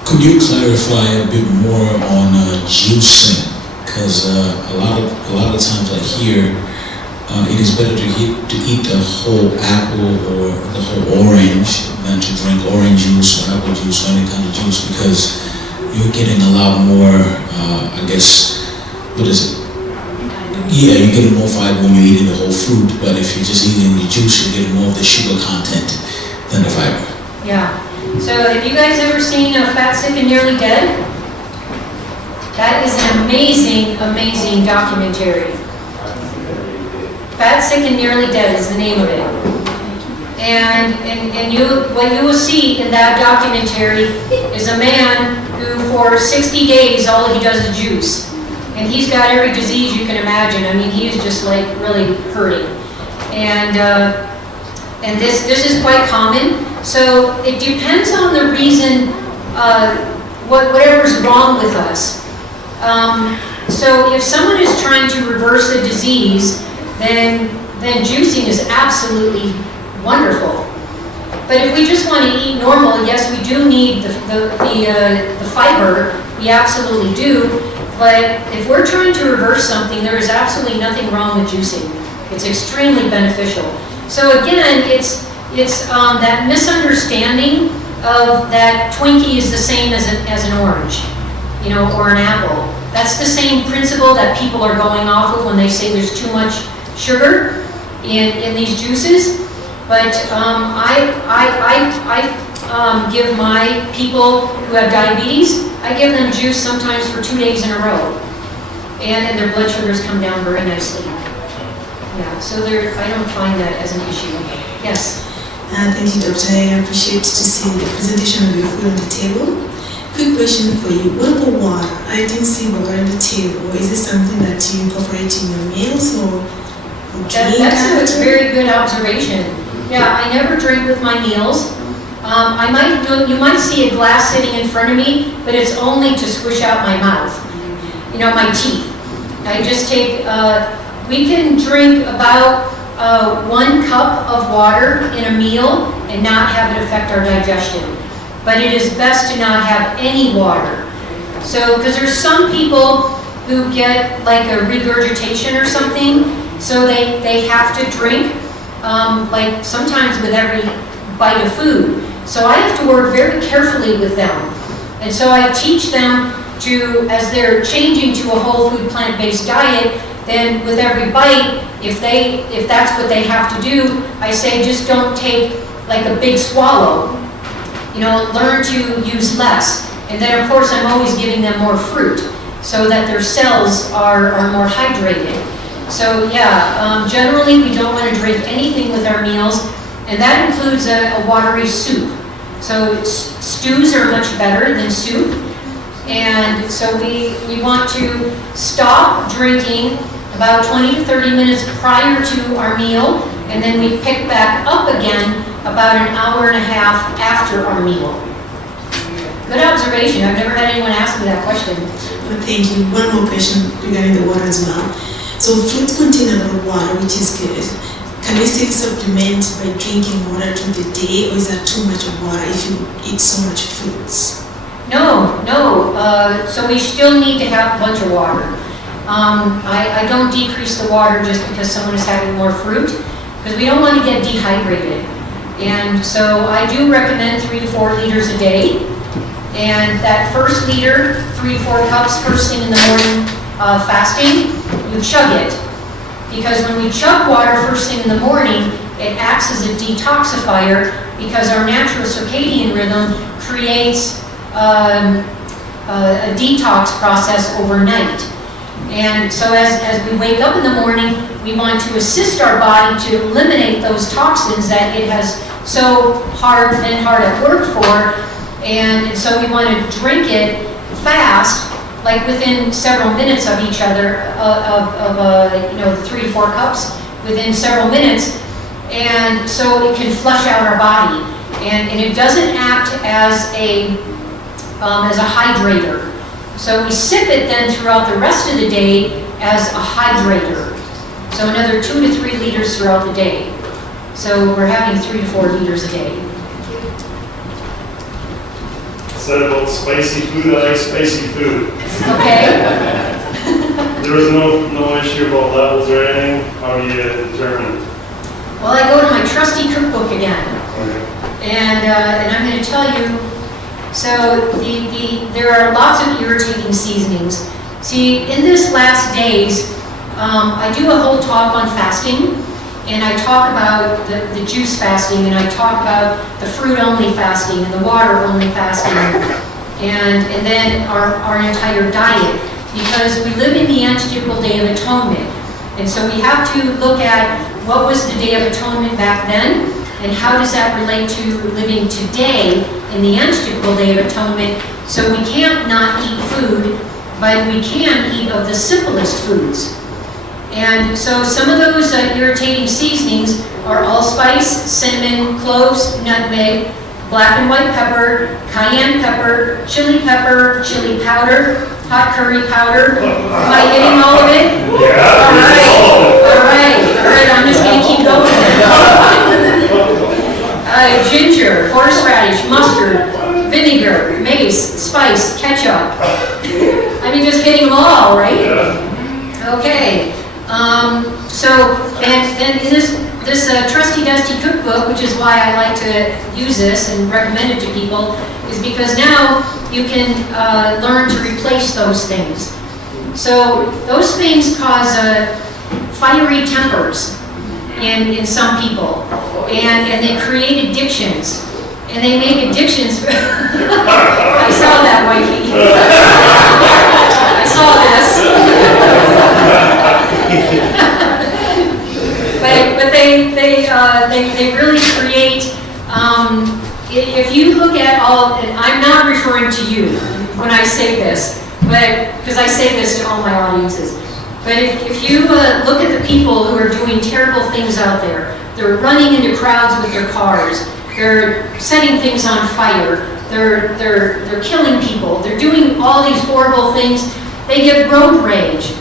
Could you clarify a bit more on juicing? Because a lot of times I hear it is better to eat the whole apple or the whole orange than to drink orange juice or apple juice or any kind of juice, because you're getting a lot more, I guess, what is it? Yeah, you're getting more fiber when you're eating the whole fruit, but if you're just eating the juice, you're getting more of the sugar content than the fiber. Yeah. So have you guys ever seen Fat, Sick, and Nearly Dead? That is an amazing, amazing documentary. Fat, Sick, and Nearly Dead is the name of it. And what you will see in that documentary is a man who for 60 days all he does is juice. And he's got every disease you can imagine. I mean, he is just like really hurting. And this is quite common. So it depends on the reason, whatever's wrong with us. So if someone is trying to reverse a disease, then juicing is absolutely wonderful. But if we just want to eat normal, yes, we do need the fiber. We absolutely do. But if we're trying to reverse something, there is absolutely nothing wrong with juicing. It's extremely beneficial. So again, it's that misunderstanding of that Twinkie is the same as an orange, or an apple. That's the same principle that people are going off of when they say there's too much sugar in these juices. But I give my people who have diabetes, I give them juice sometimes for 2 days in a row, and their blood sugars come down very nicely. Yeah, so I don't find that as an issue. Yes. Thank you, Doctor. I appreciate to see the presentation of your food on the table. Quick question for you. What about water? I didn't see water on the table. Is this something that you incorporate in your meals or drink? That's a very good observation. Yeah, I never drink with my meals. You might see a glass sitting in front of me, but it's only to squish out my mouth, my teeth. I just take, we can drink about 1 cup of water in a meal and not have it affect our digestion. But it is best to not have any water. So, because there's some people who get like a regurgitation or something, so they have to drink, like sometimes with every bite of food. So I have to work very carefully with them. And so I teach them to, as they're changing to a whole food plant-based diet, then with every bite, if that's what they have to do, I say just don't take like a big swallow. Learn to use less. And then of course I'm always giving them more fruit so that their cells are more hydrated. So yeah, generally we don't want to drink anything with our meals, and that includes a watery soup. So stews are much better than soup. And so we want to stop drinking about 20 to 30 minutes prior to our meal, and then we pick back up again about an hour and a half after our meal. Good observation. I've never had anyone ask me that question. Well, thank you. One more question regarding the water as well. So fruits contain a lot of water, which is good. can we still supplement by drinking water through the day, or is that too much of water if you eat so much fruits? No, no, so we still need to have a bunch of water. I don't decrease the water just because someone is having more fruit, because we don't want to get dehydrated. And so I do recommend 3 to 4 liters a day. And that first liter, 3 to 4 cups first thing in the morning fasting, you chug it. Because when we chug water first thing in the morning, it acts as a detoxifier because our natural circadian rhythm creates a detox process overnight. And so as we wake up in the morning, we want to assist our body to eliminate those toxins that it has so been hard at work for. And so we want to drink it fast, like within several minutes of each other, of 3 to 4 cups within several minutes. And so it can flush out our body. And it doesn't act as a hydrator. So we sip it then throughout the rest of the day as a hydrator. So another 2 to 3 liters throughout the day. So we're having 3 to 4 liters a day. Said about spicy food, I like spicy food. Okay. There was no issue about levels or anything. How do you determine? Well, I go to my trusty cookbook again. Okay. And I'm going to tell you, so there are lots of irritating seasonings. See, in this last days, I do a whole talk on fasting, and I talk about the juice fasting, and I talk about the fruit-only fasting, and the water-only fasting, and then our entire diet, because we live in the antitypical Day of Atonement. And so we have to look at what was the Day of Atonement back then, and how does that relate to living today in the antitypical Day of Atonement. So we can't not eat food, but we can eat of the simplest foods. And so some of those irritating seasonings are allspice, cinnamon, cloves, nutmeg, black and white pepper, cayenne pepper, chili powder, hot curry powder. Am I getting all of it? Yeah. All right, I'm just going to keep going. Ginger, horseradish, mustard, vinegar, mace, spice, ketchup. I mean, just getting them all, right? Yeah. Okay. And in this Trusty Dusty cookbook, which is why I like to use this and recommend it to people, is because now you can learn to replace those things. So those things cause fiery tempers in some people, and they create addictions. And they make addictions. I saw that, wifey. I saw this. But they really create. If you look at all, and I'm not referring to you when I say this, but because I say this to all my audiences. But if you look at the people who are doing terrible things out there, they're running into crowds with their cars. They're setting things on fire. They're killing people. They're doing all these horrible things. They get road rage.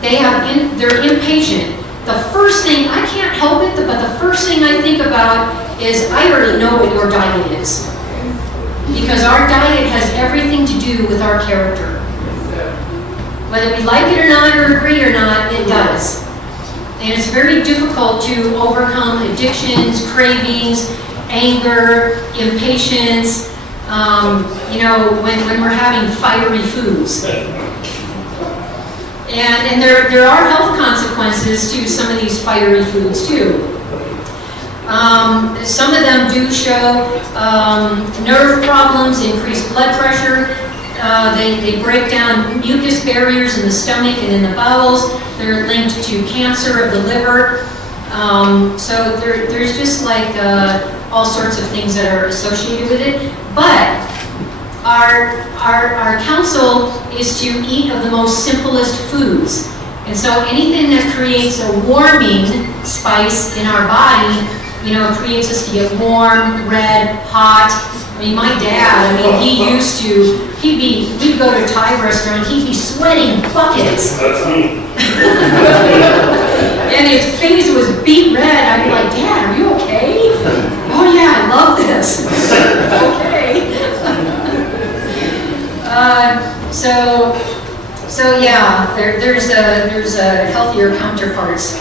They're impatient. The first thing, I can't help it, but the first thing I think about is I already know what your diet is. Because our diet has everything to do with our character. Whether we like it or not, or agree or not, it does. And it's very difficult to overcome addictions, cravings, anger, impatience, when we're having fiery foods. And there are health consequences to some of these fiery foods too. Some of them do show nerve problems, increased blood pressure. They break down mucus barriers in the stomach and in the bowels. They're linked to cancer of the liver. So there's just like all sorts of things that are associated with it. But our counsel is to eat of the most simplest foods. And so anything that creates a warming spice in our body, creates us to get warm, red, hot. I mean, my dad, we'd go to a Thai restaurant, he'd be sweating buckets. That's me. And his face was beet red. there's a healthier counterparts.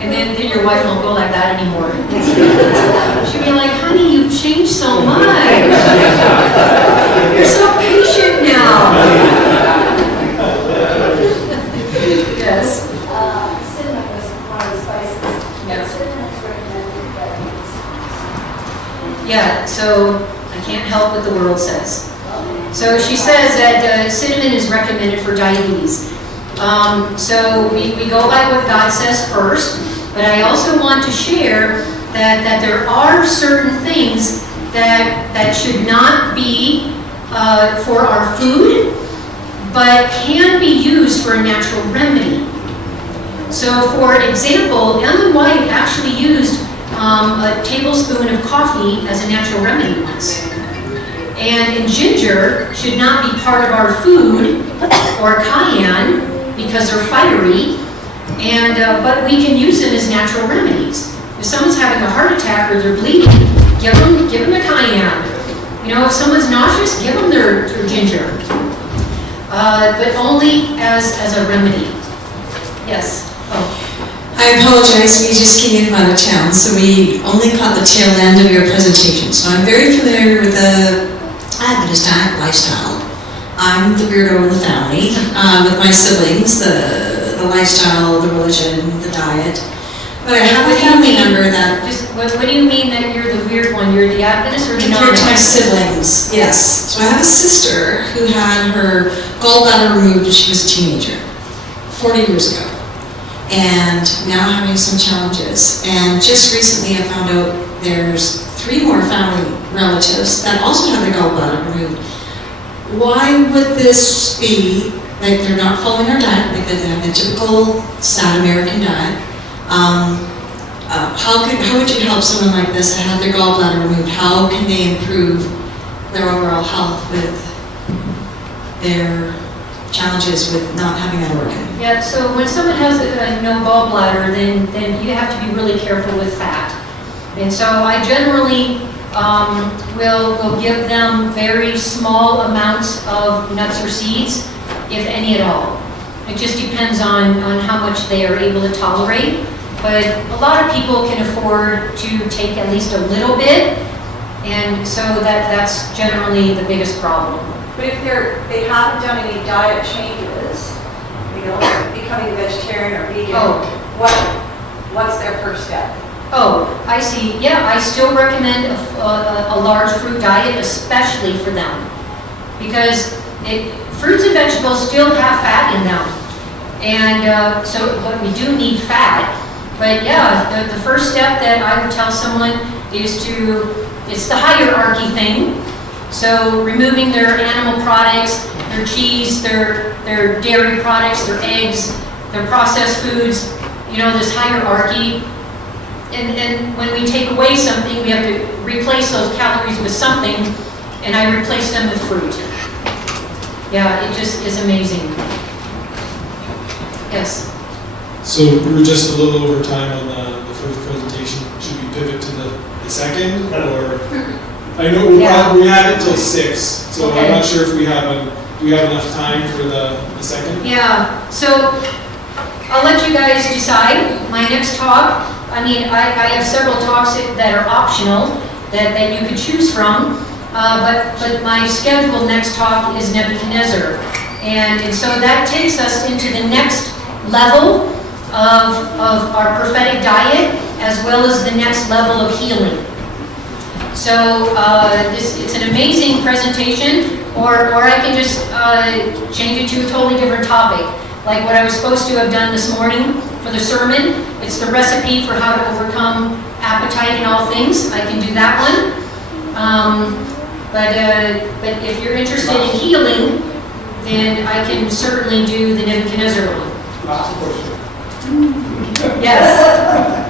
And then your wife won't go like that anymore. She'll be like, honey, you've changed so much. You're so patient now. Yes. Cinnamon was one of the spices. Yes. Cinnamon is recommended that Yeah, so I can't help what the world says. So she says that cinnamon is recommended for diabetes. So we go by what God says first, but I also want to share that there are certain things that should not be for our food, but can be used for a natural remedy. So for example, Ellen White actually used a tablespoon of coffee as a natural remedy once. And ginger should not be part of our food, or cayenne, because they're fiery, but we can use them as natural remedies. If someone's having a heart attack or they're bleeding, give them a cayenne. You know, if someone's nauseous, give them their ginger. But only as a remedy. Yes? Oh. I apologize, we just came in from out of town, so we only caught the tail end of your presentation. So I'm very familiar with the Adventist diet lifestyle. I'm the weirdo in the family, with my siblings, the lifestyle, the religion, the diet. But I have a family member that... What do you mean that you're the weird one? You're the Adventist or the compared to my non-Adventist? siblings, yes. So I have a sister who had her gallbladder removed when she was a teenager, 40 years ago. And now having some challenges. And just recently I found out there's 3 more family relatives that also have their gallbladder removed. Why would this be, like they're not following our diet, because they have the typical sad American diet? How would you help someone like this that had their gallbladder removed? How can they improve their overall health with their challenges with not having that organ? Yeah, so when someone has no gallbladder, then you have to be really careful with fat. And so I generally will give them very small amounts of nuts or seeds, if any at all. It just depends on how much they are able to tolerate. But a lot of people can afford to take at least a little bit, and so that's generally the biggest problem. But if they haven't done any diet changes, you know, like becoming vegetarian or vegan, what's their first step? Oh, I see. Yeah, I still recommend a large fruit diet, especially for them, because fruits and vegetables still have fat in them, and but we do need fat. But yeah, the first step that I would tell someone is it's the hierarchy thing. So removing their animal products, their cheese, their dairy products, their eggs, their processed foods, you know, this hierarchy. And when we take away something, we have to replace those calories with something, and I replace them with fruit. Yeah, it just is amazing. Yes? So we're just a little over time on the first presentation. Should we pivot to the second, or? I know we had it till 6, so Okay. I'm not sure if do we have enough time for the second? Yeah, so I'll let you guys decide. My next talk, I have several talks that are optional that you could choose from, but my scheduled next talk is Nebuchadnezzar. And so that takes us into the next level of our prophetic diet, as well as the next level of healing. So it's an amazing presentation, or I can just change it to a totally different topic. Like what I was supposed to have done this morning for the sermon, it's the recipe for how to overcome appetite in all things. I can do that one. But if you're interested in healing, then I can certainly do the Nebuchadnezzar one. Last question. Yes.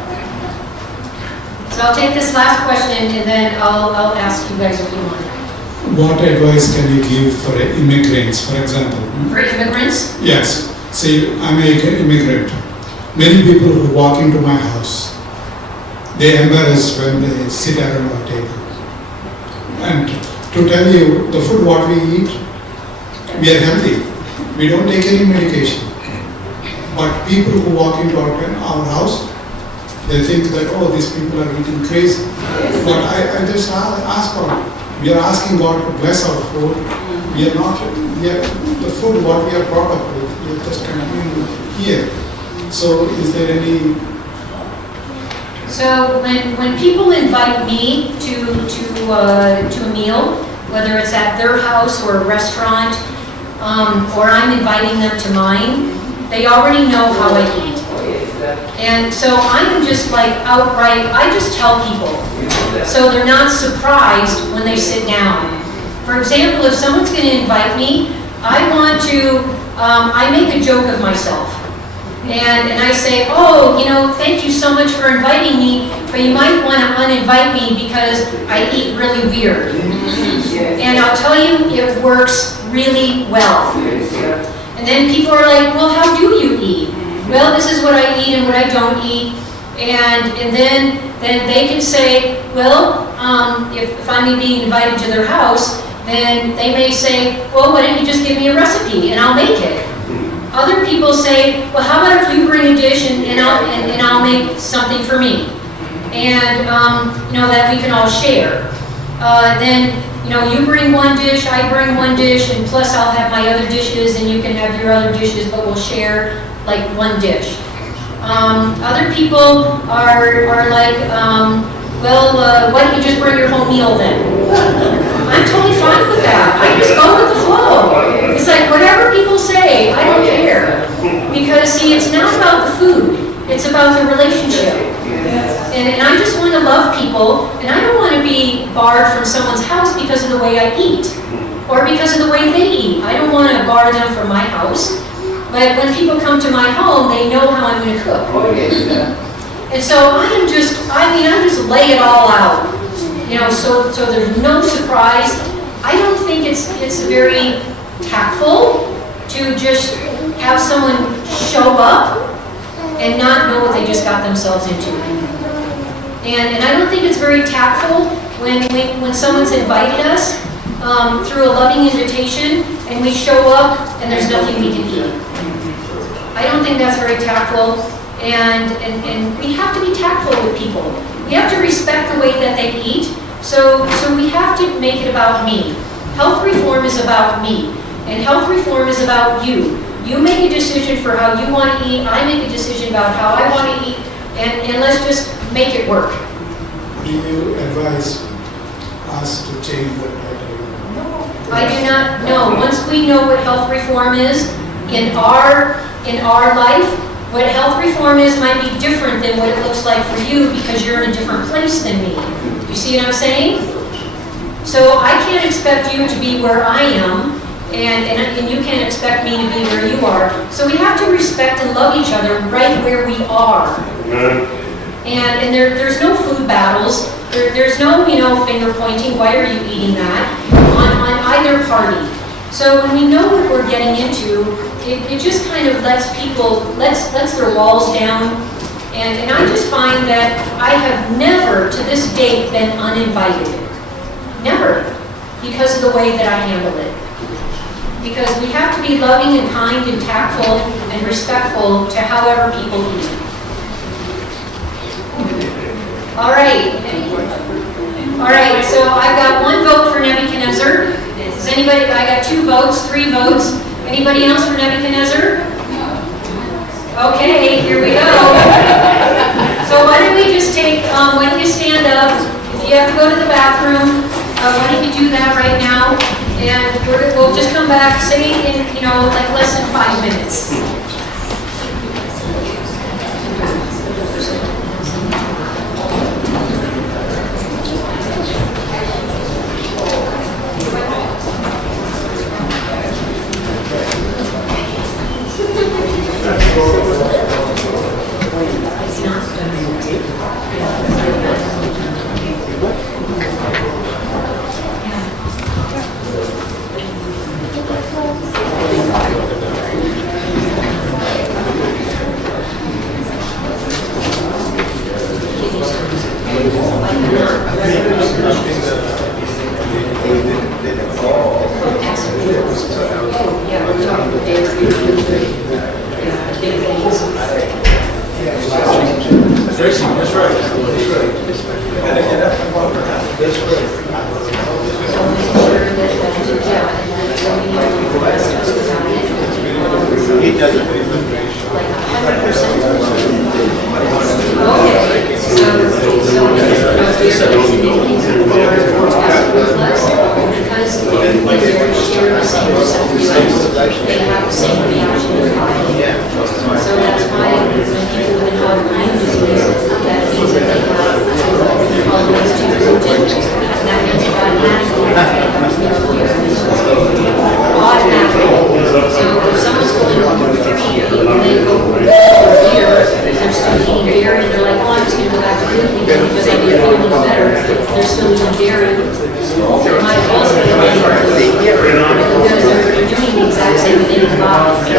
So I'll take this last question and then I'll ask you guys if you want. What advice can you give for immigrants, for example? For immigrants? Yes. Say, I'm an immigrant. Many people who walk into my house, they embarrass when they sit around our table. And to tell you, the food what we eat, we are healthy. We don't take any medication. But people who walk into our house, they think that, oh, these people are eating crazy. But I just ask God. We are asking God to bless our food. We are not, the food what we are brought up with, we are just continuing here. So is there any... So when people invite me to a meal, whether it's at their house or a restaurant, or I'm inviting them to mine, they already know how I eat. And so I'm just like outright, I just tell people. So they're not surprised when they sit down. For example, if someone's going to invite me, I make a joke of myself. And I say, oh, thank you so much for inviting me, but you might want to uninvite me because I eat really weird. And I'll tell you, it works really well. And then people are like, well, how do you eat? Well, this is what I eat and what I don't eat. And then they can say, well, if I'm being invited to their house, then they may say, well, why don't you just give me a recipe and I'll make it. Other people say, well, how about if you bring a dish and I'll make something for me, and that we can all share. Then you bring one dish, I bring one dish, and plus I'll have my other dishes, and you can have your other dishes, but we'll share like one dish. Other people are like, well, why don't you just bring your whole meal then? I'm totally fine with that. I just go with the flow. It's like whatever people say, I don't care. Because see, it's not about the food. It's about the relationship. And I just want to love people, and I don't want to be barred from someone's house because of the way I eat, or because of the way they eat. I don't want to bar them from my house. But when people come to my home, they know how I'm going to cook. And so I just lay it all out. So there's no surprise. I don't think it's very tactful to just have someone show up and not know what they just got themselves into. And I don't think it's very tactful when someone's invited us through a loving invitation and we show up and there's nothing we can eat. I don't think that's very tactful, and we have to be tactful with people. We have to respect the way that they eat, so we have to make it about me. Health reform is about me, and health reform is about you. You make a decision for how you want to eat, I make a decision about how I want to eat, and let's just make it work. Do you advise us to change the pattern? I do not know. Once we know what health reform is in our life, what health reform is might be different than what it looks like for you because you're in a different place than me. You see what I'm saying? So I can't expect you to be where I am, and you can't expect me to be where you are. So we have to respect and love each other right where we are. And there's no food battles. There's no finger pointing. Why are you eating that on either party? So when we know what we're getting into, it just kind of lets their walls down. And I just find that I have never to this date been uninvited. Never. Because of the way that I handle it. Because we have to be loving and kind and tactful and respectful to however people eat. All right, so I've got one vote for Nebuchadnezzar. Does anybody, I got 2 votes, 3 votes. Anybody else for Nebuchadnezzar? Okay, here we go. So why don't we just take, why don't you stand up? If you have to go to the bathroom, why don't you do that right now? And we'll just come back, say in, like less than 5 minutes. Tracy, that's right. That's right. Gotta get up and walk around. That's right. He does it. Like 100%. Okay, so because they're sharing the same receptors, they have the same reaction to fire. So that's why when people with autoimmune disease, that means that they have all those two proteins, and that means automatically. So if someone's going through 3 and they go for beer, they're still eating beer, and they're like, oh, I'm just going to go back to drinking because I feel a little better. They're still eating beer. It might also be because they're doing the exact same thing in the body.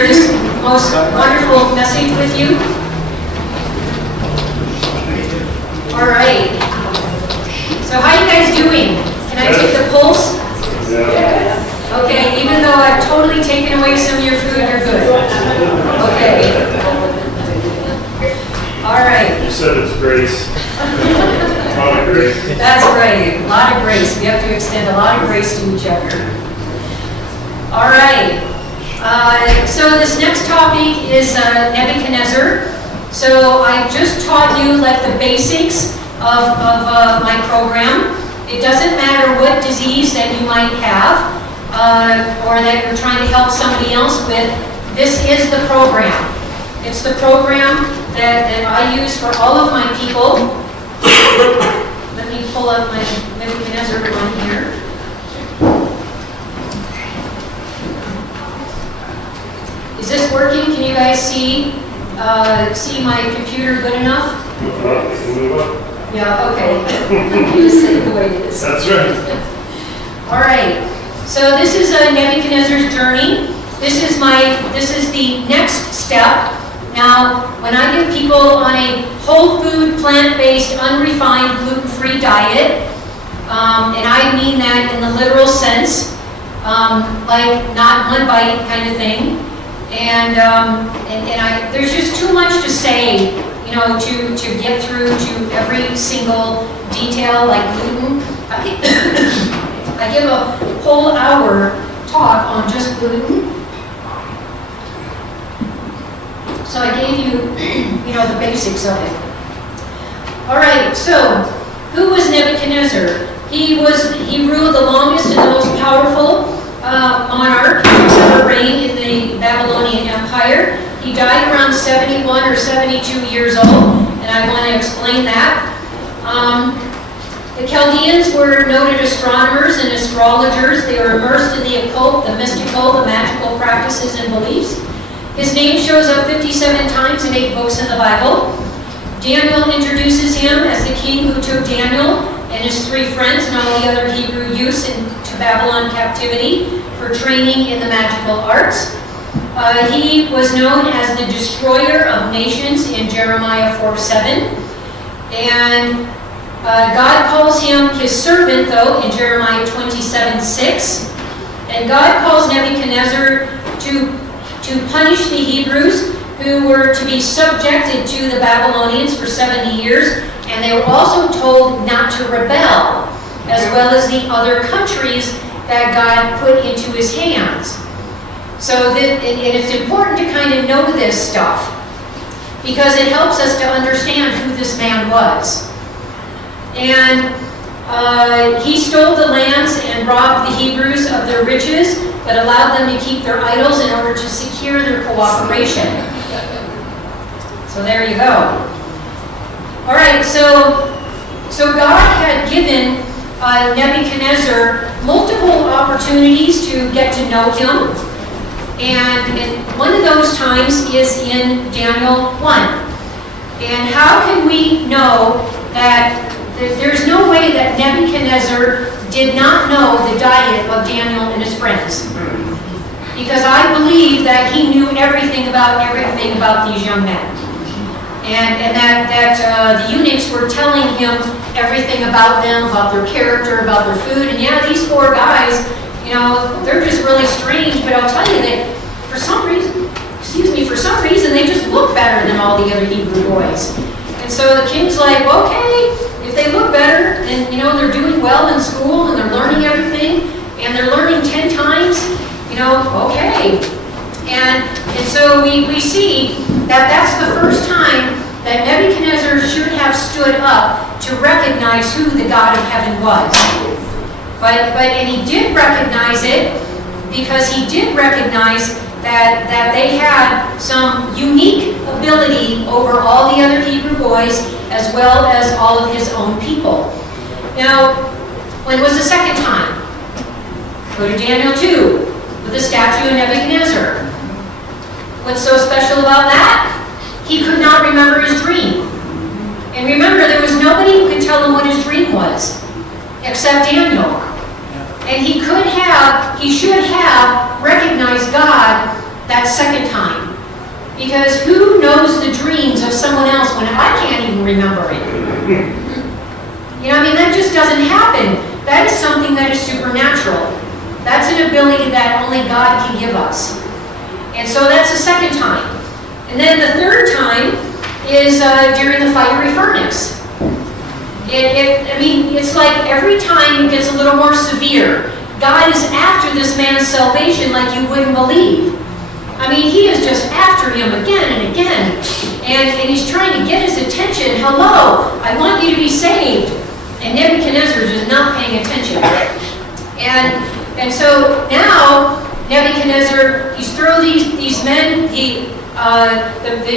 share this most wonderful message with you? All right. So how you guys doing? Can I take the pulse? Yeah. Okay, even though I've totally taken away some of your food, you're good. Okay. All right. You said it's grace. A lot of grace. That's right, a lot of grace. We have to extend a lot of grace to each other. All right. So this next topic is Nebuchadnezzar. So I just taught you like the basics of my program. It doesn't matter what disease that you might have or that you're trying to help somebody else with. This is the program. It's the program that I use for all of my people. Let me pull up my Nebuchadnezzar one here. Is this working? Can you guys see my computer good enough? Move up, you can move up. Yeah, okay. You just say it the way it is. That's right. All right. So this is Nebuchadnezzar's journey. This is the next step. Now, when I give people on a whole food, plant-based, unrefined, gluten-free diet, and I mean that in the literal sense, like not one bite kind of thing, and there's just too much to say, you know, to get through to every single detail like gluten. I give a whole hour talk on just gluten. So I gave you, you know, the basics of it. All right, so who was Nebuchadnezzar? He ruled the longest and the most powerful monarch who's ever reigned in the Babylonian Empire. He died around 71 or 72 years old, and I want to explain that. The Chaldeans were noted astronomers and astrologers. They were immersed in the occult, the mystical, the magical practices and beliefs. His name shows up 57 times in 8 books in the Bible. Daniel introduces him as the king who took Daniel and his 3 friends and all the other Hebrew youths into Babylon captivity for training in the magical arts. He was known as the destroyer of nations in Jeremiah 4:7. And God calls him his servant, though, in Jeremiah 27:6. And God calls Nebuchadnezzar to punish the Hebrews who were to be subjected to the Babylonians for 70 years, and they were also told not to rebel, as well as the other countries that God put into his hands. So and it's important to kind of know this stuff, because it helps us to understand who this man was. And he stole the lands and robbed the Hebrews of their riches, but allowed them to keep their idols in order to secure their cooperation. So there you go. All right, so God had given Nebuchadnezzar multiple opportunities to get to know him. And one of those times is in Daniel 1. And how can we know that there's no way that Nebuchadnezzar did not know the diet of Daniel and his friends? Because I believe that he knew everything about these young men. And that the eunuchs were telling him everything about them, about their character, about their food. And yeah, these 4 guys, you know, they're just really strange, but I'll tell you that for some reason, they just look better than all the other Hebrew boys. And so the king's like, okay, if they look better, and, you know, they're doing well in school, and they're learning everything, and they're learning 10 times, you know, okay. And so we see that that's the first time that Nebuchadnezzar should have stood up to recognize who the God of heaven was. And he did recognize it, because he did recognize that they had some unique ability over all the other Hebrew boys, as well as all of his own people. Now, when was the second time? Go to Daniel 2, with the statue of Nebuchadnezzar. What's so special about that? He could not remember his dream. And remember, there was nobody who could tell him what his dream was, except Daniel. And he should have recognized God that second time. Because who knows the dreams of someone else when I can't even remember it? You know, I mean, that just doesn't happen. That is something that is supernatural. That's an ability that only God can give us. And so that's the second time. And then the third time is during the fiery furnace. I mean, it's like every time it gets a little more severe. God is after this man's salvation like you wouldn't believe. I mean, he is just after him again and again. And he's trying to get his attention. Hello, I want you to be saved. And Nebuchadnezzar is just not paying attention. And so now, Nebuchadnezzar, he's thrown these men, the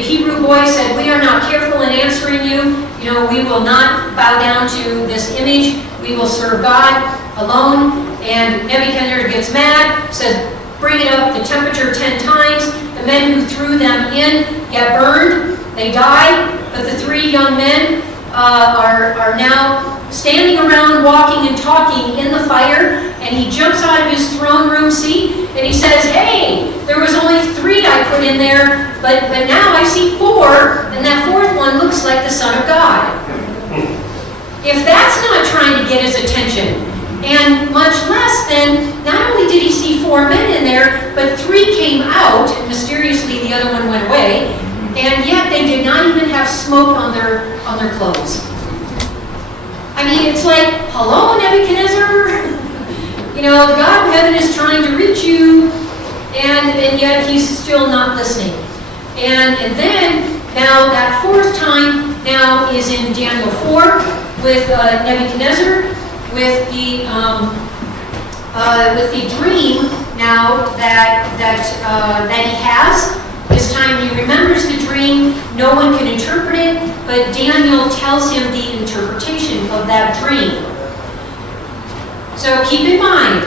Hebrew boy said, we are not careful in answering you. You know, we will not bow down to this image. We will serve God alone. And Nebuchadnezzar gets mad, says, bring it up the temperature 10 times. The men who threw them in get burned. They die. But the three young men are now standing around, walking and talking in the fire. And he jumps out of his throne room seat and he says, hey, there was only 3 I put in there, but now I see 4, and that 4th one looks like the Son of God. If that's not trying to get his attention, and much less than, not only did he see 4 men in there, but 3 came out, and mysteriously the other one went away, and yet they did not even have smoke on their clothes. I mean, it's like, hello, Nebuchadnezzar? You know, the God of heaven is trying to reach you, and yet he's still not listening. And then, now that 4th time now is in Daniel 4 with Nebuchadnezzar, with the dream now that he has. This time he remembers the dream. No one can interpret it, but Daniel tells him the interpretation of that dream. So keep in mind,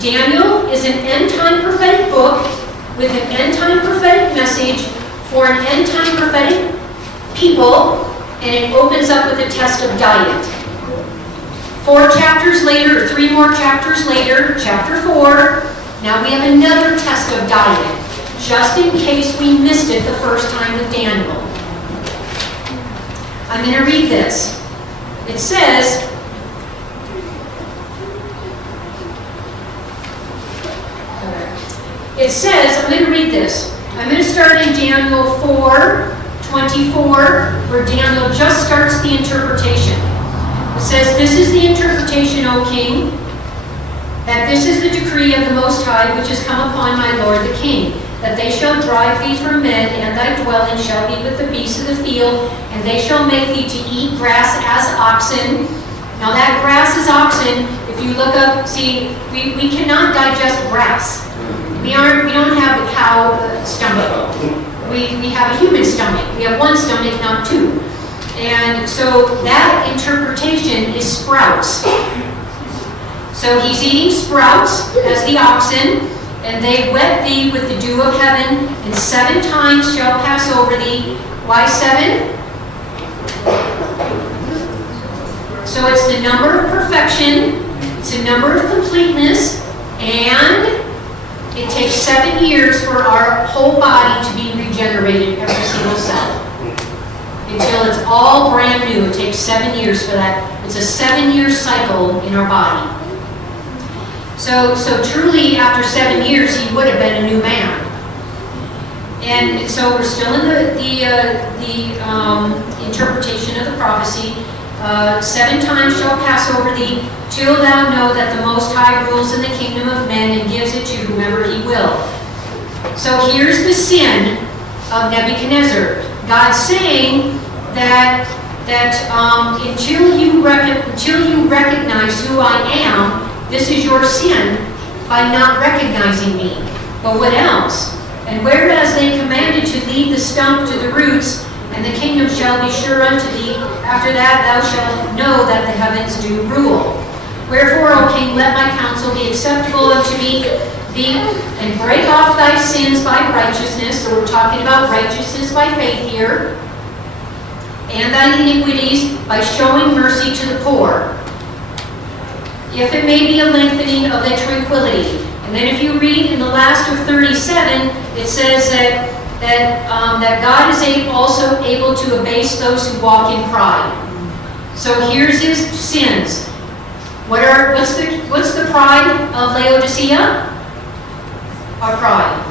Daniel is an end-time prophetic book with an end-time prophetic message for an end-time prophetic people, and it opens up with a test of diet. 4 chapters later, or 3 more chapters later, chapter 4, now we have another test of diet, just in case we missed it the first time with Daniel. I'm going to read this. It says, I'm going to read this. I'm going to start in Daniel 4:24, where Daniel just starts the interpretation. It says, this is the interpretation, O king, that this is the decree of the Most High, which has come upon my lord the king, that they shall drive thee from men, and thy dwelling shall be with the beasts of the field, and they shall make thee to eat grass as oxen. Now that grass as oxen, if you look up, see, we cannot digest grass. We don't have a cow stomach. We have a human stomach. We have 1 stomach, not 2. And so that interpretation is sprouts. So he's eating sprouts as the oxen, and they wet thee with the dew of heaven, and 7 times shall pass over thee. Why 7? So it's the number of perfection, it's the number of completeness, and it takes 7 years for our whole body to be regenerated, every single cell. Until it's all brand new. It takes 7 years for that. It's a 7-year cycle in our body. So truly, after 7 years, he would have been a new man. And so we're still in the interpretation of the prophecy. 7 times shall pass over thee, till thou know that the Most High rules in the kingdom of men and gives it to whomever he will. So here's the sin of Nebuchadnezzar. God's saying that until you recognize who I am, this is your sin by not recognizing me. But what else? And whereas they commanded to lead the stump to the roots, and the kingdom shall be sure unto thee, after that thou shalt know that the heavens do rule. Wherefore, O king, let my counsel be acceptable unto me, and break off thy sins by righteousness. So we're talking about righteousness by faith here. And thy iniquities by showing mercy to the poor. If it may be a lengthening of thy tranquility, And then if you read in the last of 37, it says that God is also able to abase those who walk in pride. So here's his sins. What's the pride of Laodicea? Our pride.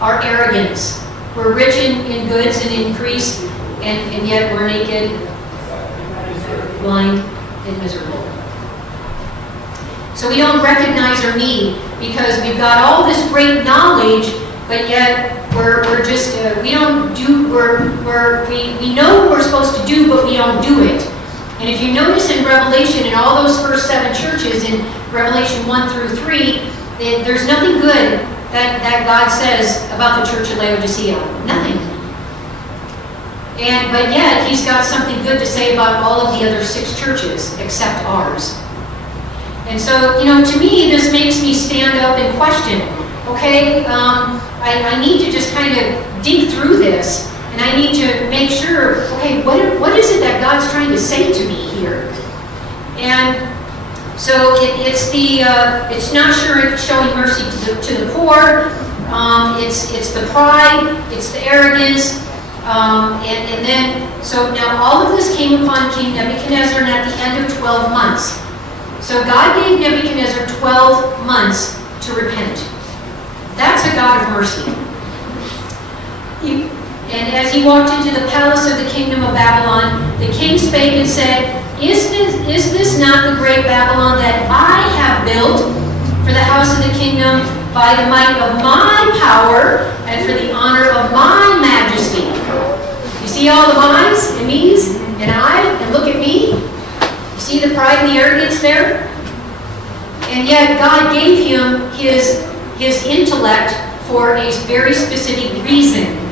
Our arrogance. We're rich in goods and increase, and yet we're naked, blind, and miserable. So we don't recognize our need because we've got all this great knowledge, but yet we're just we don't do we know what we're supposed to do, but we don't do it. And if you notice in Revelation, in all those first 7 churches, in Revelation 1 through 3, there's nothing good that God says about the church of Laodicea. Nothing. But yet, he's got something good to say about all of the other 6 churches, except ours. And so, to me, this makes me stand up and question, okay, I need to just kind of dig through this, and I need to make sure, okay, what is it that God's trying to say to me here? And so it's not showing mercy to the poor, it's the pride, it's the arrogance, and then, so now all of this came upon King Nebuchadnezzar at the end of 12 months. So God gave Nebuchadnezzar 12 months to repent. That's a God of mercy. And as he walked into the palace of the kingdom of Babylon, the king spake and said, Is this not the great Babylon that I have built for the house of the kingdom by the might of my power and for the honor of my majesty? You see all the my's and me's and I, and look at me? You see the pride and the arrogance there? And yet God gave him his intellect for a very specific reason.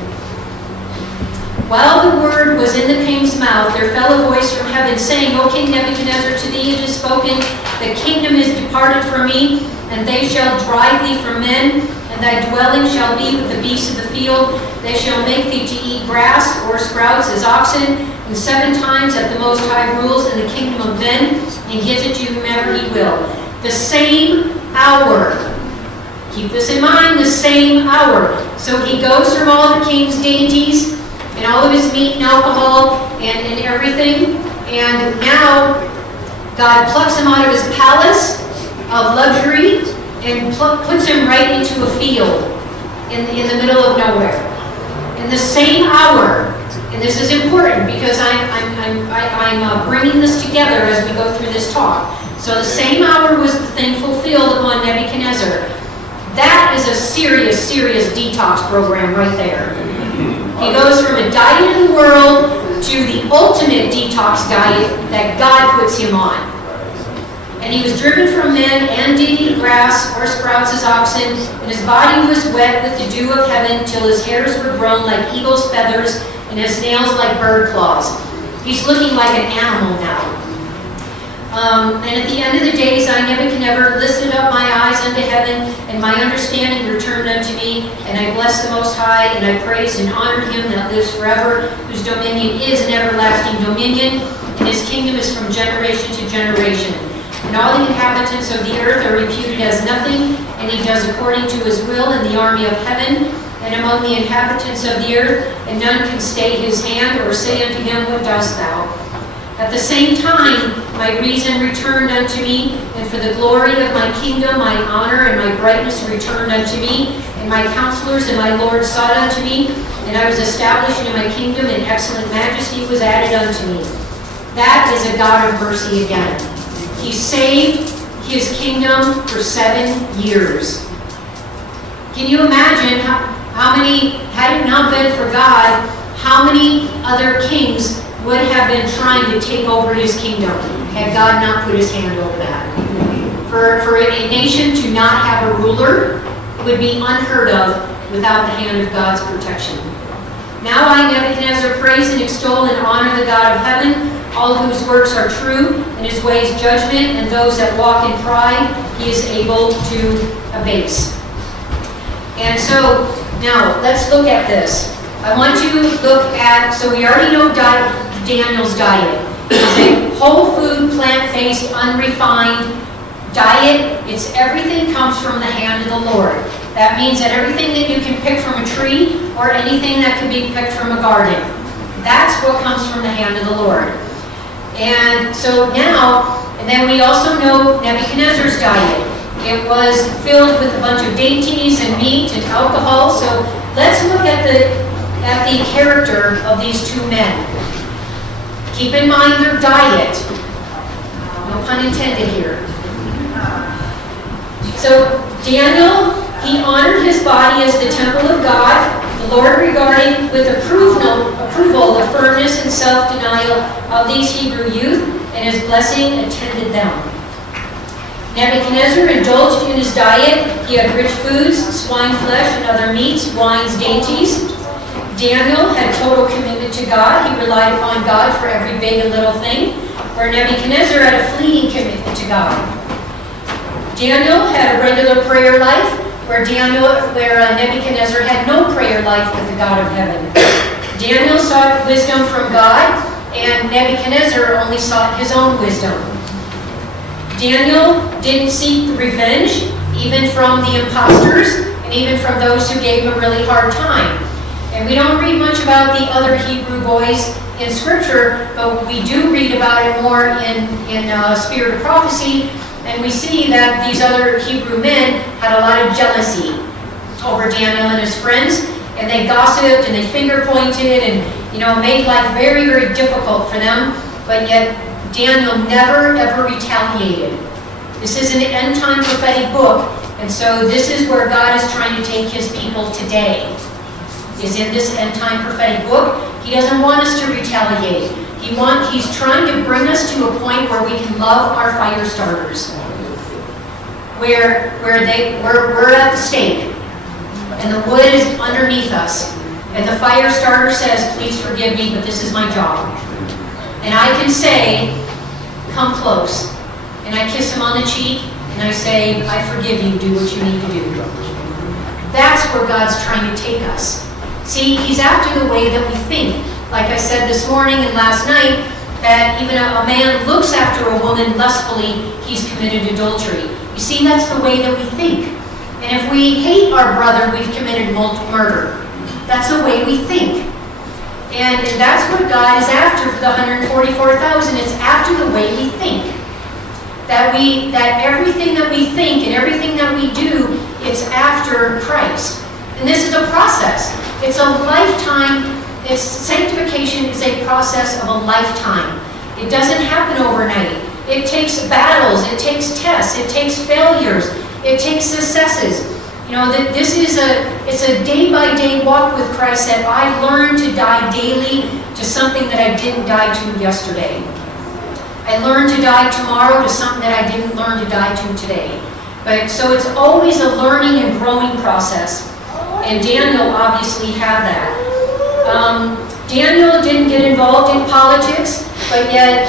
While the word was in the king's mouth, there fell a voice from heaven, saying, O King Nebuchadnezzar, to thee it is spoken, the kingdom is departed from me, and they shall drive thee from men, and thy dwelling shall be with the beasts of the field. They shall make thee to eat grass or sprouts as oxen, and 7 times at the Most High rules in the kingdom of men, and gives it to whomever he will. The same hour. Keep this in mind, the same hour. So he goes from all the king's dainties, and all of his meat and alcohol and everything. And now God plucks him out of his palace of luxury and puts him right into a field in the middle of nowhere. In the same hour, and this is important because I'm bringing this together as we go through this talk. So the same hour was the thing fulfilled upon Nebuchadnezzar. That is a serious, serious detox program right there. He goes from a diet of the world to the ultimate detox diet that God puts him on. And he was driven from men and did eat grass or sprouts as oxen, and his body was wet with the dew of heaven till his hairs were grown like eagle's feathers and his nails like bird claws. He's looking like an animal now. And at the end of the days, I, Nebuchadnezzar, lifted up my eyes unto heaven, and my understanding returned unto me, and I blessed the Most High, and I praised and honored him that lives forever, whose dominion is an everlasting dominion, and his kingdom is from generation to generation. And all the inhabitants of the earth are reputed as nothing, and he does according to his will in the army of heaven, and among the inhabitants of the earth, and none can stay his hand, or say unto him, What dost thou? At the same time, my reason returned unto me, and for the glory of my kingdom, my honor and my brightness returned unto me, and my counselors and my lords sought unto me, and I was established in my kingdom, and excellent majesty was added unto me. That is a God of mercy again. He saved his kingdom for 7 years. Can you imagine how many, had it not been for God, how many other kings would have been trying to take over his kingdom had God not put his hand over that? For a nation to not have a ruler would be unheard of without the hand of God's protection. Now I, Nebuchadnezzar, praise and extol and honor the God of heaven, all whose works are true, and his ways judgment, and those that walk in pride he is able to abase. And so, now, let's look at this. I want you to look at, so we already know Daniel's diet. It's a whole food, plant-based, unrefined diet, it's everything comes from the hand of the Lord. That means that everything that you can pick from a tree or anything that can be picked from a garden, that's what comes from the hand of the Lord. And so now, and then we also know Nebuchadnezzar's diet. It was filled with a bunch of dainties and meat and alcohol. So let's look at the character of these two men. Keep in mind their diet. No pun intended here. So Daniel, he honored his body as the temple of God. The Lord regarded with approval the firmness and self-denial of these Hebrew youth, and his blessing attended them. Nebuchadnezzar indulged in his diet. He had rich foods, swine flesh and other meats, wines, dainties. Daniel had total commitment to God. He relied upon God for every big and little thing, where Nebuchadnezzar had a fleeting commitment to God. Daniel had a regular prayer life, where Nebuchadnezzar had no prayer life with the God of heaven. Daniel sought wisdom from God, and Nebuchadnezzar only sought his own wisdom. Daniel didn't seek revenge, even from the imposters, and even from those who gave him a really hard time. And we don't read much about the other Hebrew boys in Scripture, but we do read about it more in Spirit of Prophecy, and we see that these other Hebrew men had a lot of jealousy over Daniel and his friends, and they gossiped and they finger pointed and made life very, very difficult for them, but yet Daniel never ever retaliated. This is an end time prophetic book, and so this is where God is trying to take his people today. Is in this end time prophetic book. He doesn't want us to retaliate. He's trying to bring us to a point where we can love our fire starters. Where we're at the stake and the wood is underneath us. And the fire starter says, please forgive me, but this is my job. And I can say, come close. And I kiss him on the cheek and I say, I forgive you, do what you need to do. That's where God's trying to take us. See, he's after the way that we think. Like I said this morning and last night, that even a man looks after a woman lustfully, he's committed adultery. You see, that's the way that we think. And if we hate our brother, we've committed murder. That's the way we think. And that's what God is after for the 144,000. It's after the way we think. That everything that we think and everything that we do, it's after Christ. And this is a process. It's a lifetime. Sanctification is a process of a lifetime. It doesn't happen overnight. It takes battles. It takes tests. It takes failures. It takes successes. It's a day-by-day walk with Christ that I learned to die daily to something that I didn't die to yesterday. I learned to die tomorrow to something that I didn't learn to die to today. But so it's always a learning and growing process. And Daniel obviously had that. Daniel didn't get involved in politics, but yet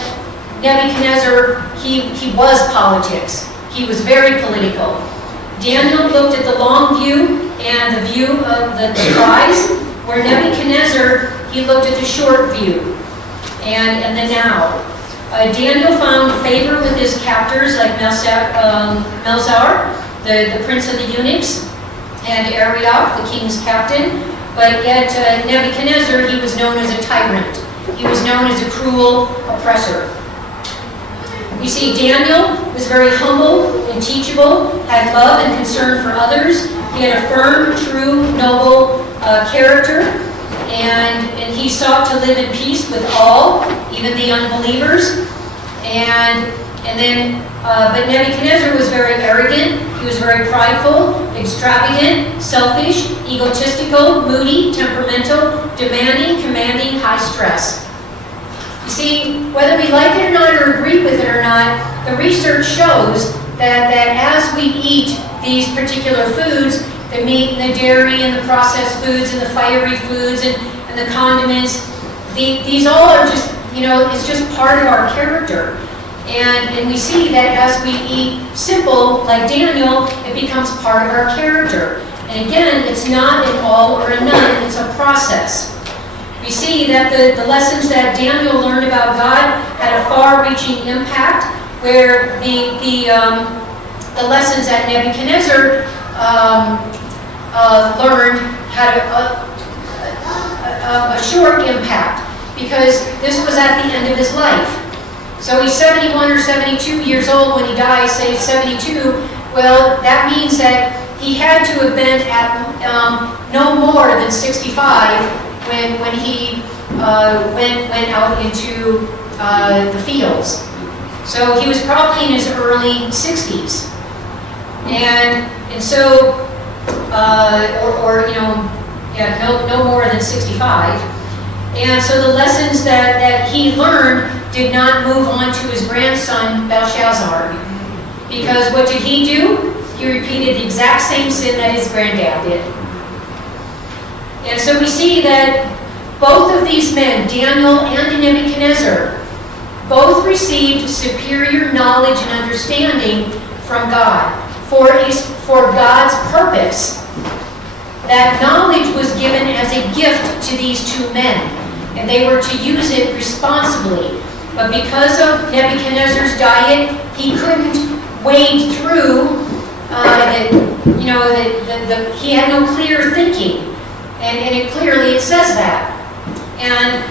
Nebuchadnezzar, he was politics. He was very political. Daniel looked at the long view and the view of the prize, where Nebuchadnezzar, he looked at the short view and the now. Daniel found favor with his captors like Melzar, the prince of the eunuchs, and Arioch, the king's captain. But yet Nebuchadnezzar, he was known as a tyrant. He was known as a cruel oppressor. You see, Daniel was very humble and teachable, had love and concern for others. He had a firm, true, noble character, and he sought to live in peace with all, even the unbelievers. But Nebuchadnezzar was very arrogant. He was very prideful, extravagant, selfish, egotistical, moody, temperamental, demanding, commanding, high stress. You see, whether we like it or not or agree with it or not, the research shows that as we eat these particular foods, the meat and the dairy and the processed foods and the fiery foods and the condiments, these all are just, it's just part of our character. And we see that as we eat simple, like Daniel, it becomes part of our character. And again, it's not an all or a none, it's a process. We see that the lessons that Daniel learned about God had a far-reaching impact, where the the lessons that Nebuchadnezzar learned had a short impact, because this was at the end of his life. So he's 71 or 72 years old when he dies, say 72. Well, that means that he had to have been at no more than 65 when he went out into the fields. So he was probably in his early 60s. And so, no more than 65. And so the lessons that he learned did not move on to his grandson, Belshazzar. Because what did he do? He repeated the exact same sin that his granddad did. And so we see that both of these men, Daniel and Nebuchadnezzar, both received superior knowledge and understanding from God for God's purpose. That knowledge was given as a gift to these two men, and they were to use it responsibly. But because of Nebuchadnezzar's diet, he couldn't wade through. He had no clear thinking, and it clearly says that. And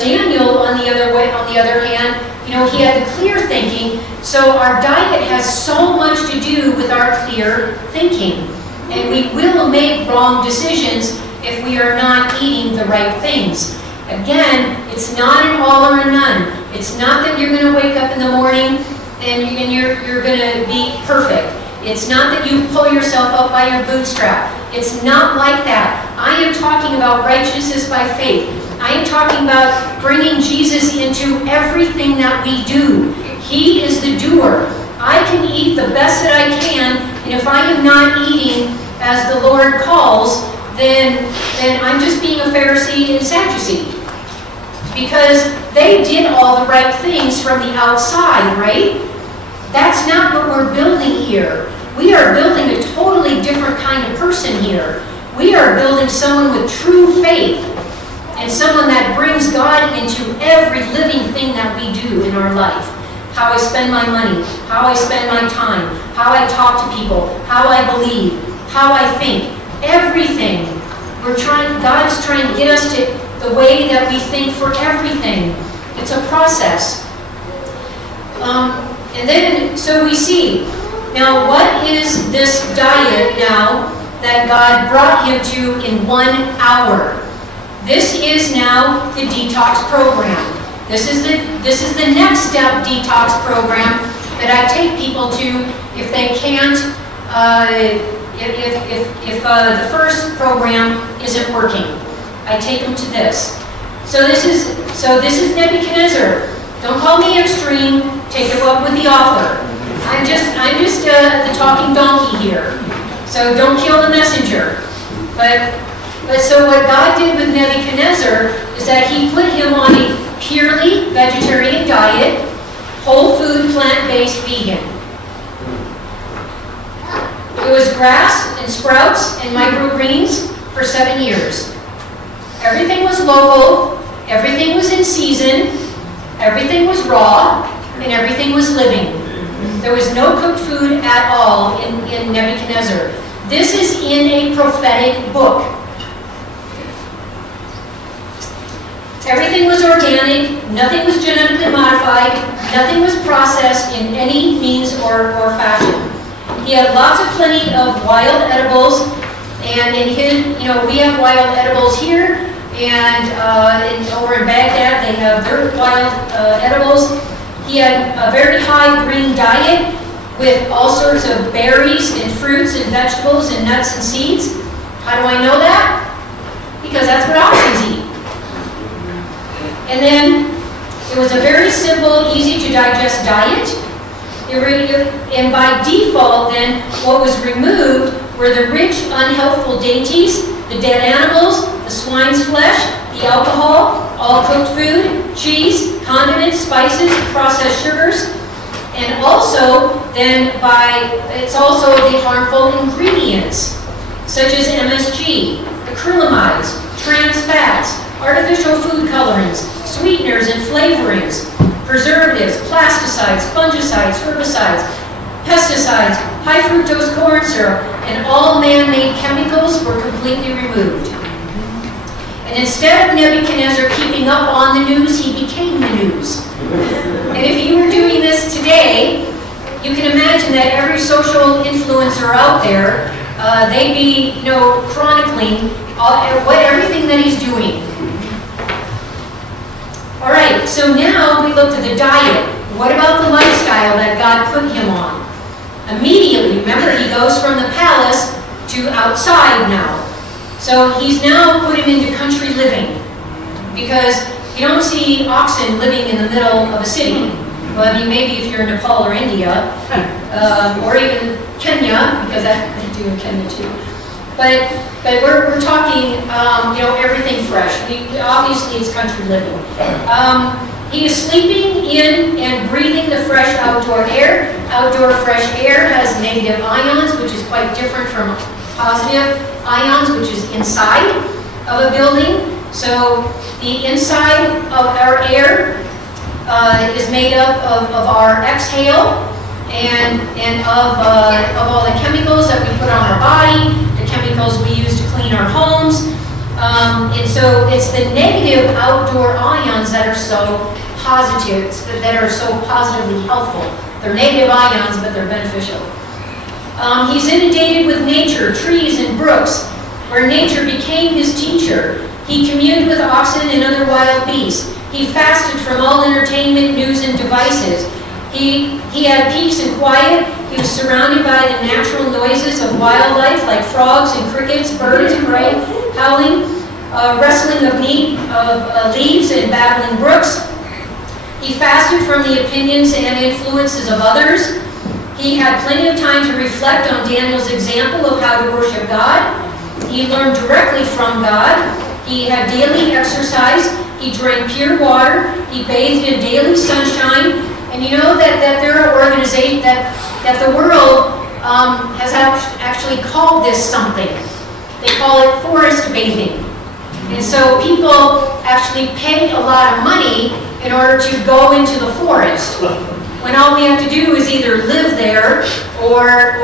Daniel, on the other hand, he had the clear thinking. So our diet has so much to do with our clear thinking. And we will make wrong decisions if we are not eating the right things. Again, it's not an all or a none. It's not that you're going to wake up in the morning and you're going to be perfect. It's not that you pull yourself up by your bootstrap. It's not like that. I am talking about righteousness by faith. I am talking about bringing Jesus into everything that we do. He is the doer. I can eat the best that I can, and if I am not eating as the Lord calls, then I'm just being a Pharisee and Sadducee. Because they did all the right things from the outside, right? That's not what we're building here. We are building a totally different kind of person here. We are building someone with true faith, and someone that brings God into every living thing that we do in our life. How I spend my money, how I spend my time, how I talk to people, how I believe, how I think, everything. God's trying to get us to the way that we think for everything. It's a process. And then, so we see, now what is this diet now that God brought him to in 1 hour? This is now the detox program. This is the next step detox program that I take people to if they can't, if the first program isn't working. I take them to this. So this is Nebuchadnezzar. Don't call me extreme. Take it up with the author. I'm just the talking donkey here. So don't kill the messenger. But so what God did with Nebuchadnezzar is that he put him on a purely vegetarian diet, whole food, plant-based vegan. It was grass and sprouts and microgreens for 7 years. Everything was local, everything was in season, everything was raw, and everything was living. There was no cooked food at all in Nebuchadnezzar. This is in a prophetic book. Everything was organic, nothing was genetically modified, nothing was processed in any means or fashion. He had plenty of wild edibles, and in his, we have wild edibles here, and over in Baghdad they have their wild edibles. He had a very high green diet with all sorts of berries and fruits and vegetables and nuts and seeds. How do I know that? Because that's what oxens eat. And then it was a very simple, easy to digest diet. And by default then, what was removed were the rich, unhealthful dainties, the dead animals, the swine's flesh, the alcohol, all cooked food, cheese, condiments, spices, processed sugars, and also then it's also the harmful ingredients, such as MSG, acrylamides, trans fats, artificial food colorings, sweeteners and flavorings, preservatives, plasticides, fungicides, herbicides, pesticides, high fructose corn syrup, and all man-made chemicals were completely removed. And instead of Nebuchadnezzar keeping up on the news, he became the news. And if you were doing this today, you can imagine that every social influencer out there, they'd be, chronicling everything that he's doing. All right, so now we looked at the diet. What about the lifestyle that God put him on? Immediately, remember, he goes from the palace to outside now. So he's now put him into country living, because you don't see oxen living in the middle of a city. Well, I mean, maybe if you're in Nepal or India, or even Kenya, because they do in Kenya too. But we're talking, everything fresh. Obviously, it's country living. He is sleeping in and breathing the fresh outdoor air. Outdoor fresh air has negative ions, which is quite different from positive ions, which is inside of a building. So the inside of our air is made up of our exhale and of all the chemicals that we put on our body, the chemicals we use to clean our homes. And so it's the negative outdoor ions that are so positive, that are so positively helpful. They're negative ions, but they're beneficial. He's inundated with nature, trees and brooks, where nature became his teacher. He communed with oxen and other wild beasts. He fasted from all entertainment, news, and devices. He had peace and quiet. He was surrounded by the natural noises of wildlife, like frogs and crickets, birds and rain, howling, rustling of leaves and babbling brooks. He fasted from the opinions and influences of others. He had plenty of time to reflect on Daniel's example of how to worship God. He learned directly from God. He had daily exercise. He drank pure water. He bathed in daily sunshine. And you know that there are organizations that the world has actually called this something. They call it forest bathing. And so people actually pay a lot of money in order to go into the forest, when all we have to do is either live there or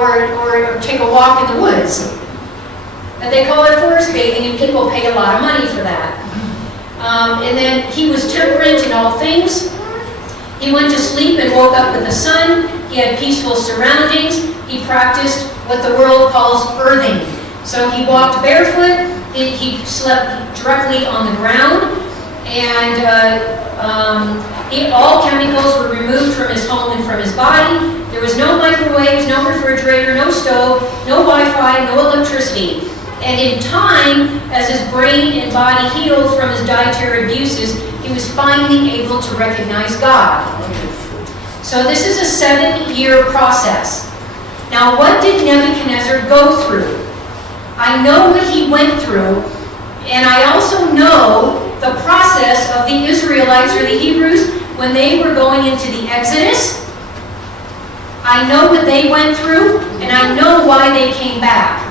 take a walk in the woods. And they call it forest bathing, and people pay a lot of money for that. And then he was temperate in all things. He went to sleep and woke up with the sun. He had peaceful surroundings. He practiced what the world calls earthing. So he walked barefoot. He slept directly on the ground. And all chemicals were removed from his home and from his body. There was no microwaves, no refrigerator, no stove, no Wi-Fi, no electricity. And in time, as his brain and body healed from his dietary abuses, he was finally able to recognize God. So this is a 7-year process. Now, what did Nebuchadnezzar go through? I know what he went through, and I also know the process of the Israelites or the Hebrews when they were going into the Exodus. I know what they went through, and I know why they came back.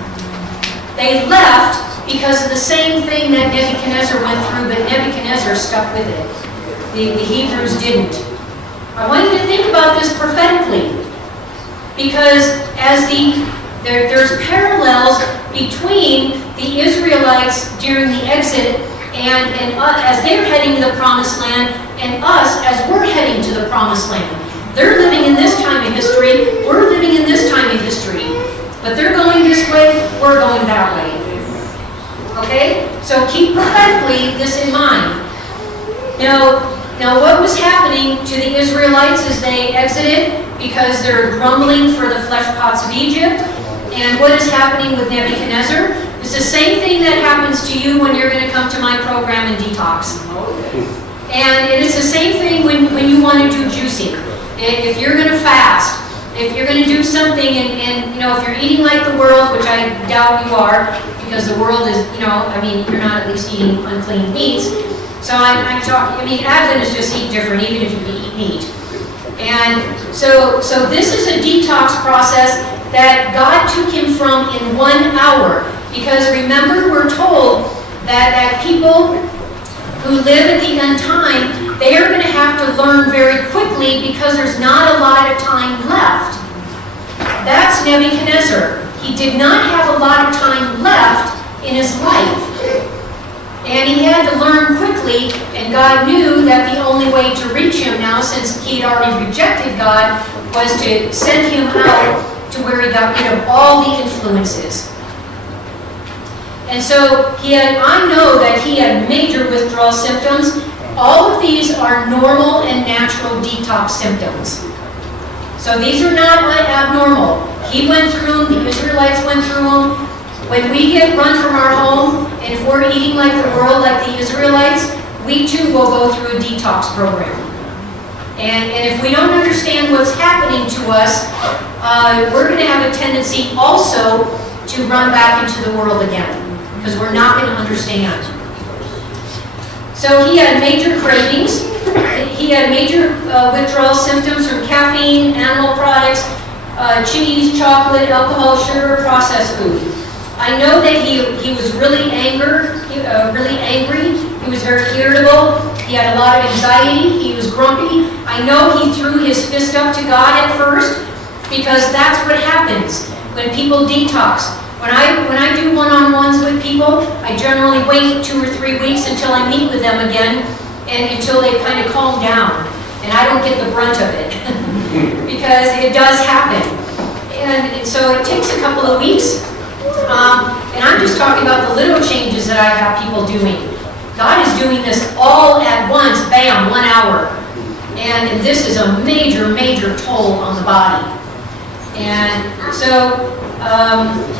They left because of the same thing that Nebuchadnezzar went through, but Nebuchadnezzar stuck with it. The Hebrews didn't. I want you to think about this prophetically, because there's parallels between the Israelites during the exit and as they're heading to the promised land, and us as we're heading to the promised land. They're living in this time of history, we're living in this time of history. But they're going this way, we're going that way. Okay? So keep prophetically this in mind. Now what was happening to the Israelites as they exited? Because they're grumbling for the flesh pots of Egypt. And what is happening with Nebuchadnezzar? It's the same thing that happens to you when you're going to come to my program and detox. And it's the same thing when you want to do juicing. If you're going to fast, if you're going to do something and if you're eating like the world, which I doubt you are, because the world is, you're not at least eating unclean meats. So I'm talking, Advent is just eat different, even if you eat meat. And so this is a detox process that God took him from in 1 hour. Because remember, we're told that people who live at the end time, they are going to have to learn very quickly because there's not a lot of time left. that's Nebuchadnezzar. He did not have a lot of time left in his life. And he had to learn quickly, and God knew that the only way to reach him now, since he had already rejected God, was to send him out to where he got rid of all the influences. And so I know that he had major withdrawal symptoms. All of these are normal and natural detox symptoms. So these are not abnormal. He went through them, the Israelites went through them. When we get run from our home, and if we're eating like the world, like the Israelites, we too will go through a detox program. And if we don't understand what's happening to us, we're going to have a tendency also to run back into the world again, because we're not going to understand. So he had major cravings. He had major withdrawal symptoms from caffeine, animal products, cheese, chocolate, alcohol, sugar, processed food. I know that he was really angry. He was very irritable. He had a lot of anxiety. He was grumpy. I know he threw his fist up to God at first, because that's what happens when people detox. When I do one-on-ones with people, I generally wait 2 or 3 weeks until I meet with them again, and until they kind of calm down, and I don't get the brunt of it, because it does happen. And so it takes a couple of weeks, and I'm just talking about the little changes that I have people doing. God is doing this all at once, bam, 1 hour. And this is a major, major toll on the body. And so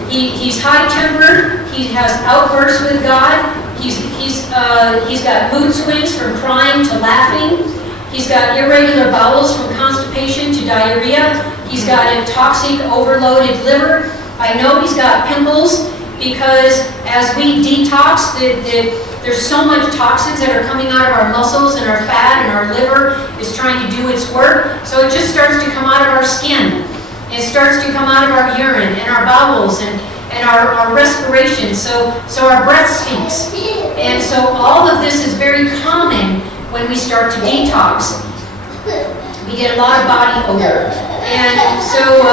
he's high-tempered. He has outbursts with God. He's got mood swings from crying to laughing. He's got irregular bowels from constipation to diarrhea. He's got a toxic, overloaded liver. I know he's got pimples because as we detox, there's so much toxins that are coming out of our muscles and our fat, and our liver is trying to do its work. So it just starts to come out of our skin. It starts to come out of our urine and our bowels and our respiration. So our breath stinks. And so all of this is very common when we start to detox. We get a lot of body odor. And so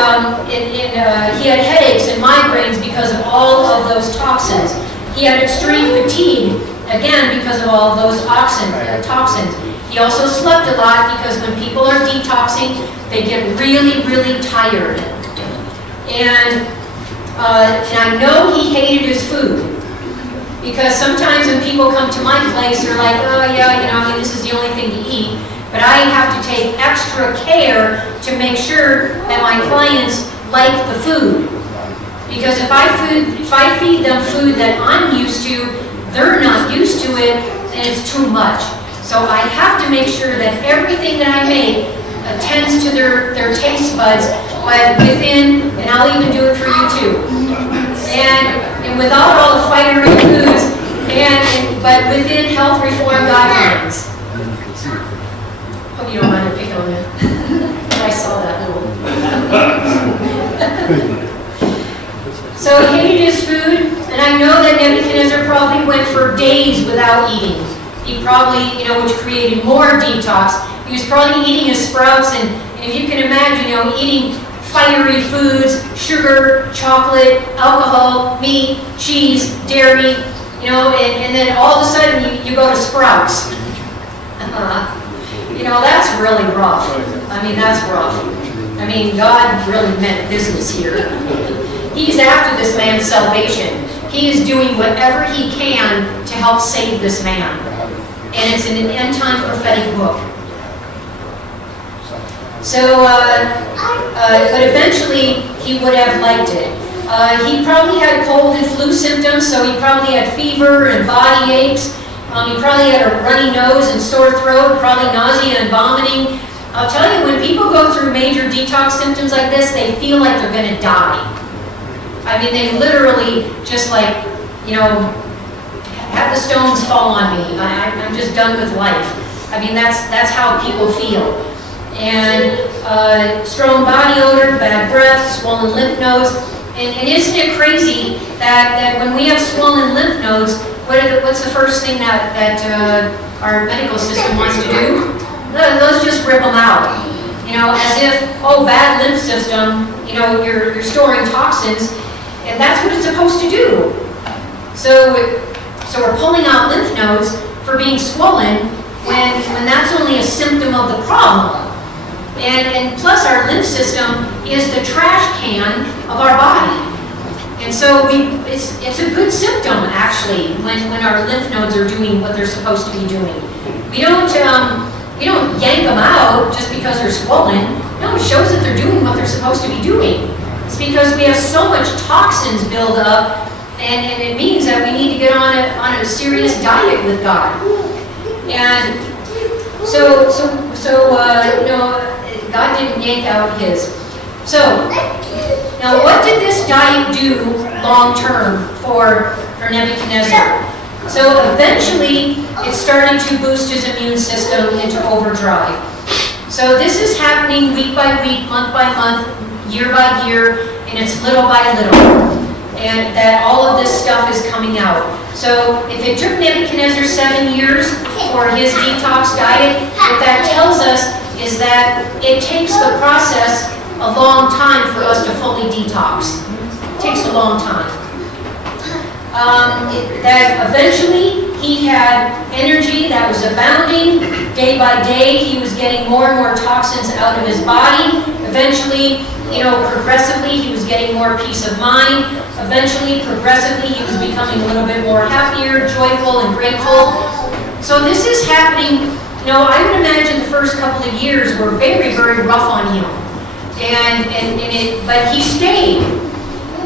he had headaches and migraines because of all of those toxins. He had extreme fatigue, again, because of all of those toxins. He also slept a lot because when people are detoxing, they get really, really tired. And I know he hated his food. Because sometimes when people come to my place, they're like, oh yeah, this is the only thing to eat. But I have to take extra care to make sure that my clients like the food. Because if I feed them food that I'm used to, they're not used to it, and it's too much. So I have to make sure that everything that I make attends to their taste buds, but within, and I'll even do it for you too. And without all the fiery foods, but within health reform guidelines. Hope you don't mind to pick on it. I saw that little. So he hated his food, and I know that Nebuchadnezzar probably went for days without eating. He probably, which created more detox. He was probably eating his sprouts, and if you can imagine, eating fiery foods, sugar, chocolate, alcohol, meat, cheese, dairy, and then all of a sudden you go to sprouts. That's really rough. That's rough. God really meant business here. He's after this man's salvation. He is doing whatever he can to help save this man. And it's in an end-time prophetic book. So, but eventually he would have liked it. He probably had cold and flu symptoms, so he probably had fever and body aches. He probably had a runny nose and sore throat, probably nausea and vomiting. I'll tell you, when people go through major detox symptoms like this, they feel like they're going to die. They literally just have the stones fall on me. I'm just done with life. That's how people feel. And strong body odor, bad breath, swollen lymph nodes. And isn't it crazy that when we have swollen lymph nodes, what's the first thing that our medical system wants to do? Let's just rip them out. as if, oh, bad lymph system, you're storing toxins, and that's what it's supposed to do. So we're pulling out lymph nodes for being swollen when that's only a symptom of the problem. And plus our lymph system is the trash can of our body. And so it's a good symptom actually when our lymph nodes are doing what they're supposed to be doing. We don't yank them out just because they're swollen. No, it shows that they're doing what they're supposed to be doing. It's because we have so much toxins build up, and it means that we need to get on a serious diet with God. And so God didn't yank out his. So now, what did this diet do long term for Nebuchadnezzar? So eventually, it started to boost his immune system into overdrive. So this is happening week by week, month by month, year by year, and it's little by little. And that all of this stuff is coming out. So if it took Nebuchadnezzar 7 years for his detox diet, what that tells us is that it takes the process a long time for us to fully detox. It takes a long time. That eventually he had energy that was abounding. Day by day, he was getting more and more toxins out of his body. Eventually, progressively, he was getting more peace of mind. Eventually, progressively, he was becoming a little bit more happier, joyful, and grateful. So this is happening. I would imagine the first couple of years were very, very rough on him. But he stayed.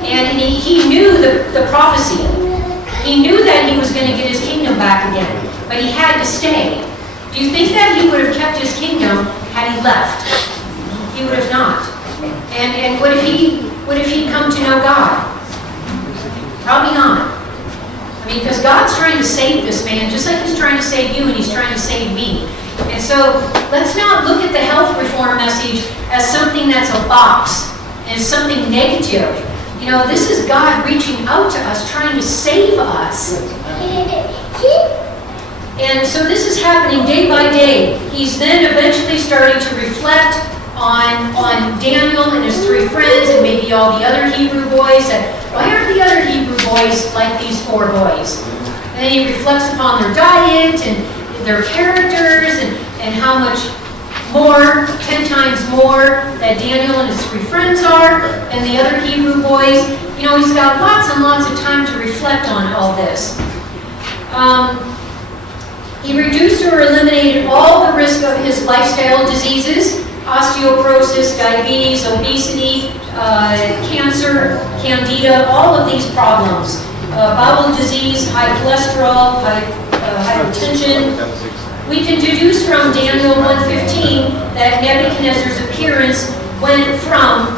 And he knew the prophecy. He knew that he was going to get his kingdom back again. But he had to stay. Do you think that he would have kept his kingdom had he left? He would have not. And would if he'd come to know God? Probably not. Because God's trying to save this man, just like he's trying to save you and he's trying to save me. And so let's not look at the health reform message as something that's a box and something negative. This is God reaching out to us, trying to save us. And so this is happening day by day. He's then eventually starting to reflect on Daniel and his 3 friends and maybe all the other Hebrew boys. And why aren't the other Hebrew boys like these 4 boys? And then he reflects upon their diet and their characters and how much more, 10 times more, that Daniel and his 3 friends are and the other Hebrew boys. He's got lots and lots of time to reflect on all this. He reduced or eliminated all the risk of his lifestyle diseases, osteoporosis, diabetes, obesity, cancer, candida, all of these problems. Bowel disease, high cholesterol, hypertension. We can deduce from Daniel 1:15 that Nebuchadnezzar's appearance went from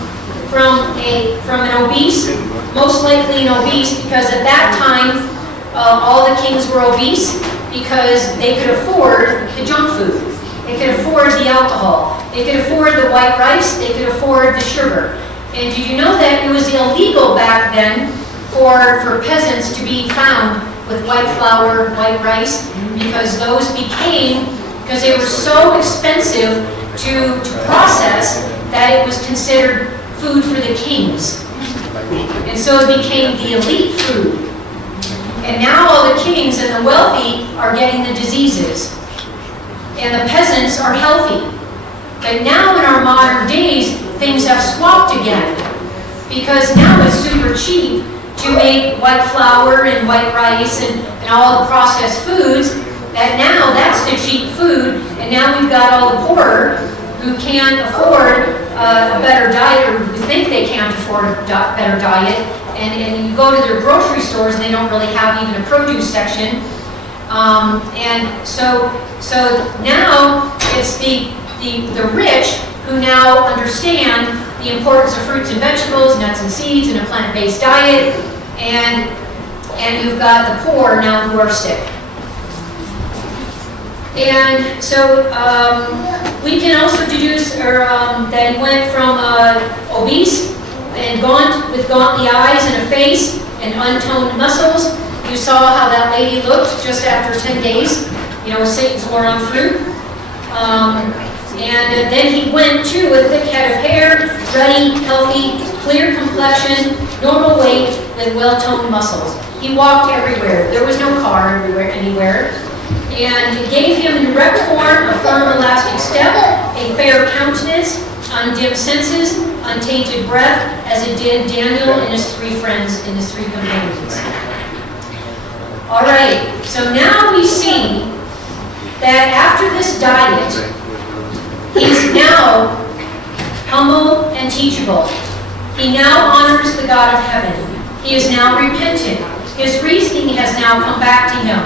an obese, most likely an obese, because at that time all the kings were obese because they could afford the junk food. They could afford the alcohol. They could afford the white rice. They could afford the sugar. And did you know that it was illegal back then for peasants to be found with white flour, white rice, because because they were so expensive to process that it was considered food for the kings. And so it became the elite food. And now all the kings and the wealthy are getting the diseases. And the peasants are healthy. But now in our modern days, things have swapped again. Because now it's super cheap to make white flour and white rice and all the processed foods, that now that's the cheap food, and now we've got all the poorer who can't afford a better diet, or who think they can't afford a better diet, and you go to their grocery stores and they don't really have even a produce section. And so now it's the rich who now understand the importance of fruits and vegetables, nuts and seeds, and a plant-based diet, and you've got the poor now who are sick. And so we can also deduce that he went from obese and gaunt, with gauntly eyes and a face and untoned muscles. You saw how that lady looked just after 10 days, Satan's war on fruit. And then he went too with thick head of hair, ruddy, healthy, clear complexion, normal weight, with well-toned muscles. He walked everywhere. There was no car anywhere. And it gave him an erect form, a firm, elastic step, a fair countenance, undimmed senses, untainted breath, as it did Daniel and his three friends and his three companions. All right, so now we see that after this diet, he's now humble and teachable. He now honors the God of heaven. He is now repentant. His reasoning has now come back to him.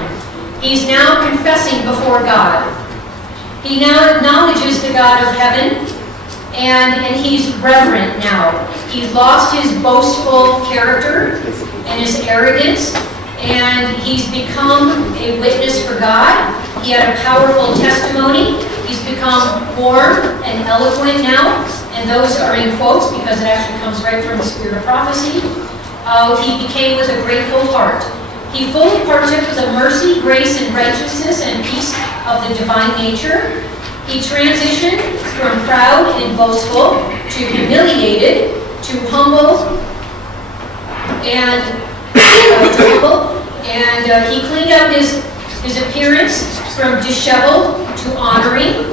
He's now confessing before God. He now acknowledges the God of heaven, and he's reverent now. He's lost his boastful character and his arrogance, and he's become a witness for God. He had a powerful testimony. He's become warm and eloquent now, and those are in quotes because it actually comes right from the spirit of prophecy. He became with a grateful heart. He fully partook of the mercy, grace, and righteousness and peace of the divine nature. He transitioned from proud and boastful to humiliated to humble and he cleaned up his appearance from disheveled to honoring.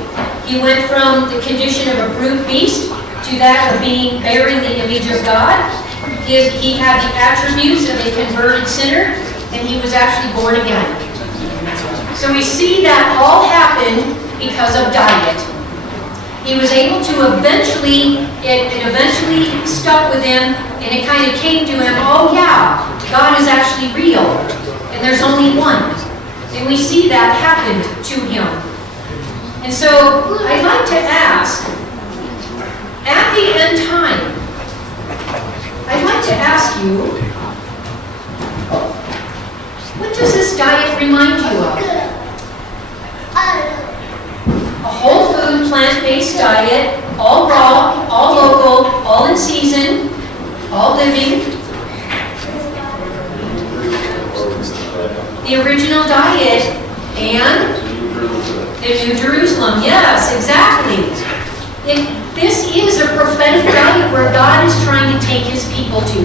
He went from the condition of a brute beast to that of bearing the image of God. He had the attributes of a converted sinner, and he was actually born again. So we see that all happened because of diet. He was able to it eventually stuck with him, and it kind of came to him, oh yeah, God is actually real, and there's only one. And we see that happened to him. And so I'd like to ask, at the end time, I'd like to ask you, what does this diet remind you of? A whole food, plant-based diet, all raw, all local, all in season, all living. The original diet and the New Jerusalem. Yes, exactly. This is a prophetic diet where God is trying to take his people to.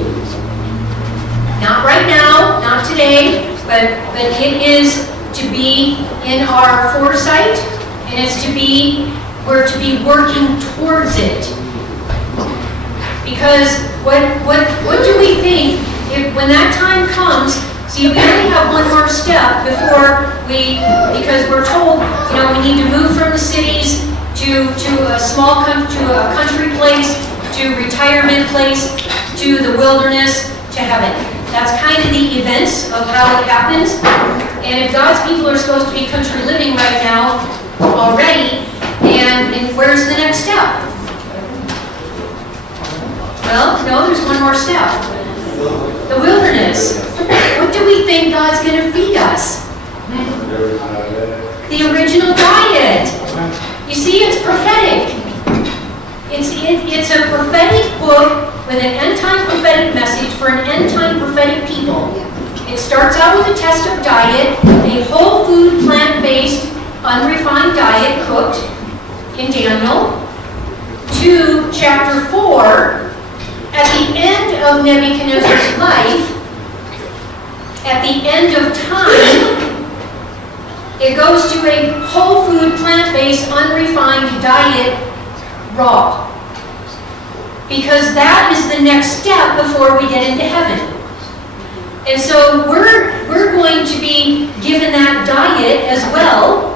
Not right now, not today, but it is to be in our foresight, and we're to be working towards it. Because what do we think when that time comes? See, we only have one more step because we're told, we need to move from the cities to a country place, to retirement place, to the wilderness, to heaven. That's kind of the events of how it happens. And if God's people are supposed to be country living right now already, and where's the next step? Well, no, there's one more step. The wilderness. What do we think God's going to feed us? The original diet. You see, it's prophetic. It's a prophetic book with an end-time prophetic message for an end-time prophetic people. It starts out with a test of diet, a whole food, plant-based, unrefined diet cooked in Daniel, to chapter 4. At the end of Nebuchadnezzar's life, at the end of time, it goes to a whole food, plant-based, unrefined diet, raw. Because that is the next step before we get into heaven. And so we're going to be given that diet as well.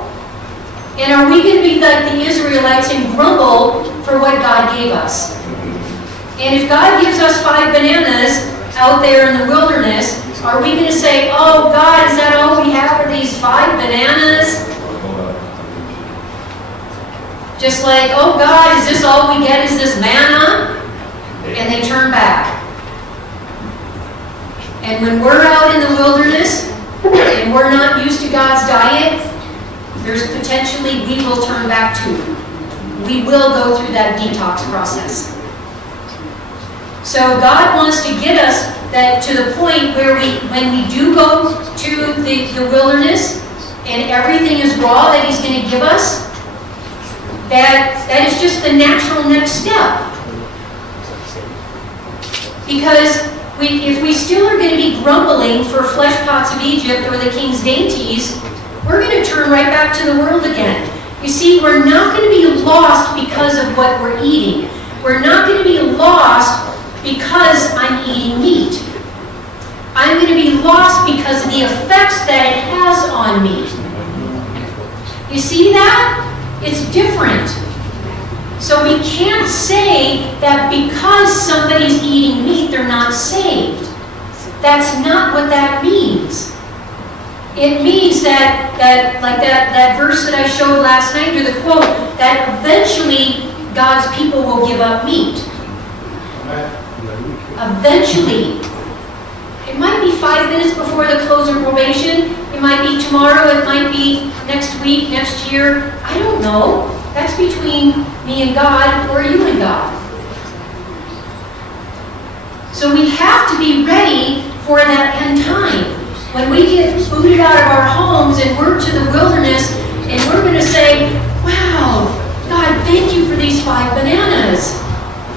And are we going to be like the Israelites and grumble for what God gave us? And if God gives us 5 bananas out there in the wilderness, are we going to say, oh God, is that all we have are these 5 bananas? Just like, oh God, is this all we get is this manna? And they turn back. And when we're out in the wilderness and we're not used to God's diet, there's potentially we will turn back too. We will go through that detox process. So God wants to get us to the point where when we do go to the wilderness and everything is raw that he's going to give us, that is just the natural next step. Because if we still are going to be grumbling for flesh pots of Egypt or the king's dainties, we're going to turn right back to the world again. You see, we're not going to be lost because of what we're eating. We're not going to be lost because I'm eating meat. I'm going to be lost because of the effects that it has on me. You see that? It's different. So we can't say that because somebody's eating meat, they're not saved. That's not what that means. It means that verse that I showed last night, or the quote, that eventually God's people will give up meat. Eventually. It might be 5 minutes before the close of probation. It might be tomorrow. It might be next week, next year. I don't know. That's between me and God, or you and God. So we have to be ready for that end time. When we get booted out of our homes and we're to the wilderness, and we're going to say, wow, God, thank you for these 5 bananas.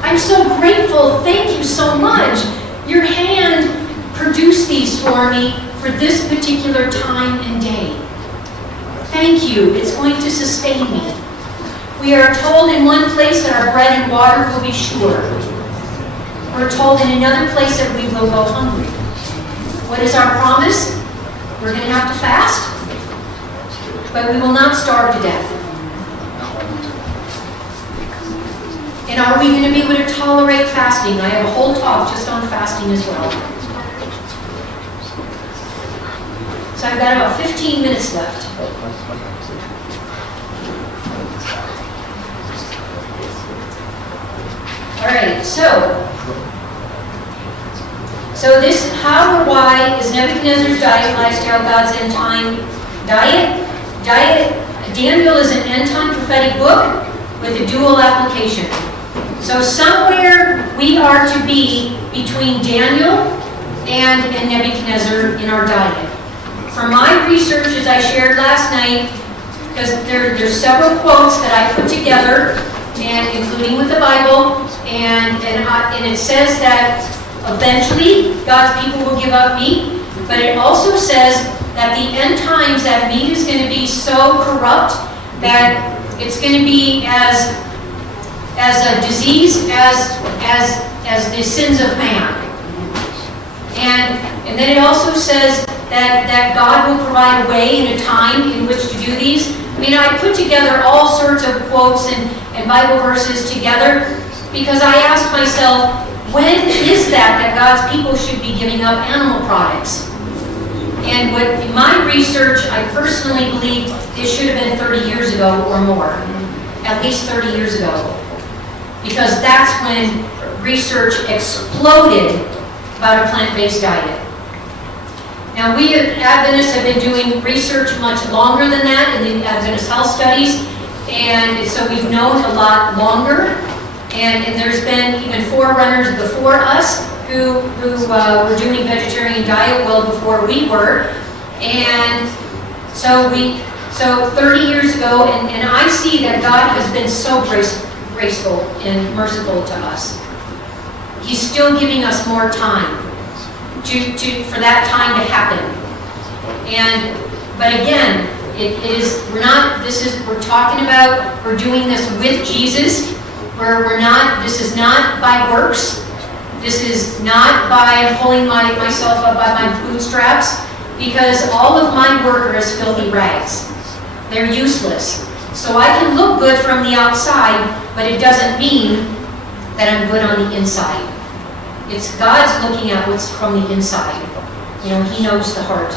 I'm so grateful. Thank you so much. Your hand produced these for me for this particular time and day. Thank you. It's going to sustain me. We are told in one place that our bread and water will be sure. We're told in another place that we will go hungry. What is our promise? We're going to have to fast, but we will not starve to death. And are we going to be able to tolerate fasting? I have a whole talk just on fasting as well. So I've got about 15 minutes left. All right, so this how or why is Nebuchadnezzar's diet and lifestyle God's end time diet? Daniel is an end time prophetic book with a dual application. So somewhere we are to be between Daniel and Nebuchadnezzar in our diet. From my research, as I shared last night, because there's several quotes that I put together, and including with the Bible, and it says that eventually God's people will give up meat, but it also says that the end times that meat is going to be so corrupt that it's going to be as a disease as the sins of man. And then it also says that God will provide a way and a time in which to do these. I mean, I put together all sorts of quotes and Bible verses together because I asked myself, when is that God's people should be giving up animal products? And in my research, I personally believe it should have been 30 years ago or more. At least 30 years ago. Because that's when research exploded about a plant-based diet. Now, we at Adventists have been doing research much longer than that in the Adventist health studies, and so we've known a lot longer. And there's been even forerunners before us who were doing vegetarian diet well before we were. And so 30 years ago, and I see that God has been so graceful and merciful to us. He's still giving us more time for that time to happen. But again, we're talking about, we're doing this with Jesus. This is not by works. This is not by pulling myself up by my bootstraps, because all of my work are as filthy rags. They're useless. So I can look good from the outside, but it doesn't mean that I'm good on the inside. It's God's looking at what's from the inside. He knows the heart.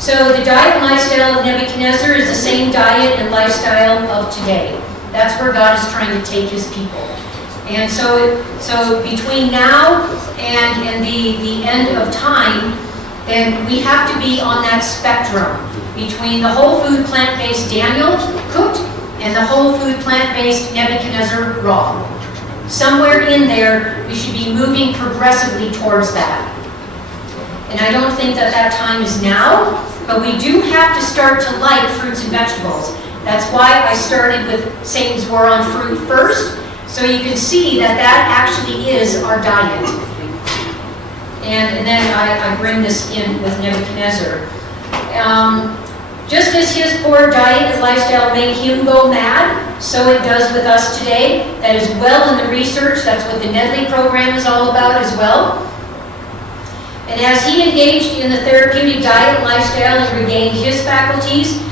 So the diet and lifestyle of Nebuchadnezzar is the same diet and lifestyle of today. That's where God is trying to take his people. And so between now and the end of time, then we have to be on that spectrum between the whole food plant-based Daniel cooked and the whole food plant-based Nebuchadnezzar raw. Somewhere in there, we should be moving progressively towards that. And I don't think that time is now, but we do have to start to like fruits and vegetables. That's why I started with Satan's war on fruit first, so you can see that that actually is our diet. And then I bring this in with Nebuchadnezzar. Just as his poor diet and lifestyle made him go mad, so it does with us today. That is well in the research. That's what the Nedley program is all about as well. And as he engaged in the therapeutic diet lifestyle and regained his faculties,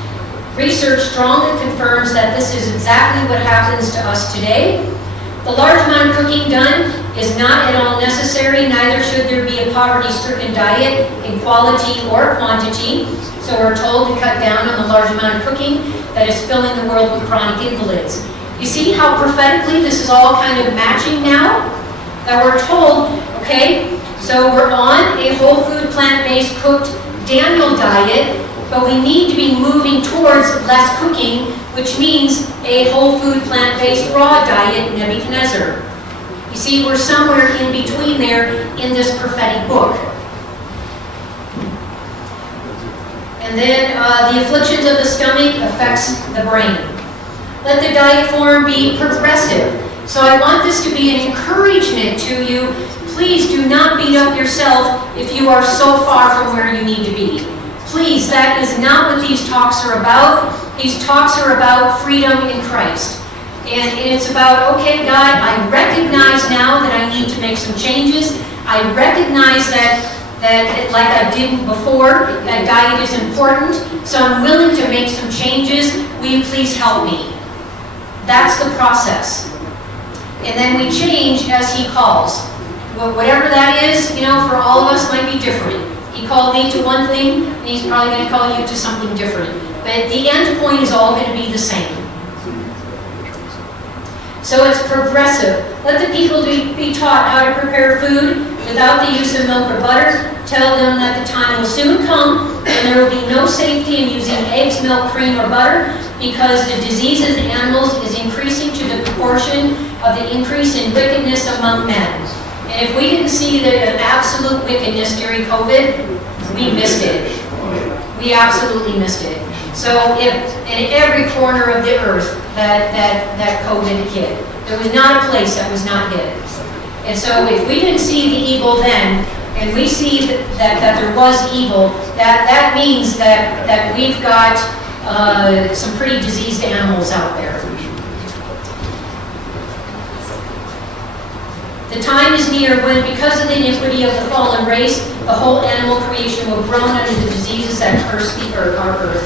research strongly confirms that this is exactly what happens to us today. The large amount of cooking done is not at all necessary, neither should there be a poverty-stricken diet in quality or quantity. So we're told to cut down on the large amount of cooking that is filling the world with chronic invalids. You see how prophetically this is all kind of matching now? That we're told, okay, so we're on a whole food, plant-based, cooked Daniel diet, but we need to be moving towards less cooking, which means a whole food, plant-based, raw diet, Nebuchadnezzar. You see, we're somewhere in between there in this prophetic book. And then the afflictions of the stomach affects the brain. Let the diet form be progressive. So I want this to be an encouragement to you. Please do not beat up yourself if you are so far from where you need to be. Please, that is not what these talks are about. These talks are about freedom in Christ. And it's about, okay, God, I recognize now that I need to make some changes. I recognize that like I did before, that diet is important, so I'm willing to make some changes. Will you please help me? That's the process. And then we change as he calls. Whatever that is, you know, for all of us might be different. He called me to one thing, and he's probably going to call you to something different. But the end point is all going to be the same. So it's progressive. Let the people be taught how to prepare food without the use of milk or butter. Tell them that the time will soon come when there will be no safety in using eggs, milk, cream, or butter, because the diseases in animals is increasing to the proportion of the increase in wickedness among men. And if we didn't see the absolute wickedness during COVID, we missed it. We absolutely missed it. So if in every corner of the earth that COVID hit, there was not a place that was not hit. And so if we didn't see the evil then, and we see that there was evil, that means that we've got some pretty diseased animals out there. The time is near when, because of the iniquity of the fallen race, the whole animal creation will groan under the diseases that curse the earth, our earth.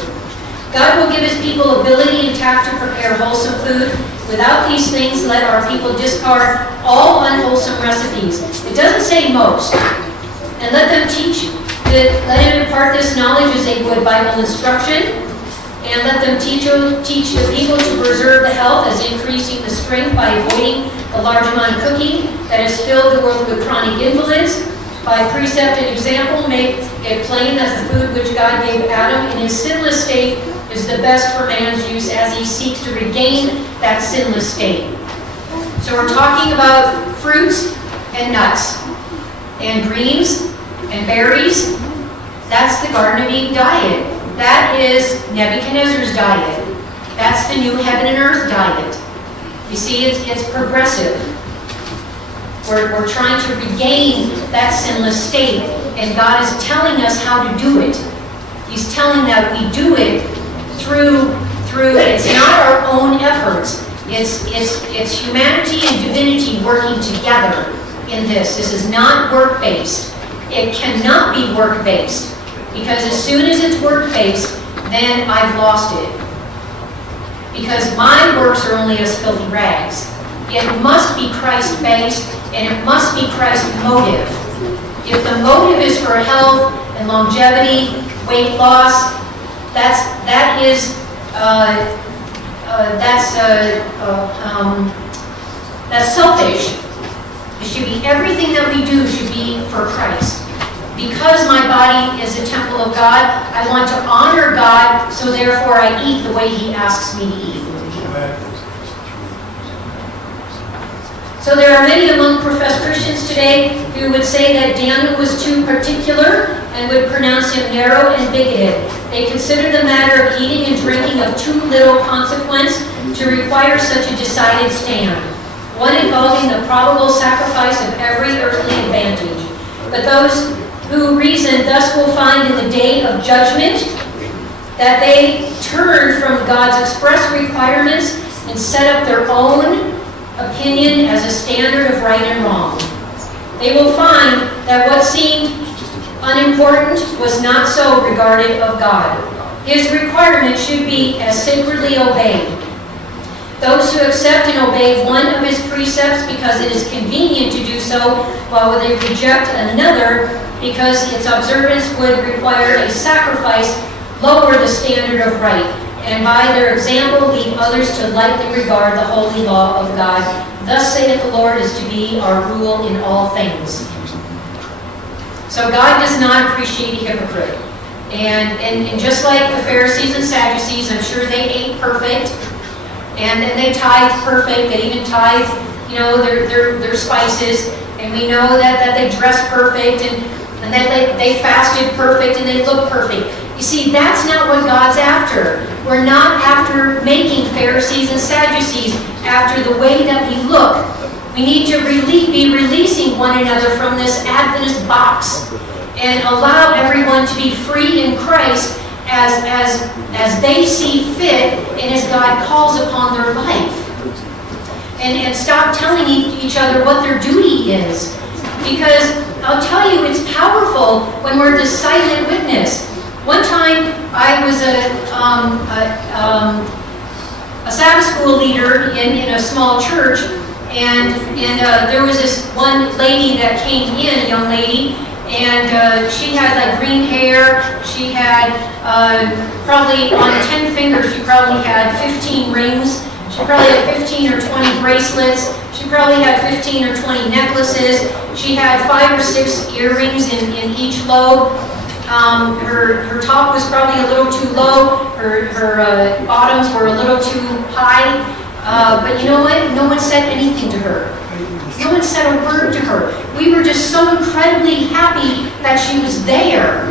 God will give his people ability and tact to prepare wholesome food. Without these things, let our people discard all unwholesome recipes. It doesn't say most. And let them teach, let him impart this knowledge as a good Bible instruction. And let them teach the people to preserve the health as increasing the strength by avoiding the large amount of cooking that has filled the world with chronic invalids. By precept and example, make it plain that the food which God gave Adam in his sinless state is the best for man's use as he seeks to regain that sinless state. So we're talking about fruits and nuts and greens and berries. That's the Garden of Eden diet. That is Nebuchadnezzar's diet. That's the new heaven and earth diet. You see, it's progressive. We're trying to regain that sinless state, and God is telling us how to do it. He's telling that we do it through it's not our own efforts. It's humanity and divinity working together in this. This is not work-based. It cannot be work-based, because as soon as it's work-based, then I've lost it. Because my works are only as filthy rags. It must be Christ-based, and it must be Christ-motive. If the motive is for health and longevity, weight loss, that's selfish. It should be, everything that we do should be for Christ. Because my body is a temple of God, I want to honor God, so therefore I eat the way he asks me to eat. So there are many among professed Christians today who would say that Daniel was too particular and would pronounce him narrow and bigoted. They consider the matter of eating and drinking of too little consequence to require such a decided stand, one involving the probable sacrifice of every earthly advantage. But those who reason thus will find in the day of judgment that they turn from God's express requirements and set up their own opinion as a standard of right and wrong. They will find that what seemed unimportant was not so regarded of God. His requirements should be as sacredly obeyed. Those who accept and obey one of his precepts because it is convenient to do so, while they reject another because its observance would require a sacrifice, lower the standard of right, and by their example lead others to lightly regard the holy law of God. Thus saith the Lord is to be our rule in all things. So God does not appreciate a hypocrite. And just like the Pharisees and Sadducees, I'm sure they ate perfect, and they tithed perfect. They even tithed, their spices. And we know that they dressed perfect, and that they fasted perfect, and they looked perfect. You see, that's not what God's after. We're not after making Pharisees and Sadducees after the way that we look. We need to be releasing one another from this Adventist box and allow everyone to be free in Christ as they see fit and as God calls upon their life. And stop telling each other what their duty is. Because I'll tell you, it's powerful when we're the silent witness. One time I was a Sabbath school leader in a small church, and there was this one lady that came in, a young lady, and she had like green hair. She had probably on 10 fingers, she probably had 15 rings. She probably had 15 or 20 bracelets. She probably had 15 or 20 necklaces. She had 5 or 6 earrings in each lobe. Her top was probably a little too low. Her bottoms were a little too high. But you know what? No one said anything to her. No one said a word to her. We were just so incredibly happy that she was there.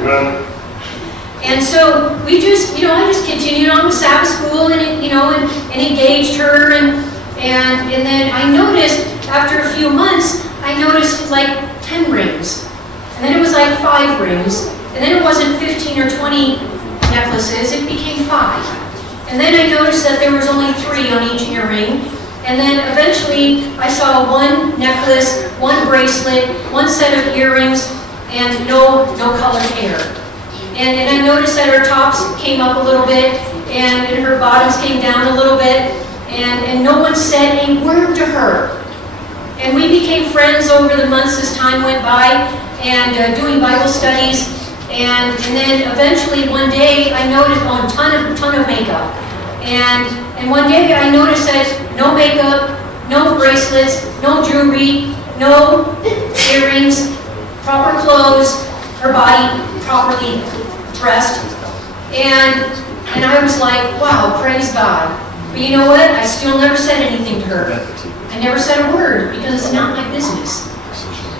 And so we just, I just continued on with Sabbath school and engaged her. And then I noticed, after a few months, I noticed like 10 rings. And then it was like 5 rings. And then it wasn't 15 or 20 necklaces, it became 5. And then I noticed that there was only 3 on each earring. And then eventually I saw 1 necklace, 1 bracelet, 1 set of earrings, and no colored hair. And I noticed that her tops came up a little bit, and her bottoms came down a little bit, and no one said a word to her. And we became friends over the months as time went by, and doing Bible studies. And then eventually one day I noticed a ton of makeup. And one day I noticed that no makeup, no bracelets, no jewelry, no earrings, proper clothes, her body properly dressed. And I was like, wow, praise God. But you know what? I still never said anything to her. I never said a word because it's not my business.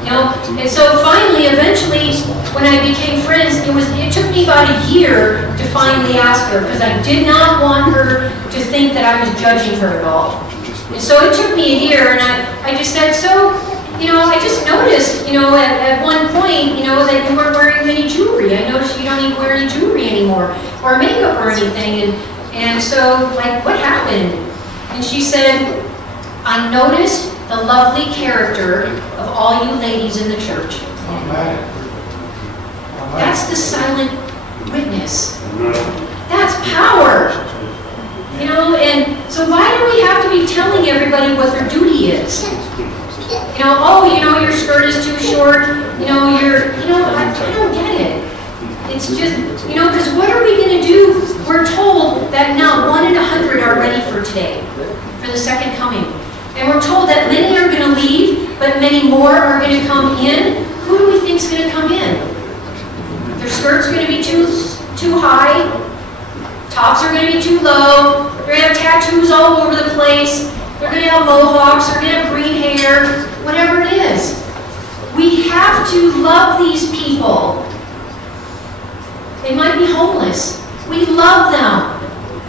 And so finally, eventually, when I became friends, it took me about a year to finally ask her, because I did not want her to think that I was judging her at all. And so it took me a year, and I just said, so, I just noticed, at one point, that you weren't wearing any jewelry. I noticed you don't even wear any jewelry anymore, or makeup or anything. And so, like, what happened? And she said, I noticed the lovely character of all you ladies in the church. That's the silent witness. That's power. And so why do we have to be telling everybody what their duty is? Your skirt is too short. I don't get it. It's just, because what are we going to do? We're told that now 1 in 100 are ready for today, for the second coming. And we're told that many are going to leave, but many more are going to come in. Who do we think is going to come in? Their skirt's going to be too high. Tops are going to be too low. They're going to have tattoos all over the place. They're going to have mohawks. They're going to have green hair. Whatever it is. We have to love these people. They might be homeless. We love them.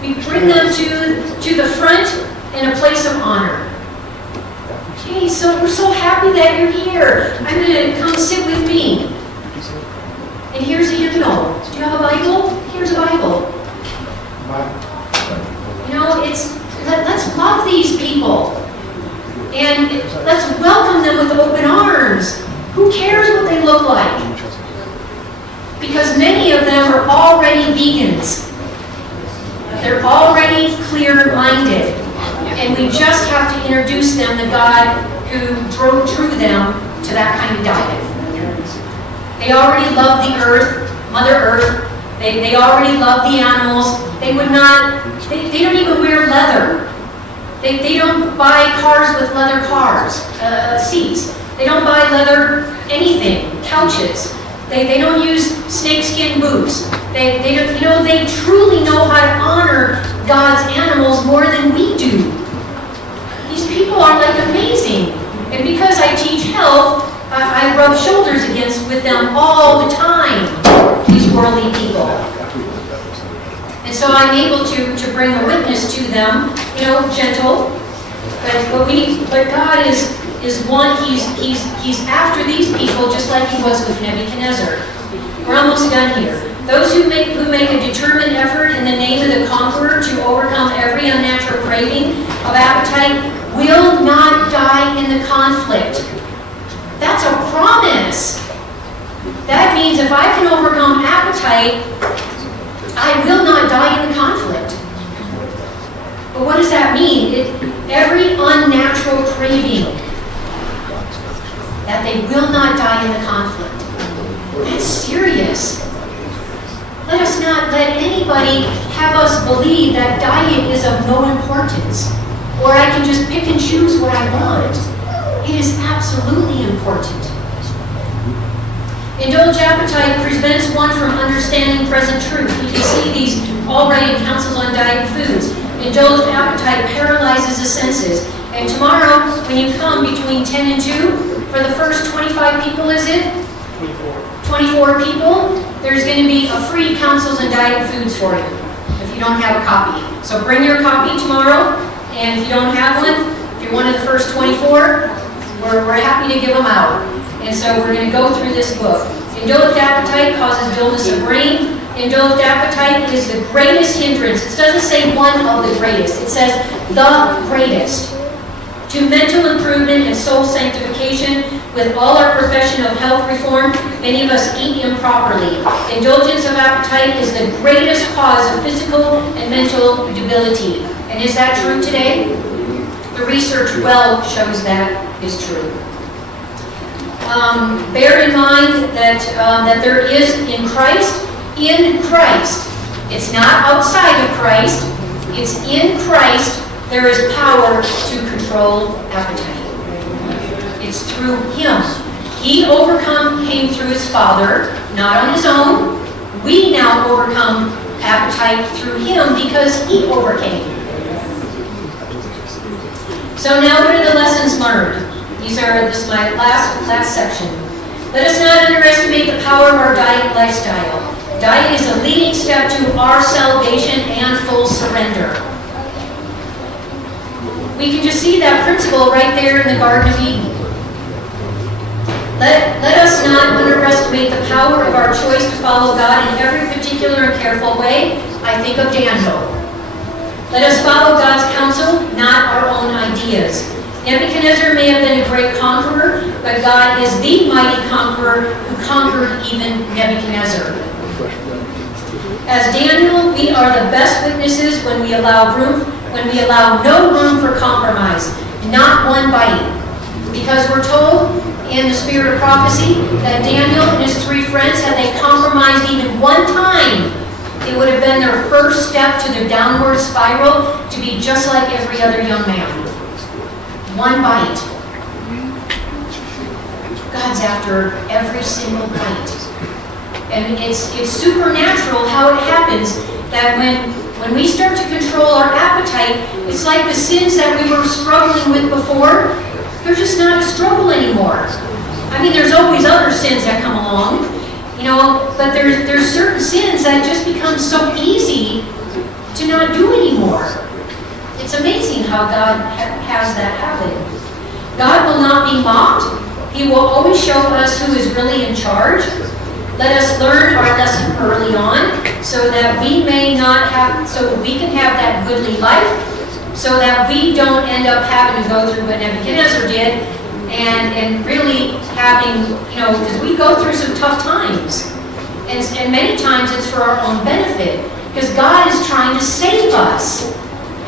We bring them to the front in a place of honor. Okay, so we're so happy that you're here. I'm going to come sit with me. And here's a hymnal. Do you have a Bible? Here's a Bible. You know, let's love these people. And let's welcome them with open arms. Who cares what they look like? Because many of them are already vegans. They're already clear-minded. And we just have to introduce them to God who drew them to that kind of diet. They already love the earth, Mother Earth. They already love the animals. They would not, they don't even wear leather. They don't buy cars with leather seats. They don't buy leather anything, couches. They don't use snakeskin boots. They truly know how to honor God's animals more than we do. These people are like amazing. And because I teach health, I rub shoulders with them all the time, these worldly people. And so I'm able to bring a witness to them, gentle. But God is one, he's after these people just like he was with Nebuchadnezzar. We're almost done here. Those who make a determined effort in the name of the conqueror to overcome every unnatural craving of appetite will not die in the conflict. That's a promise. That means if I can overcome appetite, I will not die in the conflict. But what does that mean? Every unnatural craving, that they will not die in the conflict. That's serious. Let us not let anybody have us believe that diet is of no importance, or I can just pick and choose what I want. It is absolutely important. Indulge appetite prevents one from understanding present truth. You can see these already in Councils on Diet Foods. Indulged appetite paralyzes the senses. And tomorrow, when you come between 10 and 2, for the first 25 people, is it? 24 people, there's going to be a free Councils on Diet Foods for you, if you don't have a copy. So bring your copy tomorrow, and if you don't have one, if you're one of the first 24, we're happy to give them out. And so we're going to go through this book. Indulged appetite causes dullness of brain. Indulged appetite is the greatest hindrance. It doesn't say one of the greatest. It says the greatest. To mental improvement and soul sanctification, with all our profession of health reform, many of us eat improperly. Indulgence of appetite is the greatest cause of physical and mental debility. And is that true today? The research well shows that is true. Bear in mind that there is in Christ, it's not outside of Christ, it's in Christ, there is power to control appetite. It's through Him. He came through His Father, not on His own. We now overcome appetite through Him because He overcame. So now what are the lessons learned? This is my last section. Let us not underestimate the power of our diet lifestyle. Diet is a leading step to our salvation and full surrender. We can just see that principle right there in the Garden of Eden. Let us not underestimate the power of our choice to follow God in every particular and careful way. I think of Daniel. Let us follow God's counsel, not our own ideas. Nebuchadnezzar may have been a great conqueror, but God is the mighty conqueror who conquered even Nebuchadnezzar. As Daniel, we are the best witnesses when we allow no room for compromise, not one bite. Because we're told in the spirit of prophecy that Daniel and his 3 friends, had they compromised even one time, it would have been their first step to the downward spiral to be just like every other young man. One bite. God's after every single bite. And it's supernatural how it happens that when we start to control our appetite, it's like the sins that we were struggling with before, they're just not a struggle anymore. I mean, there's always other sins that come along, You know, but there's certain sins that just become so easy to not do anymore. It's amazing how God has that happen. God will not be mocked. He will always show us who is really in charge. Let us learn our lesson early on so that we may not have, so we can have that goodly life, so that we don't end up having to go through what Nebuchadnezzar did and really having, you know, because we go through some tough times. And many times it's for our own benefit, because God is trying to save us.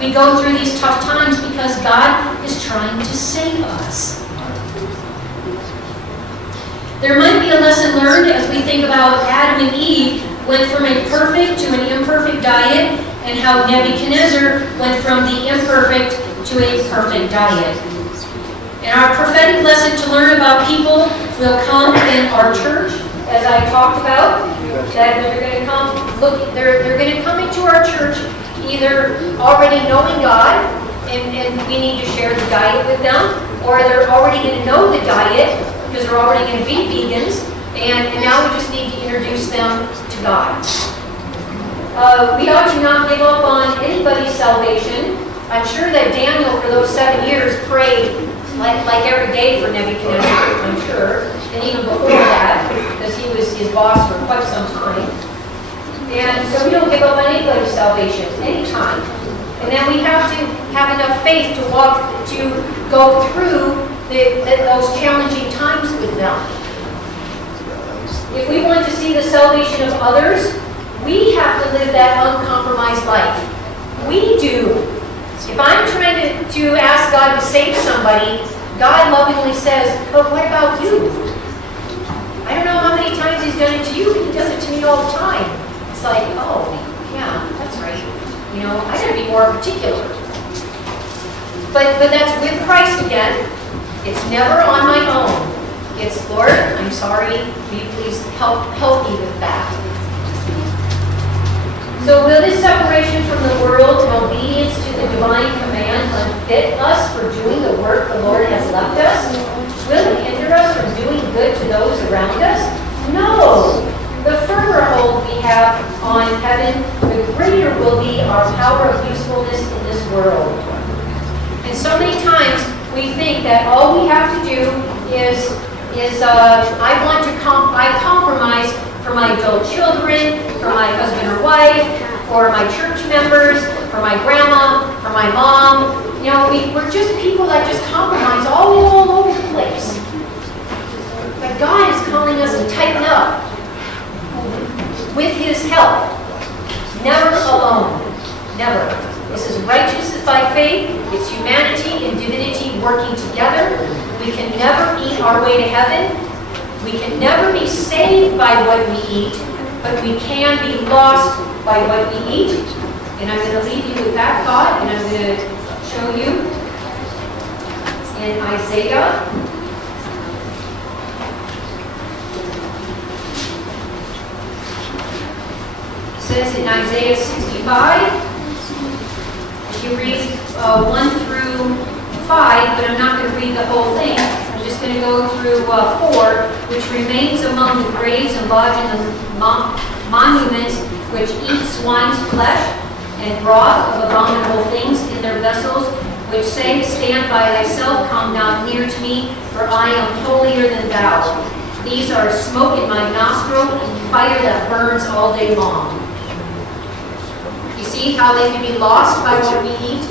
We go through these tough times because God is trying to save us. There might be a lesson learned as we think about Adam and Eve went from a perfect to an imperfect diet, and how Nebuchadnezzar went from the imperfect to a perfect diet. And our prophetic lesson to learn about people will come in our church, as I talked about, that they're going to come, they're going to come into our church either already knowing God, and we need to share the diet with them, or they're already going to know the diet, because they're already going to be vegans, and now we just need to introduce them to God. We ought to not give up on anybody's salvation. I'm sure that Daniel, for those 7 years, prayed like every day for Nebuchadnezzar, I'm sure, and even before that, because he was his boss for quite some time. And so we don't give up on anybody's salvation, anytime. And then we have to have enough faith to go through those challenging times with them. If we want to see the salvation of others, we have to live that uncompromised life. We do. If I'm trying to ask God to save somebody, God lovingly says, but what about you? I don't know how many times he's done it to you, but he does it to me all the time. It's like, oh, yeah, that's right. You know, I gotta be more particular. But that's with Christ again. It's never on my own. It's, Lord, I'm sorry, will you please help me with that? So will this separation from the world and obedience to the divine command unfit us for doing the work the Lord has left us? Will it hinder us from doing good to those around us? No. The firmer hold we have on heaven, the greater will be our power of usefulness in this world. And so many times we think that all we have to do is I compromise for my adult children, for my husband or wife, for my church members, for my grandma, for my mom. You know, we're just people that just compromise all over the place. But God is calling us to tighten up with His help. Never alone. Never. This is righteousness by faith. It's humanity and divinity working together. We can never eat our way to heaven. We can never be saved by what we eat, but we can be lost by what we eat. And I'm going to leave you with that thought, and I'm going to show you in Isaiah. It says in Isaiah 65, if you read 1 through 5, but I'm not going to read the whole thing. I'm just going to go through 4, which remains among the graves and lodge in the monuments, which eat swine's flesh and broth of abominable things in their vessels, which say, stand by thyself, come not near to me, for I am holier than thou. These are smoke in my nostril and fire that burns all day long. You see how they can be lost by what we eat?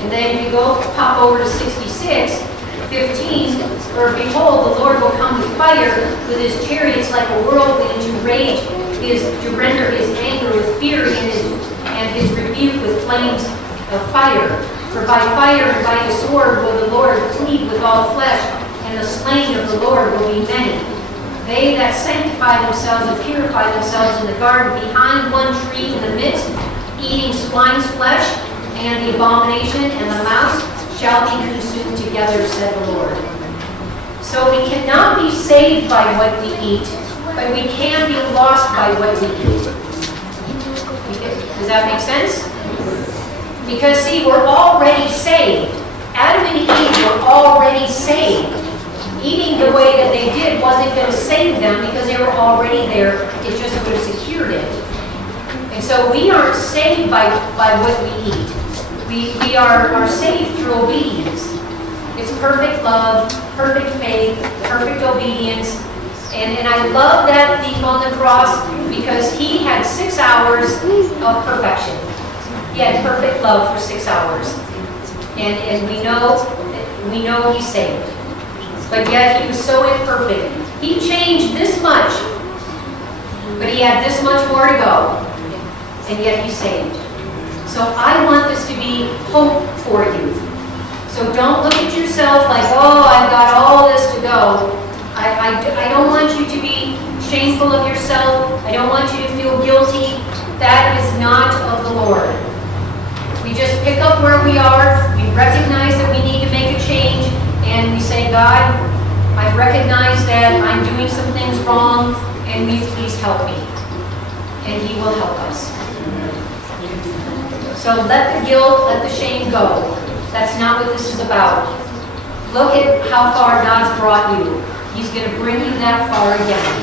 And then you go pop over to 66, 15, for behold, the Lord will come with fire, with his chariots like a whirlwind to rage, to render his anger with fury and his rebuke with flames of fire. For by fire and by the sword will the Lord plead with all flesh, and the slain of the Lord will be many. They that sanctify themselves and purify themselves in the garden behind one tree in the midst, eating swine's flesh, and the abomination and the mouse shall be consumed together, said the Lord. So we cannot be saved by what we eat, but we can be lost by what we eat. Does that make sense? Because see, we're already saved. Adam and Eve were already saved. eating the way that they did wasn't going to save them because they were already there. It just would have secured it. And so we aren't saved by what we eat. We are saved through obedience. It's perfect love, perfect faith, perfect obedience. And I love that thief on the cross because he had 6 hours of perfection. He had perfect love for 6 hours. And we know he's saved. But yet he was so imperfect. He changed this much, but he had this much more to go. And yet he's saved. So I want this to be hope for you. So don't look at yourself like, oh, I've got all this to go. I don't want you to be shameful of yourself. I don't want you to feel guilty. That is not of the Lord. We just pick up where we are. We recognize that we need to make a change. And we say, God, I recognize that I'm doing some things wrong. And will you please help me? And he will help us. So let the guilt, let the shame go. That's not what this is about. Look at how far God's brought you. He's going to bring you that far again.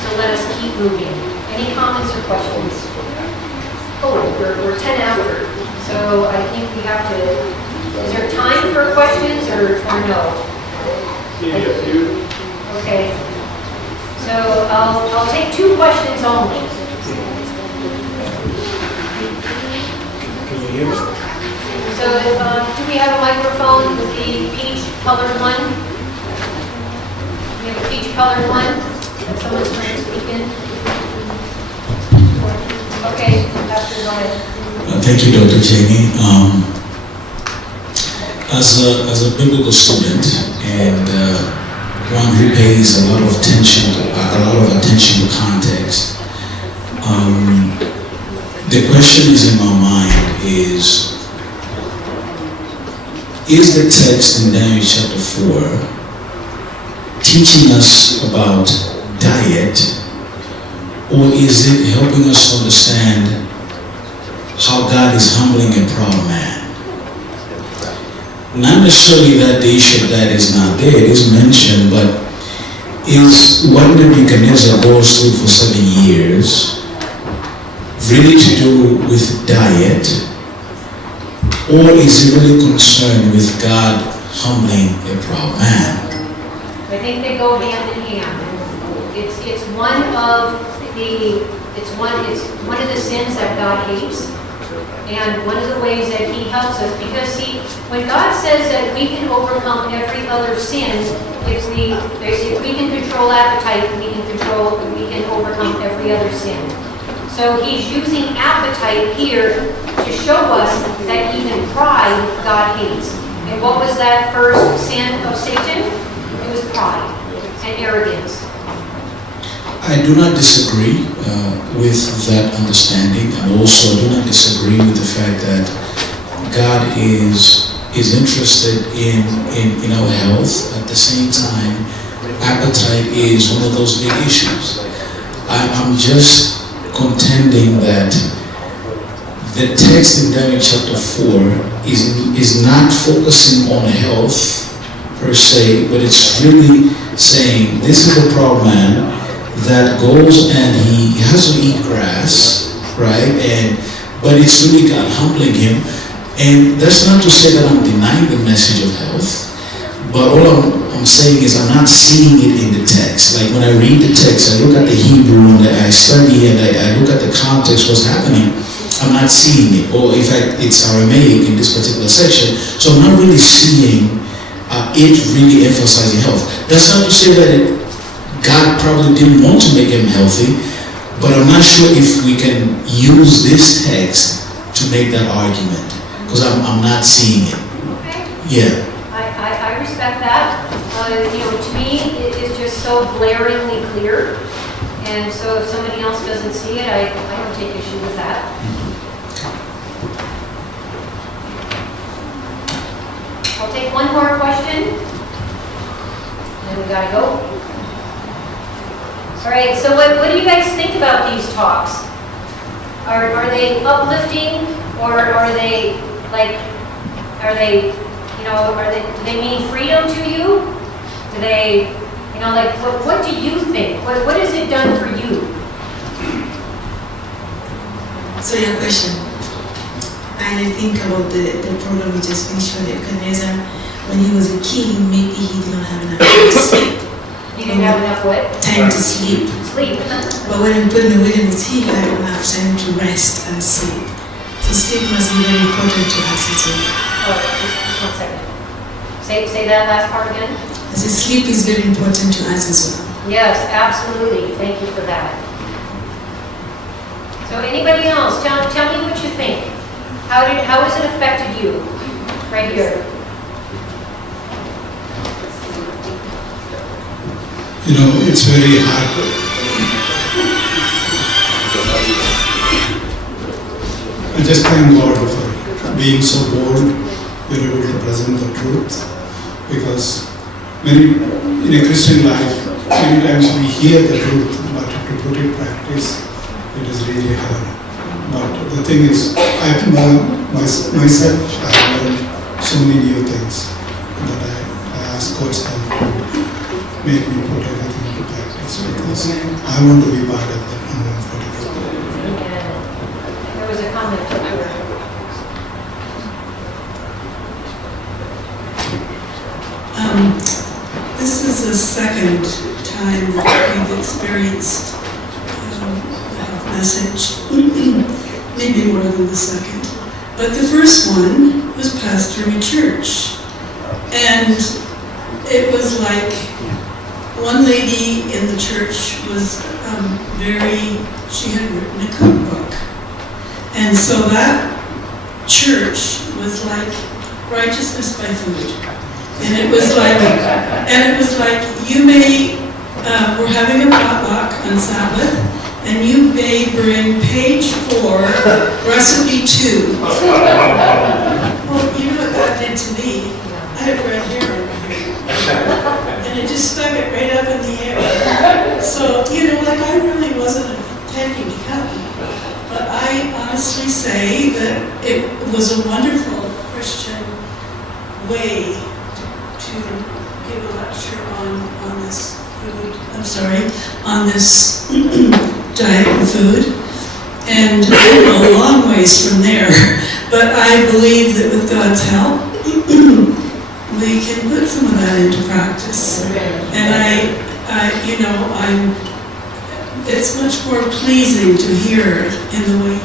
So let us keep moving. Any comments or questions? Oh, we're 10 after. So I think we have to... Is there time for questions or no? Maybe a few. Okay. So I'll take 2 questions only. Can you hear me? So do we have a microphone with the peach-colored one? We have a peach-colored one that someone's trying to speak in. Okay, Pastor, go ahead. Thank you, Dr. Janie. As a biblical student and one who pays a lot of attention to context, the question is in my mind is the text in Daniel chapter 4 teaching us about diet, or is it helping us to understand how God is humbling a proud man? Not necessarily that the issue of diet is not there, it is mentioned, but is what Nebuchadnezzar goes through for 7 years really to do with diet, or is he really concerned with God humbling a proud man? I think they go hand in hand. It's one of the sins that God hates, and one of the ways that he helps us, because when God says that we can overcome every other sin, if we can control appetite, we can overcome every other sin. So he's using appetite here to show us that even pride God hates. And what was that first sin of Satan? It was pride and arrogance. I do not disagree with that understanding, and also do not disagree with the fact that God is interested in our health. At the same time, appetite is one of those big issues. I'm just contending that the text in Daniel chapter 4 is not focusing on health per se, but it's really saying this is a proud man that goes and he has to eat grass, right? But it's really God humbling him. And that's not to say that I'm denying the message of health, but all I'm saying is I'm not seeing it in the text. Like when I read the text, I look at the Hebrew and I study and I look at the context, what's happening, I'm not seeing it. Or in fact, it's Aramaic in this particular section. So I'm not really seeing it really emphasizing health. That's not to say that God probably didn't want to make him healthy, but I'm not sure if we can use this text to make that argument, because I'm not seeing it. Okay. Yeah. I respect that. To me, it is just so glaringly clear, and so if somebody else doesn't see it, I don't take issue with that. I'll take one more question, and then we gotta go. All right, so what do you guys think about these talks? Are they uplifting, or do they mean freedom to you? Do they, you know, like, what do you think? What has it done for you? So your question, and I think about the program we just finished with Ebenezer. When he was a kid, maybe he did not have enough time to sleep. You didn't have enough what? Time to sleep. Sleep. But when we put in the wilderness, he had enough time to rest and sleep. So sleep must be very important to us as well. Oh, just 1 second. Say that last part again. I said sleep is very important to us as well. Yes, absolutely. Thank you for that. So anybody else, tell me what you think. How has it affected you? Right here. You know, it's very hard. I just thank God for being so bold, you're able to present the truth. Because in a Christian life, many times we hear the truth, but to put it in practice, it is really hard. But the thing is, I've learned myself, I've learned so many new things that I ask God's help to make me put everything into practice, because I want to be part of the Unruh 44. There was a comment over. This is the second time that we've experienced the message, maybe more than the second. But the first one was pastoring a church. And it was like one lady in the church was she had written a cookbook. And so that church was like righteousness by food. And it was like you may, we're having a potluck on Sabbath, and you may bring page 4, recipe 2. Well, you know what that did to me? I have red hair over here. And it just stuck it right up in the air. So, you know, like I really wasn't intending to come. But I honestly say that it was a wonderful Christian way to give a lecture on this food, on this diet and food. And I'm a long ways from there, but I believe that with God's help, we can put some of that into practice. And it's much more pleasing to hear it in the way you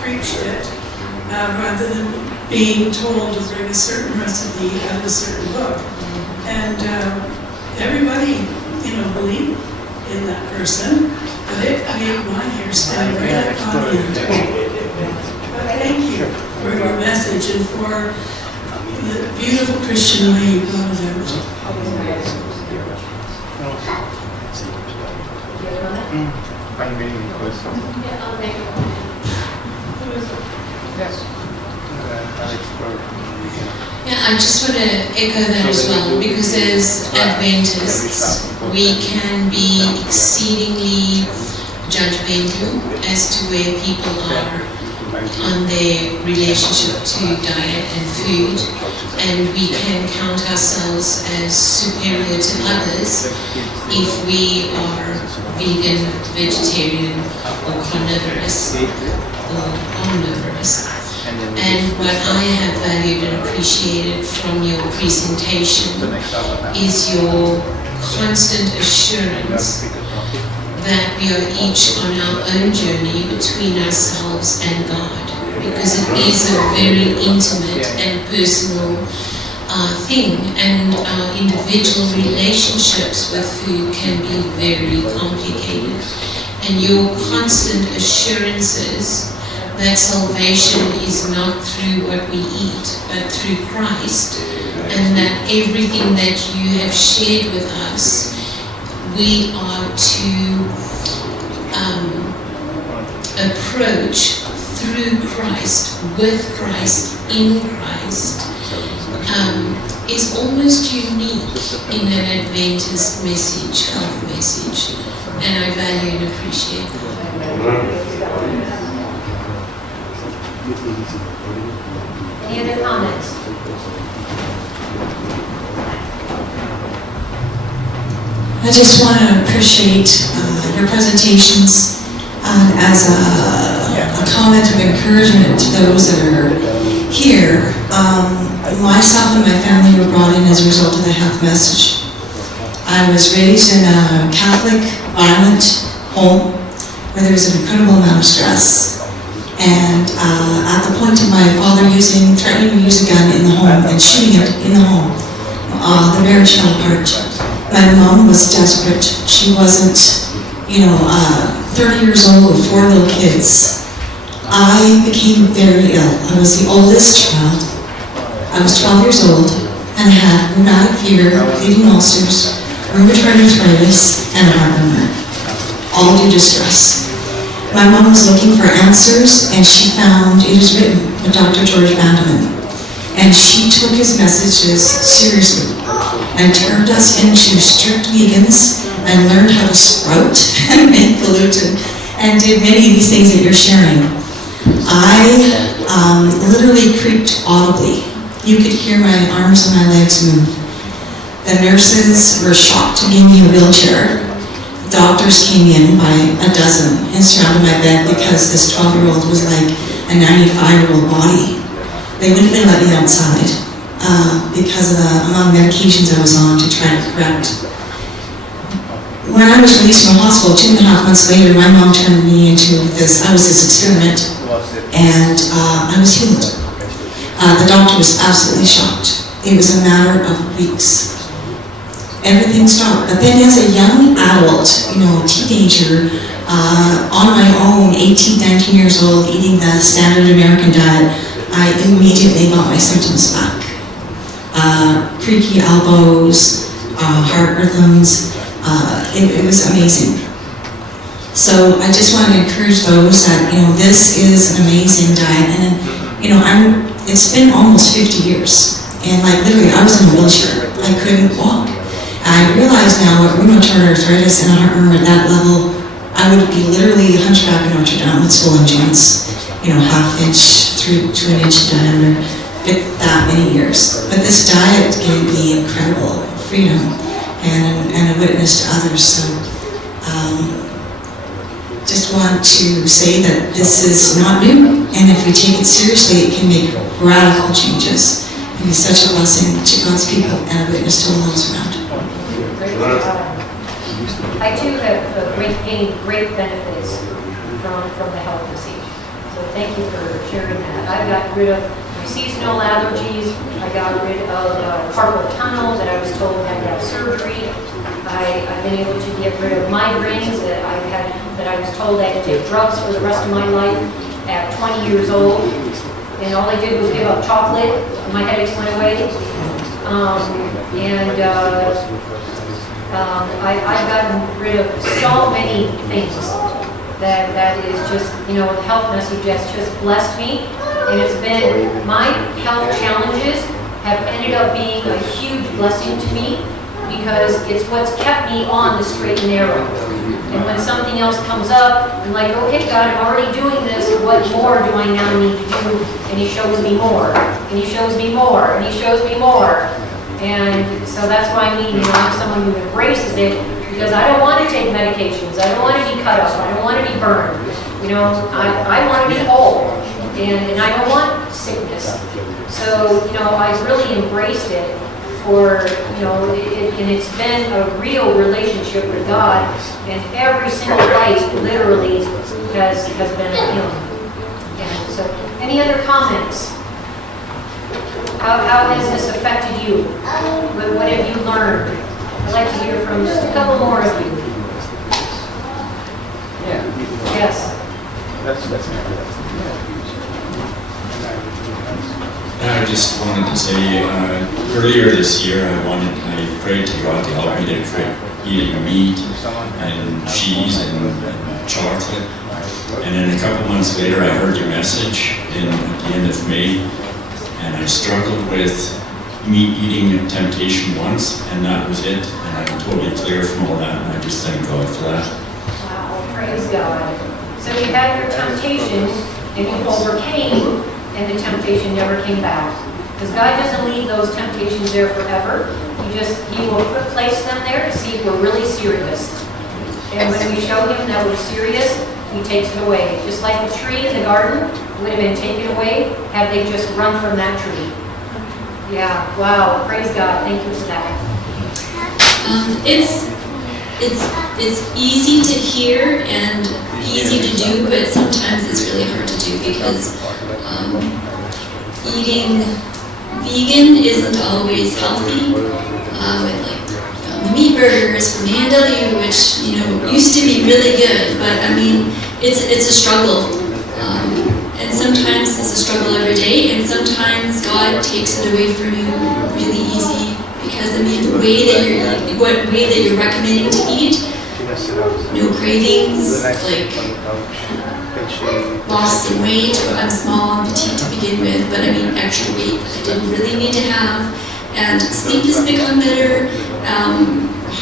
preached it, rather than being told to bring a certain recipe out of a certain book. And everybody, believed in that person, but it made my hair stand right up on end. But thank you for your message and for the beautiful Christian way you brought it out. Yeah, I just want to echo that as well, because as Adventists, we can be exceedingly judgmental as to where people are on their relationship to diet and food, and we can count ourselves as superior to others if we are vegan, vegetarian, or carnivorous, or omnivorous. And what I have valued and appreciated from your presentation is your constant assurance that we are each on our own journey between ourselves and God, because it is a very intimate and personal thing, and our individual relationships with food can be very complicated. And your constant assurances that salvation is not through what we eat, but through Christ, and that everything that you have shared with us, we are to approach through Christ, with Christ, in Christ, is almost unique in an Adventist message, health message, and I value and appreciate that. Any other comments? I just want to appreciate your presentations as a comment of encouragement to those that are here. Myself and my family were brought in as a result of the health message. I was raised in a Catholic, violent home where there was an incredible amount of stress. And at the point of my father threatening to use a gun in the home and shooting it in the home, the marriage fell apart. My mom was desperate. She wasn't, 30 years old with 4 little kids. I became very ill. I was the oldest child. I was 12 years old and had rheumatic fever, bleeding ulcers, rheumatoid arthritis, and a heartburn, all due to stress. My mom was looking for answers, and she found, it is written, with Dr. George Vandeman. And she took his messages seriously and turned us into strict vegans and learned how to sprout and make gluten and did many of these things that you're sharing. I literally creaked audibly. You could hear my arms and my legs move. The nurses were shocked to give me a wheelchair. Doctors came in by a dozen and surrounded my bed because this 12-year-old was like a 95-year-old body. They wouldn't even let me outside because of the amount of medications I was on to try to correct. When I was released from the hospital 2.5 months later, my mom turned me into I was this experiment, and I was healed. The doctor was absolutely shocked. It was a matter of weeks. Everything stopped. But then as a young adult, teenager, on my own, 18, 19 years old, eating the standard American diet, I immediately got my symptoms back. Creaky elbows, heart rhythms, it was amazing. So I just want to encourage those that, this is an amazing diet. And, it's been almost 50 years. And literally, I was in a wheelchair. I couldn't walk. I realize now with rheumatoid arthritis and a heartburn at that level, I would be literally hunchback in Notre Dame with swollen joints, half inch through to an inch diameter, fit that many years. But this diet gave me incredible freedom and a witness to others. So just want to say that this is not new, and if we take it seriously, it can make radical changes and be such a blessing to God's people and a witness to all those around. I too have gained great benefits from the health message. So thank you for sharing that. I've gotten rid of my seasonal allergies. I got rid of carpal tunnel that I was told had to have surgery. I've been able to get rid of migraines that I was told I had to take drugs for the rest of my life at 20 years old. And all I did was give up chocolate, and my headaches went away. I've gotten rid of so many things that is just, the health message has just blessed me. And it's been, my health challenges have ended up being a huge blessing to me because it's what's kept me on the straight and narrow. And when something else comes up, I'm like, okay, God, I'm already doing this. What more do I now need to do? And He shows me more. And He shows me more. And He shows me more. And so that's why I need, I'm someone who embraces it because I don't want to take medications. I don't want to be cut off. I don't want to be burned. I want to be whole. And I don't want sickness. So, I've really embraced it for, and it's been a real relationship with God. And every single life literally has been a healing. And so, any other comments? How has this affected you? What have you learned? I'd like to hear from just a couple more of you. Yeah. Yes. I just wanted to say, earlier this year I prayed to God to help me to quit eating meat and cheese and chocolate. And then a couple months later I heard your message at the end of May, and I struggled with meat eating temptation once, and that was it. And I'm totally clear from all that, and I just thank God for that. Wow, praise God. So you had your temptation, and you overcame, and the temptation never came back. Because God doesn't leave those temptations there forever. He will place them there to see if we're really serious. And when we show him that we're serious, he takes it away. Just like the tree in the garden would have been taken away had they just run from that tree. Yeah, wow, praise God, thank you for that. It's easy to hear and easy to do, but sometimes it's really hard to do because eating vegan isn't always healthy. With like the meat burgers from A&W, which used to be really good, but I mean it's a struggle, and sometimes it's a struggle every day, and sometimes God takes it away from you really easy because I mean the way that you're recommending to eat, no cravings, like lost some weight. I'm small and petite to begin with, but I mean extra weight that I didn't really need to have. And sleep has become better.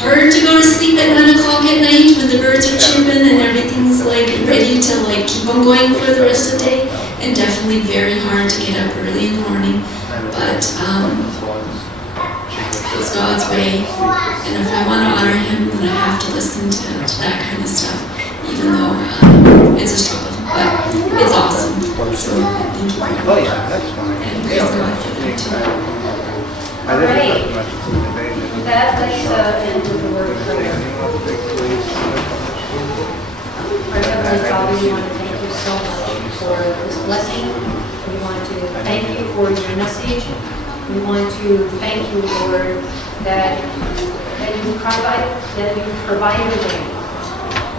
Hard to go to sleep at 9 o'clock at night when the birds are chirping and everything's like ready to like keep on going for the rest of the day. And definitely very hard to get up early in the morning. But it's God's way. And if I want to honor Him, then I have to listen to that kind of stuff, even though it's a struggle. But it's awesome. So thank you. Oh yeah, that's fine. And praise God for that too. All right. With that, let's end with the word of prayer. Our Heavenly Father, we want to thank you so much for this blessing. We want to thank you for your message. We want to thank you, Lord, that you provided a way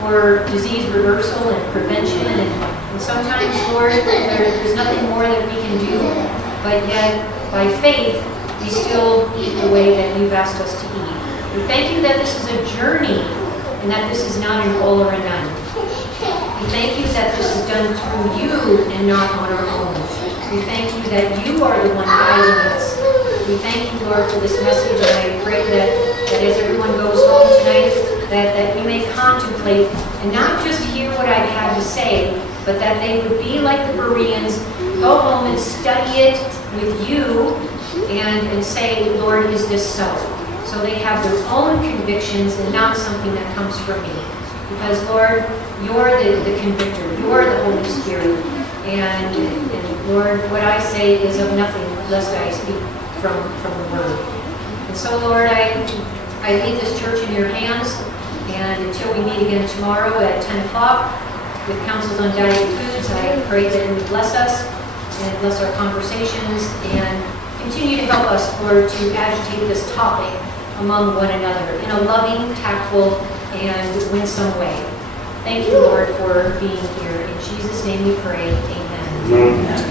for disease reversal and prevention. And sometimes, Lord, there's nothing more that we can do, but yet, by faith, we still eat the way that you've asked us to eat. We thank you that this is a journey and that this is not an all or a none. We thank you that this is done through you and not on our own. We thank you that you are the one guiding us. We thank you, Lord, for this message, and I pray that as everyone goes home tonight, that we may contemplate and not just hear what I've had to say, but that they would be like the Bereans, go home and study it with you, and say, Lord, is this so? So they have their own convictions and not something that comes from me. Because, Lord, you're the convictor. You're the Holy Spirit. And Lord, what I say is of nothing lest I speak from the Word. And so, Lord, I leave this church in your hands. And until we meet again tomorrow at 10 o'clock with Counsels on Diet Foods, I pray that you would bless us and bless our conversations and continue to help us, Lord, to agitate this topic among one another in a loving, tactful, and winsome way. Thank you, Lord, for being here. In Jesus' name we pray. Amen.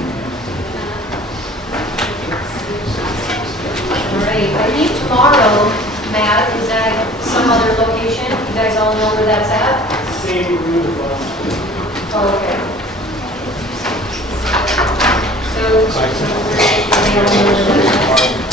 All right. I think tomorrow, Matt, is at some other location. You guys all know where that's at? Same room as last week. Oh, okay. So, they all know where that's at.